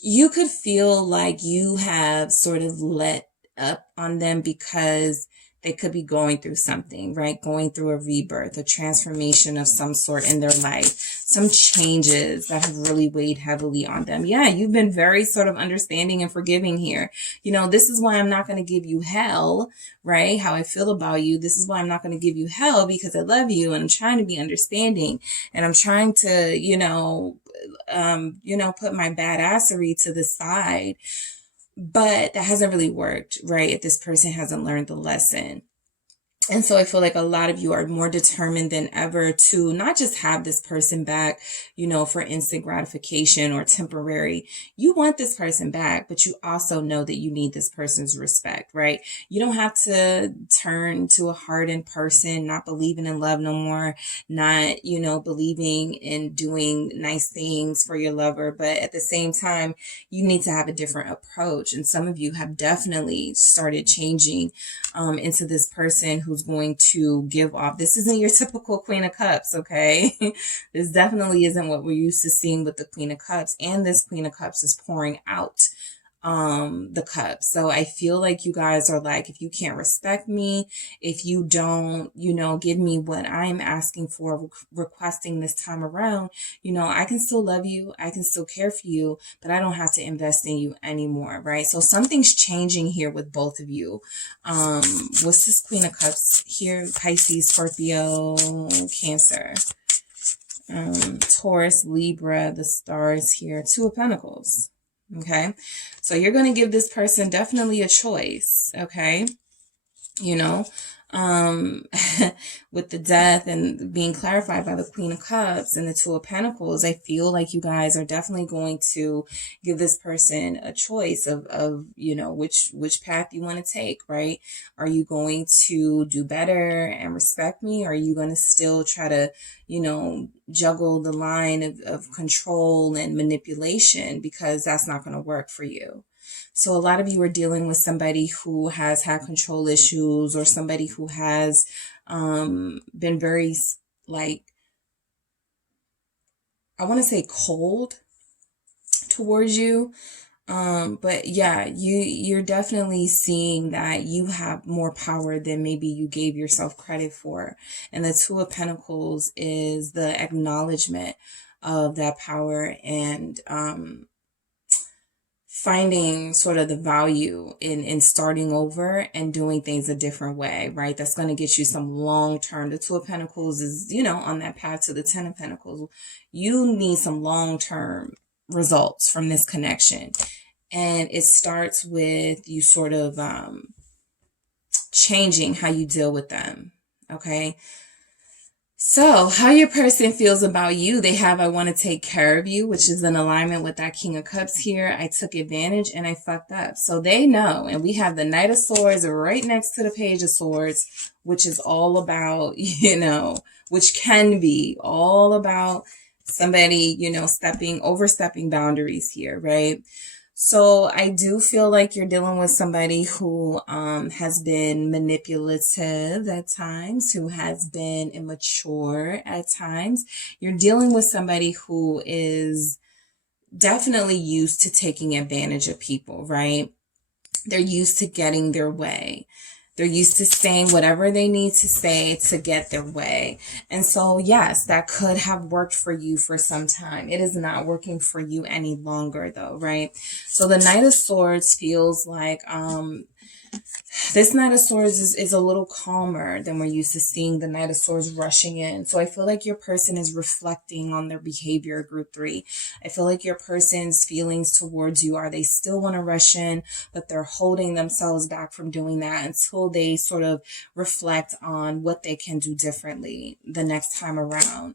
You could feel like you have sort of let up on them because they could be going through something, right? Going through a rebirth, a transformation of some sort in their life, some changes that have really weighed heavily on them. Yeah, you've been very sort of understanding and forgiving here. You know, this is why I'm not going to give you hell, right? How I feel about you. This is why I'm not going to give you hell, because I love you and I'm trying to be understanding, and I'm trying to, put my badassery to the side. But that hasn't really worked, right? If this person hasn't learned the lesson. And so I feel like a lot of you are more determined than ever to not just have this person back, for instant gratification or temporary. You want this person back, but you also know that you need this person's respect, right? You don't have to turn to a hardened person, not believing in love no more, not, believing in doing nice things for your lover. But at the same time, you need to have a different approach. And some of you have definitely started changing into this person who's going to give off. This isn't your typical Queen of Cups, okay? This definitely isn't what we're used to seeing with the Queen of Cups. And this Queen of Cups is pouring out the cups. So I feel like you guys are like, if you can't respect me, if you don't, give me what I'm asking for, requesting this time around, I can still love you, I can still care for you, but I don't have to invest in you anymore, right? So something's changing here with both of you. What's this Queen of Cups here? Pisces, Scorpio, Cancer, Taurus, Libra, the stars here, Two of Pentacles. Okay, so you're going to give this person definitely a choice, okay? With the Death and being clarified by the Queen of Cups and the Two of Pentacles, I feel like you guys are definitely going to give this person a choice of which path you want to take, right? Are you going to do better and respect me? Or are you going to still try to, juggle the line of control and manipulation, because that's not going to work for you? So a lot of you are dealing with somebody who has had control issues, or somebody who has been very, I want to say cold towards you. But yeah, you're definitely seeing that you have more power than maybe you gave yourself credit for. And the Two of Pentacles is the acknowledgement of that power, and finding sort of the value in starting over and doing things a different way, right? That's going to get you some long-term. The Two of Pentacles is, on that path to the Ten of Pentacles. You need some long-term results from this connection. And it starts with you sort of changing how you deal with them, okay? So how your person feels about you, they have, I want to take care of you, which is in alignment with that King of Cups here. I took advantage and I fucked up. So they know. And we have the Knight of Swords right next to the Page of Swords, which is all about, which can be all about somebody, overstepping boundaries here, right? So I do feel like you're dealing with somebody who has been manipulative at times, who has been immature at times. You're dealing with somebody who is definitely used to taking advantage of people, right? They're used to getting their way. They're used to saying whatever they need to say to get their way. And so, yes, that could have worked for you for some time. It is not working for you any longer, though, right? So the Knight of Swords feels like This Knight of Swords is a little calmer than we're used to seeing the Knight of Swords rushing in. So I feel like your person is reflecting on their behavior, group 3. I feel like your person's feelings towards you are they still want to rush in, but they're holding themselves back from doing that until they sort of reflect on what they can do differently the next time around.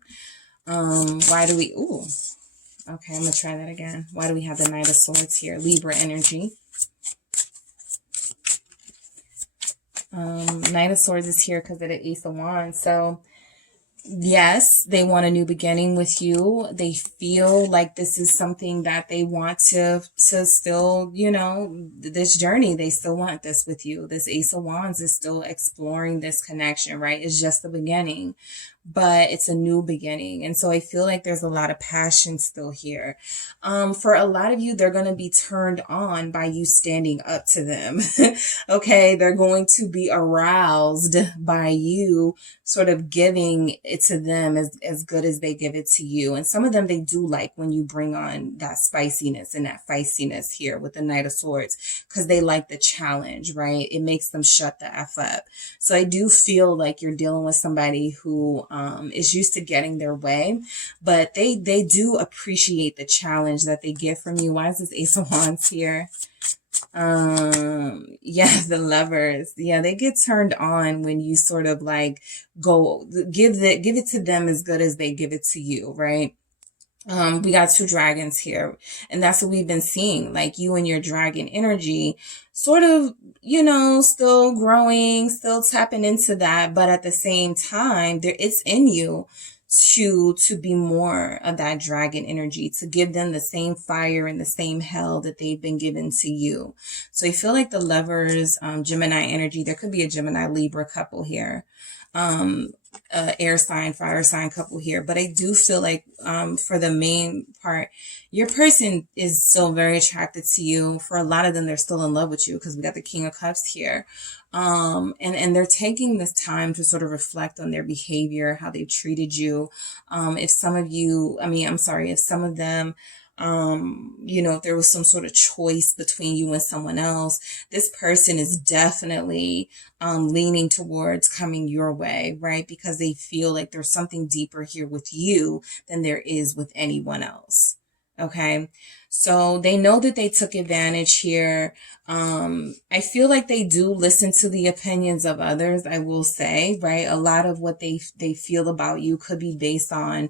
Why do we... Ooh. Okay, I'm going to try that again. Why do we have the Knight of Swords here? Libra energy. Knight of Swords is here because of the Ace of Wands. So yes, they want a new beginning with you. They feel like this is something that they want to still, you know, this journey, they still want this with you. This Ace of Wands is still exploring this connection, right? It's just the beginning, but it's a new beginning. And so I feel like there's a lot of passion still here. For a lot of you, they're going to be turned on by you standing up to them. Okay. They're going to be aroused by you sort of giving it to them as good as they give it to you. And some of them, they do like when you bring on that spiciness and that feistiness here with the Knight of Swords, because they like the challenge, right? It makes them shut the F up. So I do feel like you're dealing with somebody who is used to getting their way, but they do appreciate the challenge that they get from you. Why is this Ace of Wands here? Yeah, the Lovers. Yeah, they get turned on when you sort of like go give it to them as good as they give it to you, right? We got 2 dragons here, and that's what we've been seeing, like you and your dragon energy sort of, you know, still growing, still tapping into that, but at the same time, it's in you to be more of that dragon energy, to give them the same fire and the same hell that they've been given to you. So I feel like the Lovers, Gemini energy, there could be a Gemini Libra couple here. Air sign, fire sign couple here. But I do feel like for the main part, your person is still very attracted to you. For a lot of them, they're still in love with you because we got the King of Cups here. And they're taking this time to sort of reflect on their behavior, how they treated you. If some of them, you know, if there was some sort of choice between you and someone else, this person is definitely leaning towards coming your way, right? Because they feel like there's something deeper here with you than there is with anyone else. Okay. So they know that they took advantage here. I feel like they do listen to the opinions of others, I will say, right? A lot of what they feel about you could be based on,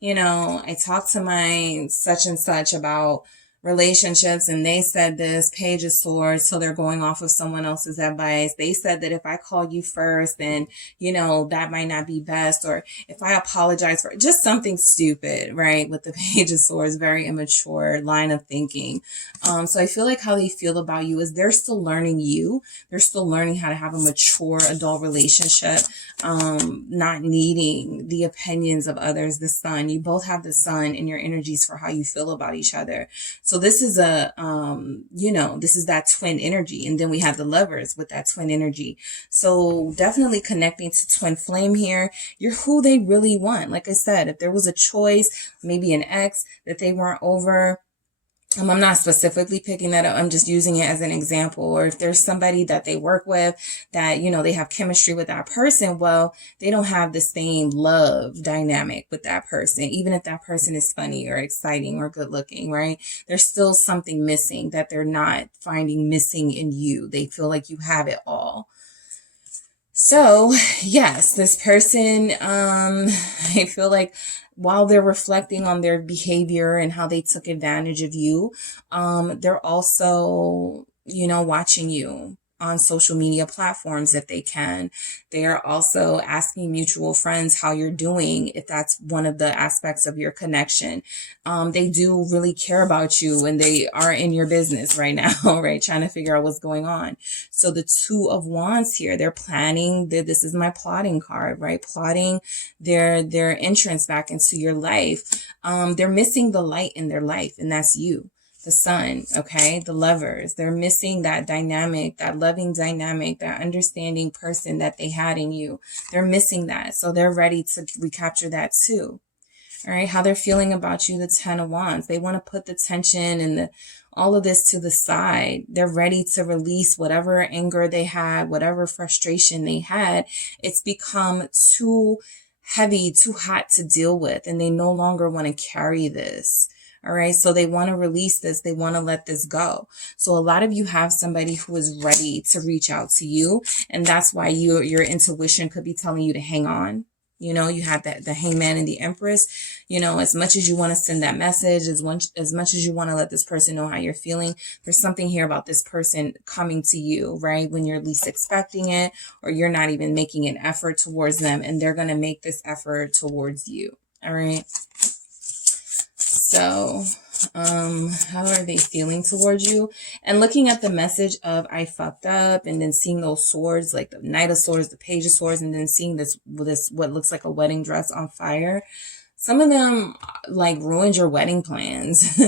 you know, I talked to my such and such about relationships and they said this, Page of Swords, so they're going off of someone else's advice. They said that if I call you first, then, you know, that might not be best. Or if I apologize for just something stupid, right? With the Page of Swords, very immature line of thinking. So I feel like how they feel about you is they're still learning you. They're still learning how to have a mature adult relationship, not needing the opinions of others. The Sun, you both have the Sun in your energies for how you feel about each other. So this is this is that twin energy. And then we have the Lovers with that twin energy. So definitely connecting to twin flame here. You're who they really want. Like I said, if there was a choice, maybe an ex that they weren't over, I'm not specifically picking that up. I'm just using it as an example. Or if there's somebody that they work with that, you know, they have chemistry with that person, well, they don't have the same love dynamic with that person. Even if that person is funny or exciting or good looking, right? There's still something missing that they're not finding missing in you. They feel like you have it all. So yes, this person, I feel like while they're reflecting on their behavior and how they took advantage of you, they're also, you know, watching you on social media platforms if they can. They are also asking mutual friends how you're doing, if that's one of the aspects of your connection. They do really care about you and they are in your business right now, right? Trying to figure out what's going on. So the Two of Wands here, they're planning, this is my plotting card, right? Plotting their entrance back into your life. They're missing the light in their life, and that's you. The Sun, okay? The Lovers, they're missing that dynamic, that loving dynamic, that understanding person that they had in you. They're missing that. So they're ready to recapture that too. All right, how they're feeling about you, the Ten of Wands. They want to put the tension and all of this to the side. They're ready to release whatever anger they had, whatever frustration they had. It's become too heavy, too hot to deal with, and they no longer want to carry this. All right, so they want to release this. They want to let this go. So a lot of you have somebody who is ready to reach out to you, and that's why your intuition could be telling you to hang on. You know, you have the Hangman and the Empress. You know, as much as you want to send that message, as much as you want to let this person know how you're feeling, there's something here about this person coming to you, right? When you're least expecting it, or you're not even making an effort towards them, and they're going to make this effort towards you. All right. So, how are they feeling towards you? And looking at the message of I fucked up, and then seeing those swords, like the Knight of Swords, the Page of Swords, and then seeing this what looks like a wedding dress on fire. Some of them like ruined your wedding plans,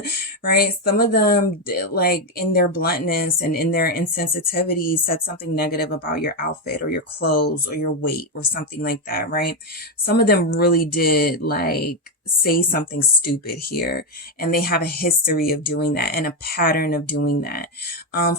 right? Some of them, like in their bluntness and in their insensitivity, said something negative about your outfit or your clothes or your weight or something like that, right? Some of them really did like say something stupid here, and they have a history of doing that and a pattern of doing that.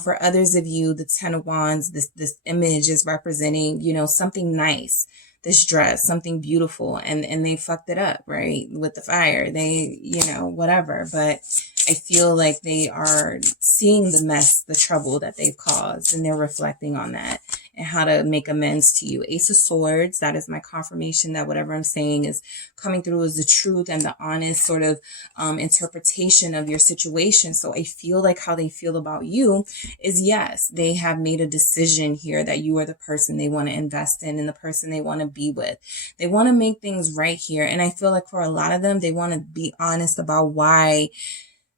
For others of you, the Ten of Wands, this image is representing, you know, something nice. This dress, something beautiful, and they fucked it up, right? With the fire, they, you know, whatever. But I feel like they are seeing the mess, the trouble that they've caused, and they're reflecting on that and how to make amends to you. Ace of Swords, that is my confirmation that whatever I'm saying is coming through as the truth and the honest sort of interpretation of your situation. So I feel like how they feel about you is, yes, they have made a decision here that you are the person they want to invest in and the person they want to be with. They want to make things right here. And I feel like for a lot of them, they want to be honest about why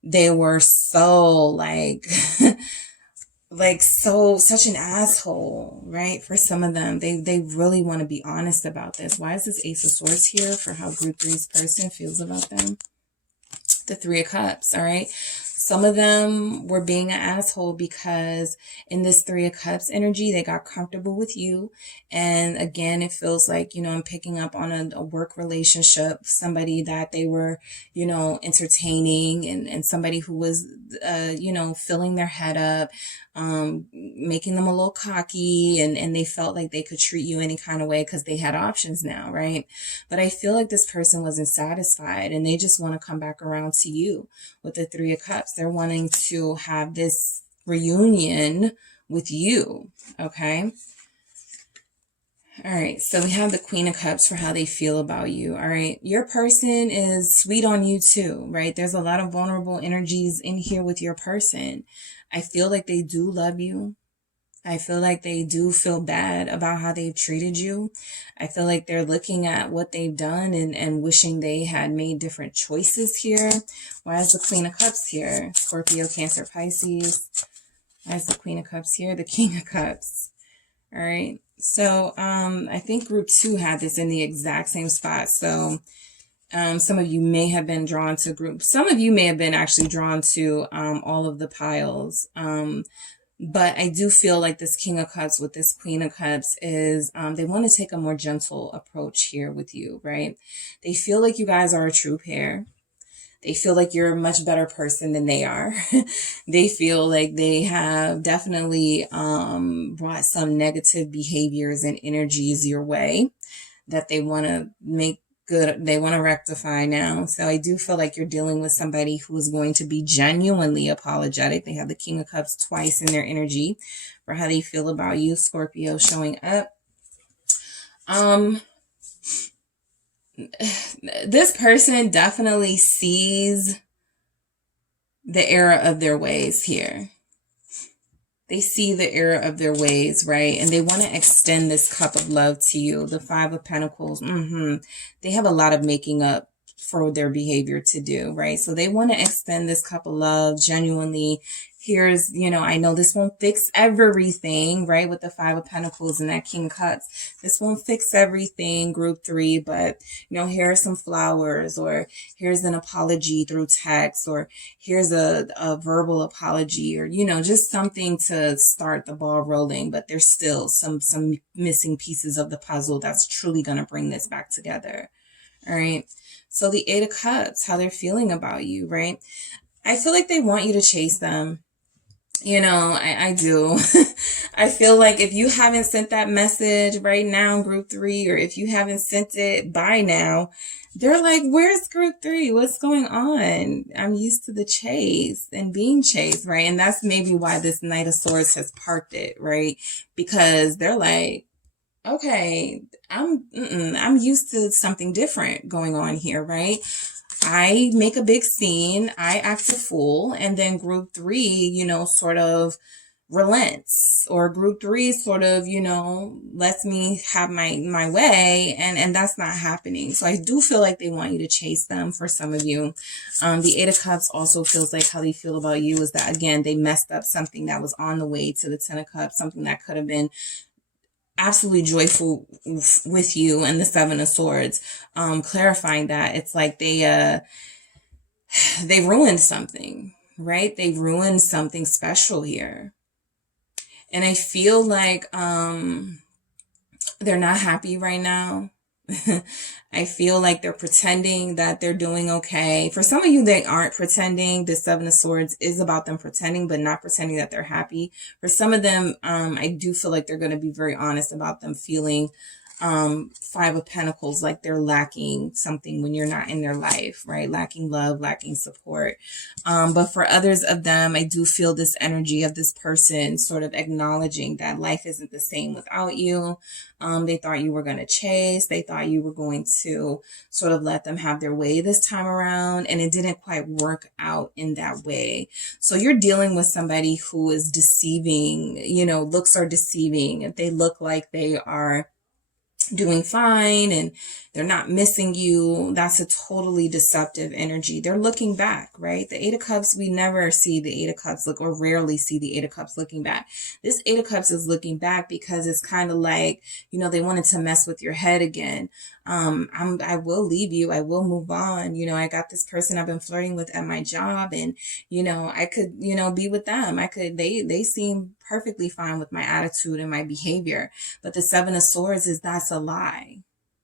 they were so like such an asshole, right? For some of them, they really want to be honest about this. Why is this Ace of Swords here for how group three's person feels about them? The Three of Cups, all right? Some of them were being an asshole because in this Three of Cups energy, they got comfortable with you. And again, it feels like, you know, I'm picking up on a work relationship, somebody that they were, you know, entertaining, and somebody who was, you know, filling their head up, making them a little cocky, and they felt like they could treat you any kind of way because they had options now, right? But I feel like this person wasn't satisfied, and they just want to come back around to you with the Three of Cups. They're wanting to have this reunion with you, okay? All right, so we have the Queen of Cups for how they feel about you, all right? Your person is sweet on you too, right? There's a lot of vulnerable energies in here with your person. I feel like they do love you. I feel like they do feel bad about how they've treated you. I feel like they're looking at what they've done and wishing they had made different choices here. Why is the Queen of Cups here? Scorpio, Cancer, Pisces. Why is the Queen of Cups here? The King of Cups. All right. So I think group 2 had this in the exact same spot. So some of you may have been drawn to group. Some of you may have been actually drawn to all of the piles. But I do feel like this King of Cups with this Queen of Cups is they want to take a more gentle approach here with you, right? They feel like you guys are a true pair. They feel like you're a much better person than they are. They feel like they have definitely brought some negative behaviors and energies your way that they want to make good. They want to rectify now. So I do feel like you're dealing with somebody who is going to be genuinely apologetic. They have the King of Cups twice in their energy for how they feel about you, Scorpio, showing up. This person definitely sees the error of their ways here. They see the error of their ways, right? And they want to extend this cup of love to you. The Five of Pentacles. They have a lot of making up for their behavior to do, right? So they want to extend this cup of love genuinely. Here's, you know, I know this won't fix everything, right? With the Five of Pentacles and that King of Cups. This won't fix everything, group 3, but, you know, here are some flowers, or here's an apology through text, or here's a verbal apology, or, you know, just something to start the ball rolling. But there's still some missing pieces of the puzzle that's truly going to bring this back together. All right. So the Eight of Cups, how they're feeling about you, right? I feel like they want you to chase them. You know, I do. I feel like if you haven't sent that message right now, group 3, or if you haven't sent it by now, they're like, where's group 3? What's going on? I'm used to the chase and being chased, right? And that's maybe why this Knight of Swords has parked it, right? Because they're like, okay, I'm used to something different going on here, right? I make a big scene, I act a fool, and then group 3, you know, sort of relents, or group 3 sort of, you know, lets me have my way, and that's not happening. So I do feel like they want you to chase them for some of you. The Eight of Cups also feels like how they feel about you is that, again, they messed up something that was on the way to the Ten of Cups, something that could have been absolutely joyful with you, and the Seven of Swords, clarifying that it's like they ruined something, right? They ruined something special here. And I feel like they're not happy right now. I feel like they're pretending that they're doing okay. For some of you, they aren't pretending. The Seven of Swords is about them pretending, but not pretending that they're happy. For some of them, I do feel like they're going to be very honest about them feeling Five of Pentacles, like they're lacking something when you're not in their life, right? Lacking love, lacking support. But for others of them, I do feel this energy of this person sort of acknowledging that life isn't the same without you. They thought you were going to chase. They thought you were going to sort of let them have their way this time around, and it didn't quite work out in that way. So you're dealing with somebody who is deceiving, you know, looks are deceiving. If they look like they are doing fine and they're not missing you, that's a totally deceptive energy. They're looking back, right? The Eight of Cups, we never see the Eight of Cups look, or rarely see the Eight of Cups looking back. This Eight of Cups is looking back because it's kind of like, you know, they wanted to mess with your head again. I will leave you. I will move on. You know, I got this person I've been flirting with at my job, and, you know, I could, you know, be with them. They seem perfectly fine with my attitude and my behavior. But the Seven of Swords that's a lie.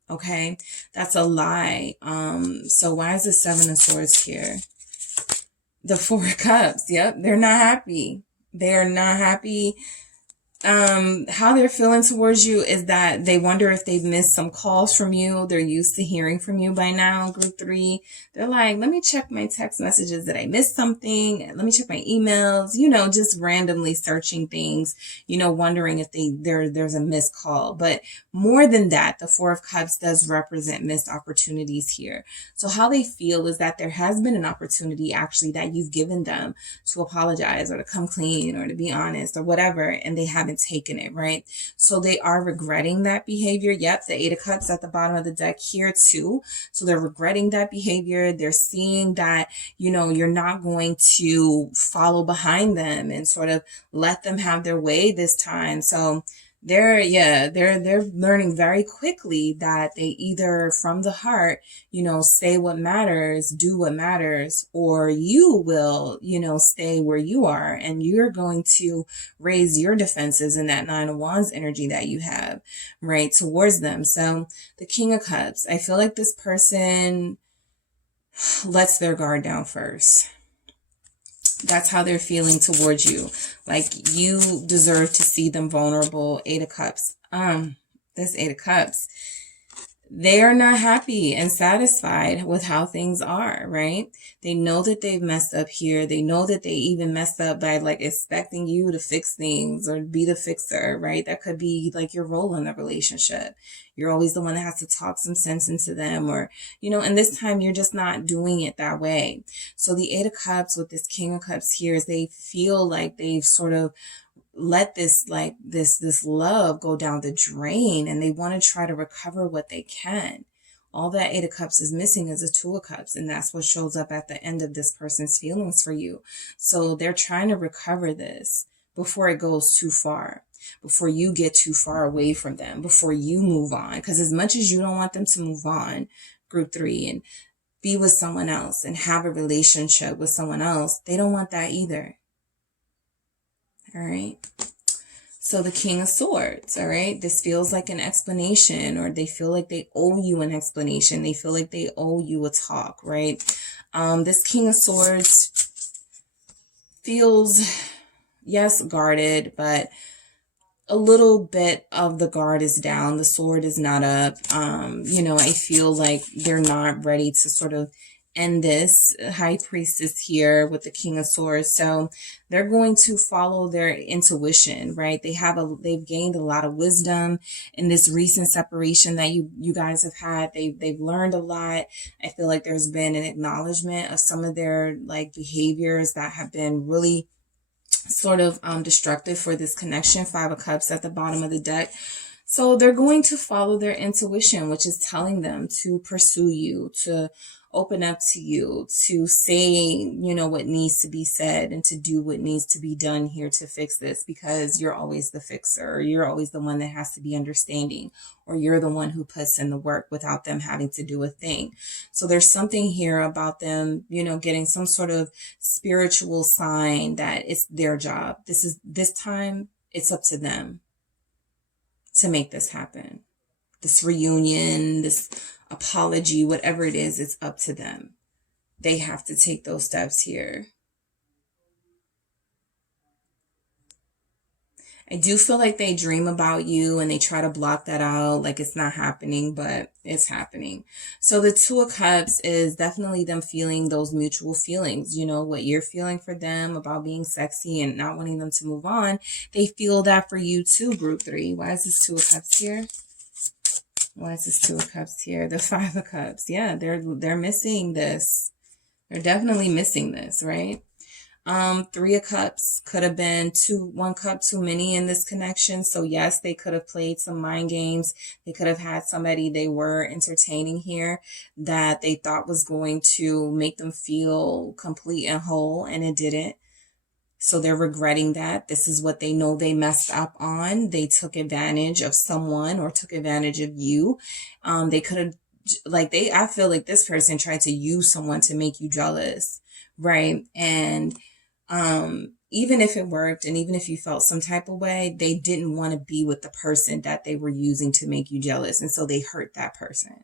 Okay. That's a lie. So why is the Seven of Swords here? The Four of Cups. Yep. They're not happy. They're not happy. How they're feeling towards you is that they wonder if they've missed some calls from you. They're used to hearing from you by now, group 3. They're like, let me check my text messages. Did I miss something? Let me check my emails, you know, just randomly searching things, you know, wondering if there's a missed call. But more than that, the Four of Cups does represent missed opportunities here. So how they feel is that there has been an opportunity actually that you've given them to apologize or to come clean or to be honest or whatever, and they haven't taken it, right? So they are regretting that behavior. Yep, the Eight of Cups at the bottom of the deck here too. So they're regretting that behavior. They're seeing that, you know, you're not going to follow behind them and sort of let them have their way this time. So they're learning very quickly that they either from the heart, you know, say what matters, do what matters, or you will, you know, stay where you are and you're going to raise your defenses in that Nine of Wands energy that you have, right, towards them. So the King of Cups, I feel like this person lets their guard down first. That's how they're feeling towards you. Like you deserve to see them vulnerable. Eight of Cups. This Eight of Cups. They are not happy and satisfied with how things are, right? They know that they've messed up here. They know that they even messed up by like expecting you to fix things or be the fixer, right? That could be like your role in the relationship. You're always the one that has to talk some sense into them, or, you know, and this time you're just not doing it that way. So the Eight of Cups with this King of Cups here is they feel like they've sort of let this love go down the drain, and they want to try to recover what they can. All that Eight of Cups is missing is a Two of Cups, and that's what shows up at the end of this person's feelings for you. So they're trying to recover this before it goes too far, before you get too far away from them, before you move on. Because as much as you don't want them to move on, group 3, and be with someone else and have a relationship with someone else, they don't want that either. All right. So the King of Swords, all right? This feels like an explanation, or they feel like they owe you an explanation. They feel like they owe you a talk, right? This King of Swords feels, yes, guarded, but a little bit of the guard is down. The sword is not up. You know, I feel like they're not ready to sort of end this. High Priestess here with the King of Swords. So they're going to follow their intuition, right? They've gained a lot of wisdom in this recent separation that you guys have had. They've learned a lot. I feel like there's been an acknowledgement of some of their like behaviors that have been really sort of destructive for this connection. 5 of Cups at the bottom of the deck. So they're going to follow their intuition, which is telling them to pursue you, to open up to you, to say, you know, what needs to be said, and to do what needs to be done here to fix this, because you're always the fixer, or you're always the one that has to be understanding, or you're the one who puts in the work without them having to do a thing. So there's something here about them, you know, getting some sort of spiritual sign that it's their job. This time it's up to them to make this happen. This reunion, this apology, whatever it is, it's up to them. They have to take those steps here. I do feel like they dream about you and they try to block that out, like it's not happening, but it's happening. So the 2 of Cups is definitely them feeling those mutual feelings, you know, what you're feeling for them about being sexy and not wanting them to move on. They feel that for you too, group 3. Why is this 2 of Cups here? Why is this 2 of Cups here? The 5 of Cups. Yeah, they're missing this. They're definitely missing this, right? 3 of Cups could have been 1 cup too many in this connection. So yes, they could have played some mind games. They could have had somebody they were entertaining here that they thought was going to make them feel complete and whole, and it didn't. So they're regretting that. This is what they know they messed up on. They took advantage of someone or took advantage of you. They could have, I feel like this person tried to use someone to make you jealous, right? And even if it worked, and even if you felt some type of way, they didn't want to be with the person that they were using to make you jealous. And so they hurt that person.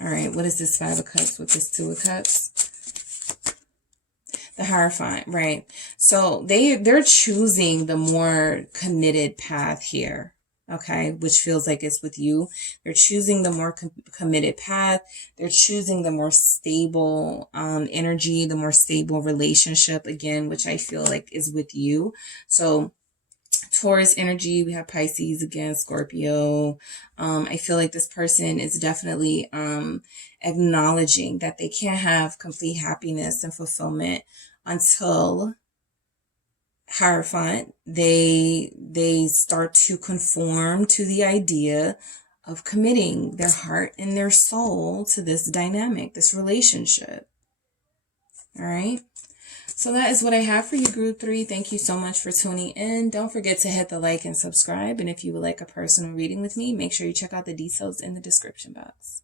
All right, what is this 5 of Cups with this 2 of Cups? The Hierophant, right? So they're choosing the more committed path here, okay? Which feels like it's with you. They're choosing the more committed path. They're choosing the more stable energy, the more stable relationship, again, which I feel like is with you. So Taurus energy, we have Pisces again, Scorpio. I feel like this person is definitely acknowledging that they can't have complete happiness and fulfillment until Hierophant, they start to conform to the idea of committing their heart and their soul to this dynamic, this relationship. All right. So that is what I have for you, group 3. Thank you so much for tuning in. Don't forget to hit the like and subscribe. And if you would like a personal reading with me, make sure you check out the details in the description box.